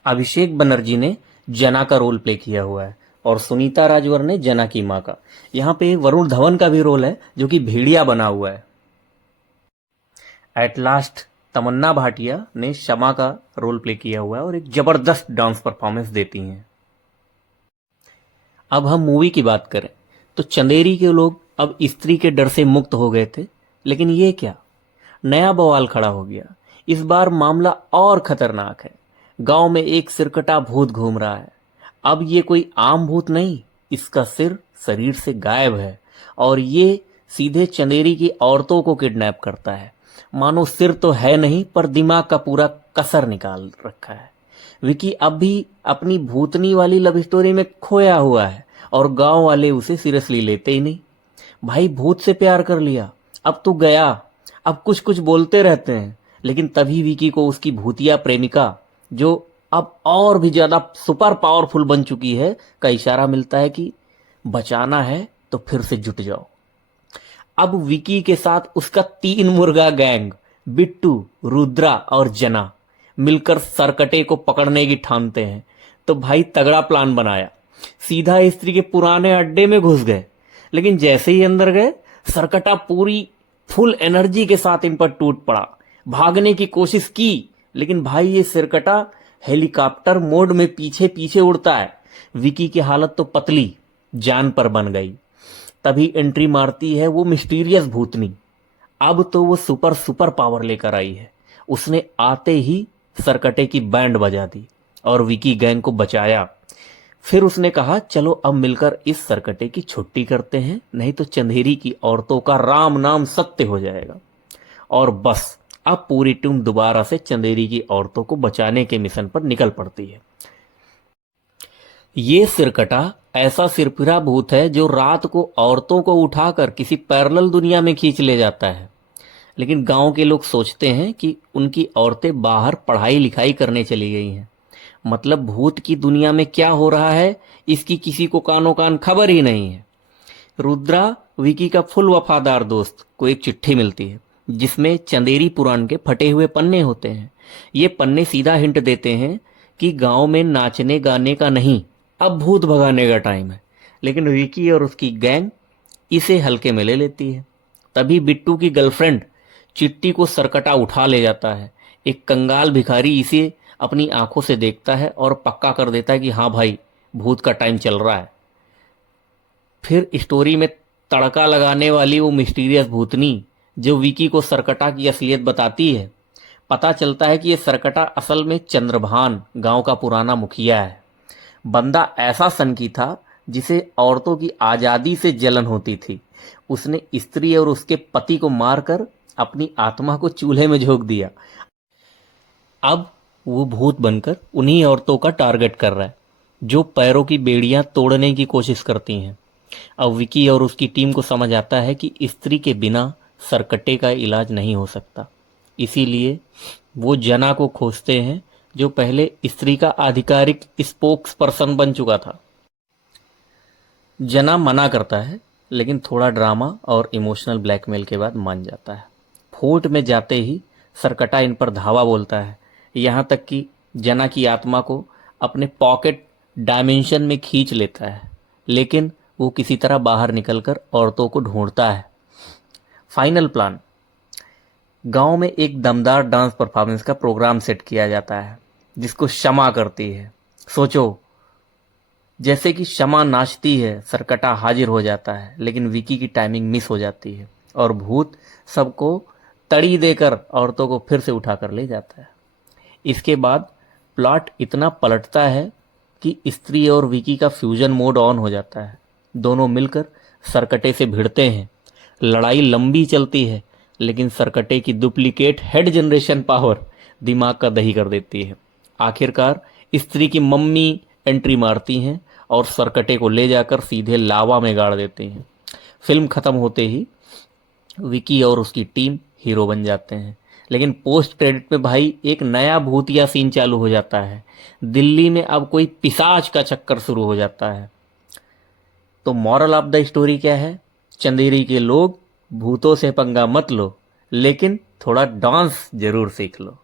अभिषेक बनर्जी ने जना का रोल प्ले किया हुआ है और सुनीता राजवर ने जना की मां का। यहाँ पे वरुण धवन का भी रोल है जो कि भेड़िया बना हुआ है। एट लास्ट तमन्ना भाटिया ने शमा का रोल प्ले किया हुआ है और एक जबरदस्त डांस परफॉर्मेंस देती हैं। अब हम मूवी की बात करें तो चंदेरी के लोग अब स्त्री के डर से मुक्त हो गए थे, लेकिन ये क्या, नया बवाल खड़ा हो गया। इस बार मामला और खतरनाक है। गांव में एक सिरकटा भूत घूम रहा है। अब ये कोई आम भूत नहीं, इसका सिर शरीर से गायब है और ये सीधे चंदेरी की औरतों को किडनैप करता है। मानो सिर तो है नहीं पर दिमाग का पूरा कसर निकाल रखा है। विकी अब भी अपनी भूतनी वाली लव स्टोरी में खोया हुआ है और गांव वाले उसे सीरियसली लेते ही नहीं। भाई भूत से प्यार कर लिया, अब तो गया। अब कुछ कुछ बोलते रहते हैं, लेकिन तभी विकी को उसकी भूतिया प्रेमिका, जो अब और भी ज्यादा सुपर पावरफुल बन चुकी है, का इशारा मिलता है कि बचाना है तो फिर से जुट जाओ। अब विकी के साथ उसका 3 मुर्गा गैंग बिट्टू, रुद्रा और जना मिलकर सरकटे को पकड़ने की ठानते हैं। तो भाई तगड़ा प्लान बनाया, सीधा स्त्री के पुराने अड्डे में घुस गए। लेकिन जैसे ही अंदर गए, सरकटा पूरी फुल एनर्जी के साथ इन पर टूट पड़ा। भागने की कोशिश की, लेकिन भाई ये सिरकटा हेलीकॉप्टर मोड में पीछे पीछे उड़ता है। विकी की हालत तो पतली जान पर बन गई। तभी एंट्री मारती है वो मिस्टीरियस भूतनी। अब तो वो सुपर पावर लेकर आई है। उसने आते ही सरकटे की बैंड बजा दी और विकी गैंग को बचाया। फिर उसने कहा चलो अब मिलकर इस सरकटे की छुट्टी करते हैं, नहीं तो चंदेरी की औरतों का राम नाम सत्य हो जाएगा। और बस अब पूरी टीम दोबारा से चंदेरी की औरतों को बचाने के मिशन पर निकल पड़ती है। ये सिरकटा ऐसा सिरफिरा भूत है जो रात को औरतों को उठाकर किसी पैरेलल दुनिया में खींच ले जाता है। लेकिन गांव के लोग सोचते हैं कि उनकी औरतें बाहर पढ़ाई लिखाई करने चली गई हैं। मतलब भूत की दुनिया में क्या हो रहा है इसकी किसी को कानो कान खबर ही नहीं है। रुद्रा, विकी का फुल वफादार दोस्त, को एक चिट्ठी मिलती है जिसमें चंदेरी पुराण के फटे हुए पन्ने होते हैं। ये पन्ने सीधा हिंट देते हैं कि गांव में नाचने गाने का नहीं, अब भूत भगाने का टाइम है। लेकिन विकी और उसकी गैंग इसे हल्के में ले लेती है। तभी बिट्टू की गर्लफ्रेंड चिट्टी को सरकटा उठा ले जाता है। एक कंगाल भिखारी इसे अपनी आंखों से देखता है और पक्का कर देता है कि हाँ भाई, भूत का टाइम चल रहा है। फिर स्टोरी में तड़का लगाने वाली वो मिस्टीरियस भूतनी जो विकी को सरकटा की असलियत बताती है। पता चलता है कि ये सरकटा असल में चंद्रभान, गांव का पुराना मुखिया है। बंदा ऐसा सनकी था जिसे औरतों की आजादी से जलन होती थी। उसने स्त्री और उसके पति को मारकर अपनी आत्मा को चूल्हे में झोंक दिया। अब वो भूत बनकर उन्हीं औरतों का टारगेट कर रहा है जो पैरों की बेड़ियां तोड़ने की कोशिश करती हैं। अब विकी और उसकी टीम को समझ आता है कि स्त्री के बिना सरकटे का इलाज नहीं हो सकता। इसीलिए वो जना को खोजते हैं जो पहले स्त्री का आधिकारिक स्पोक्स पर्सन बन चुका था। जना मना करता है, लेकिन थोड़ा ड्रामा और इमोशनल ब्लैकमेल के बाद मान जाता है। फोर्ट में जाते ही सरकटा इन पर धावा बोलता है, यहाँ तक कि जना की आत्मा को अपने पॉकेट डायमेंशन में खींच लेता है। लेकिन वो किसी तरह बाहर निकलकर औरतों को ढूंढता है। फाइनल प्लान, गांव में एक दमदार डांस परफॉर्मेंस का प्रोग्राम सेट किया जाता है जिसको शमा करती है। सोचो, जैसे कि शमा नाचती है, सरकटा हाजिर हो जाता है, लेकिन विकी की टाइमिंग मिस हो जाती है और भूत सबको तड़ी देकर औरतों को फिर से उठाकर ले जाता है। इसके बाद प्लॉट इतना पलटता है कि स्त्री और विकी का फ्यूजन मोड ऑन हो जाता है। दोनों मिलकर सरकटे से भिड़ते हैं। लड़ाई लंबी चलती है, लेकिन सरकटे की डुप्लीकेट हेड जनरेशन पावर दिमाग का दही कर देती है। आखिरकार स्त्री की मम्मी एंट्री मारती हैं और सरकटे को ले जाकर सीधे लावा में गाड़ देते हैं। फिल्म खत्म होते ही विकी और उसकी टीम हीरो बन जाते हैं। लेकिन पोस्ट क्रेडिट में भाई एक नया भूतिया सीन चालू हो जाता है। दिल्ली में अब कोई पिशाच का चक्कर शुरू हो जाता है। तो मॉरल ऑफ द स्टोरी क्या है? चंदेरी के लोग, भूतों से पंगा मत लो, लेकिन थोड़ा डांस जरूर सीख लो।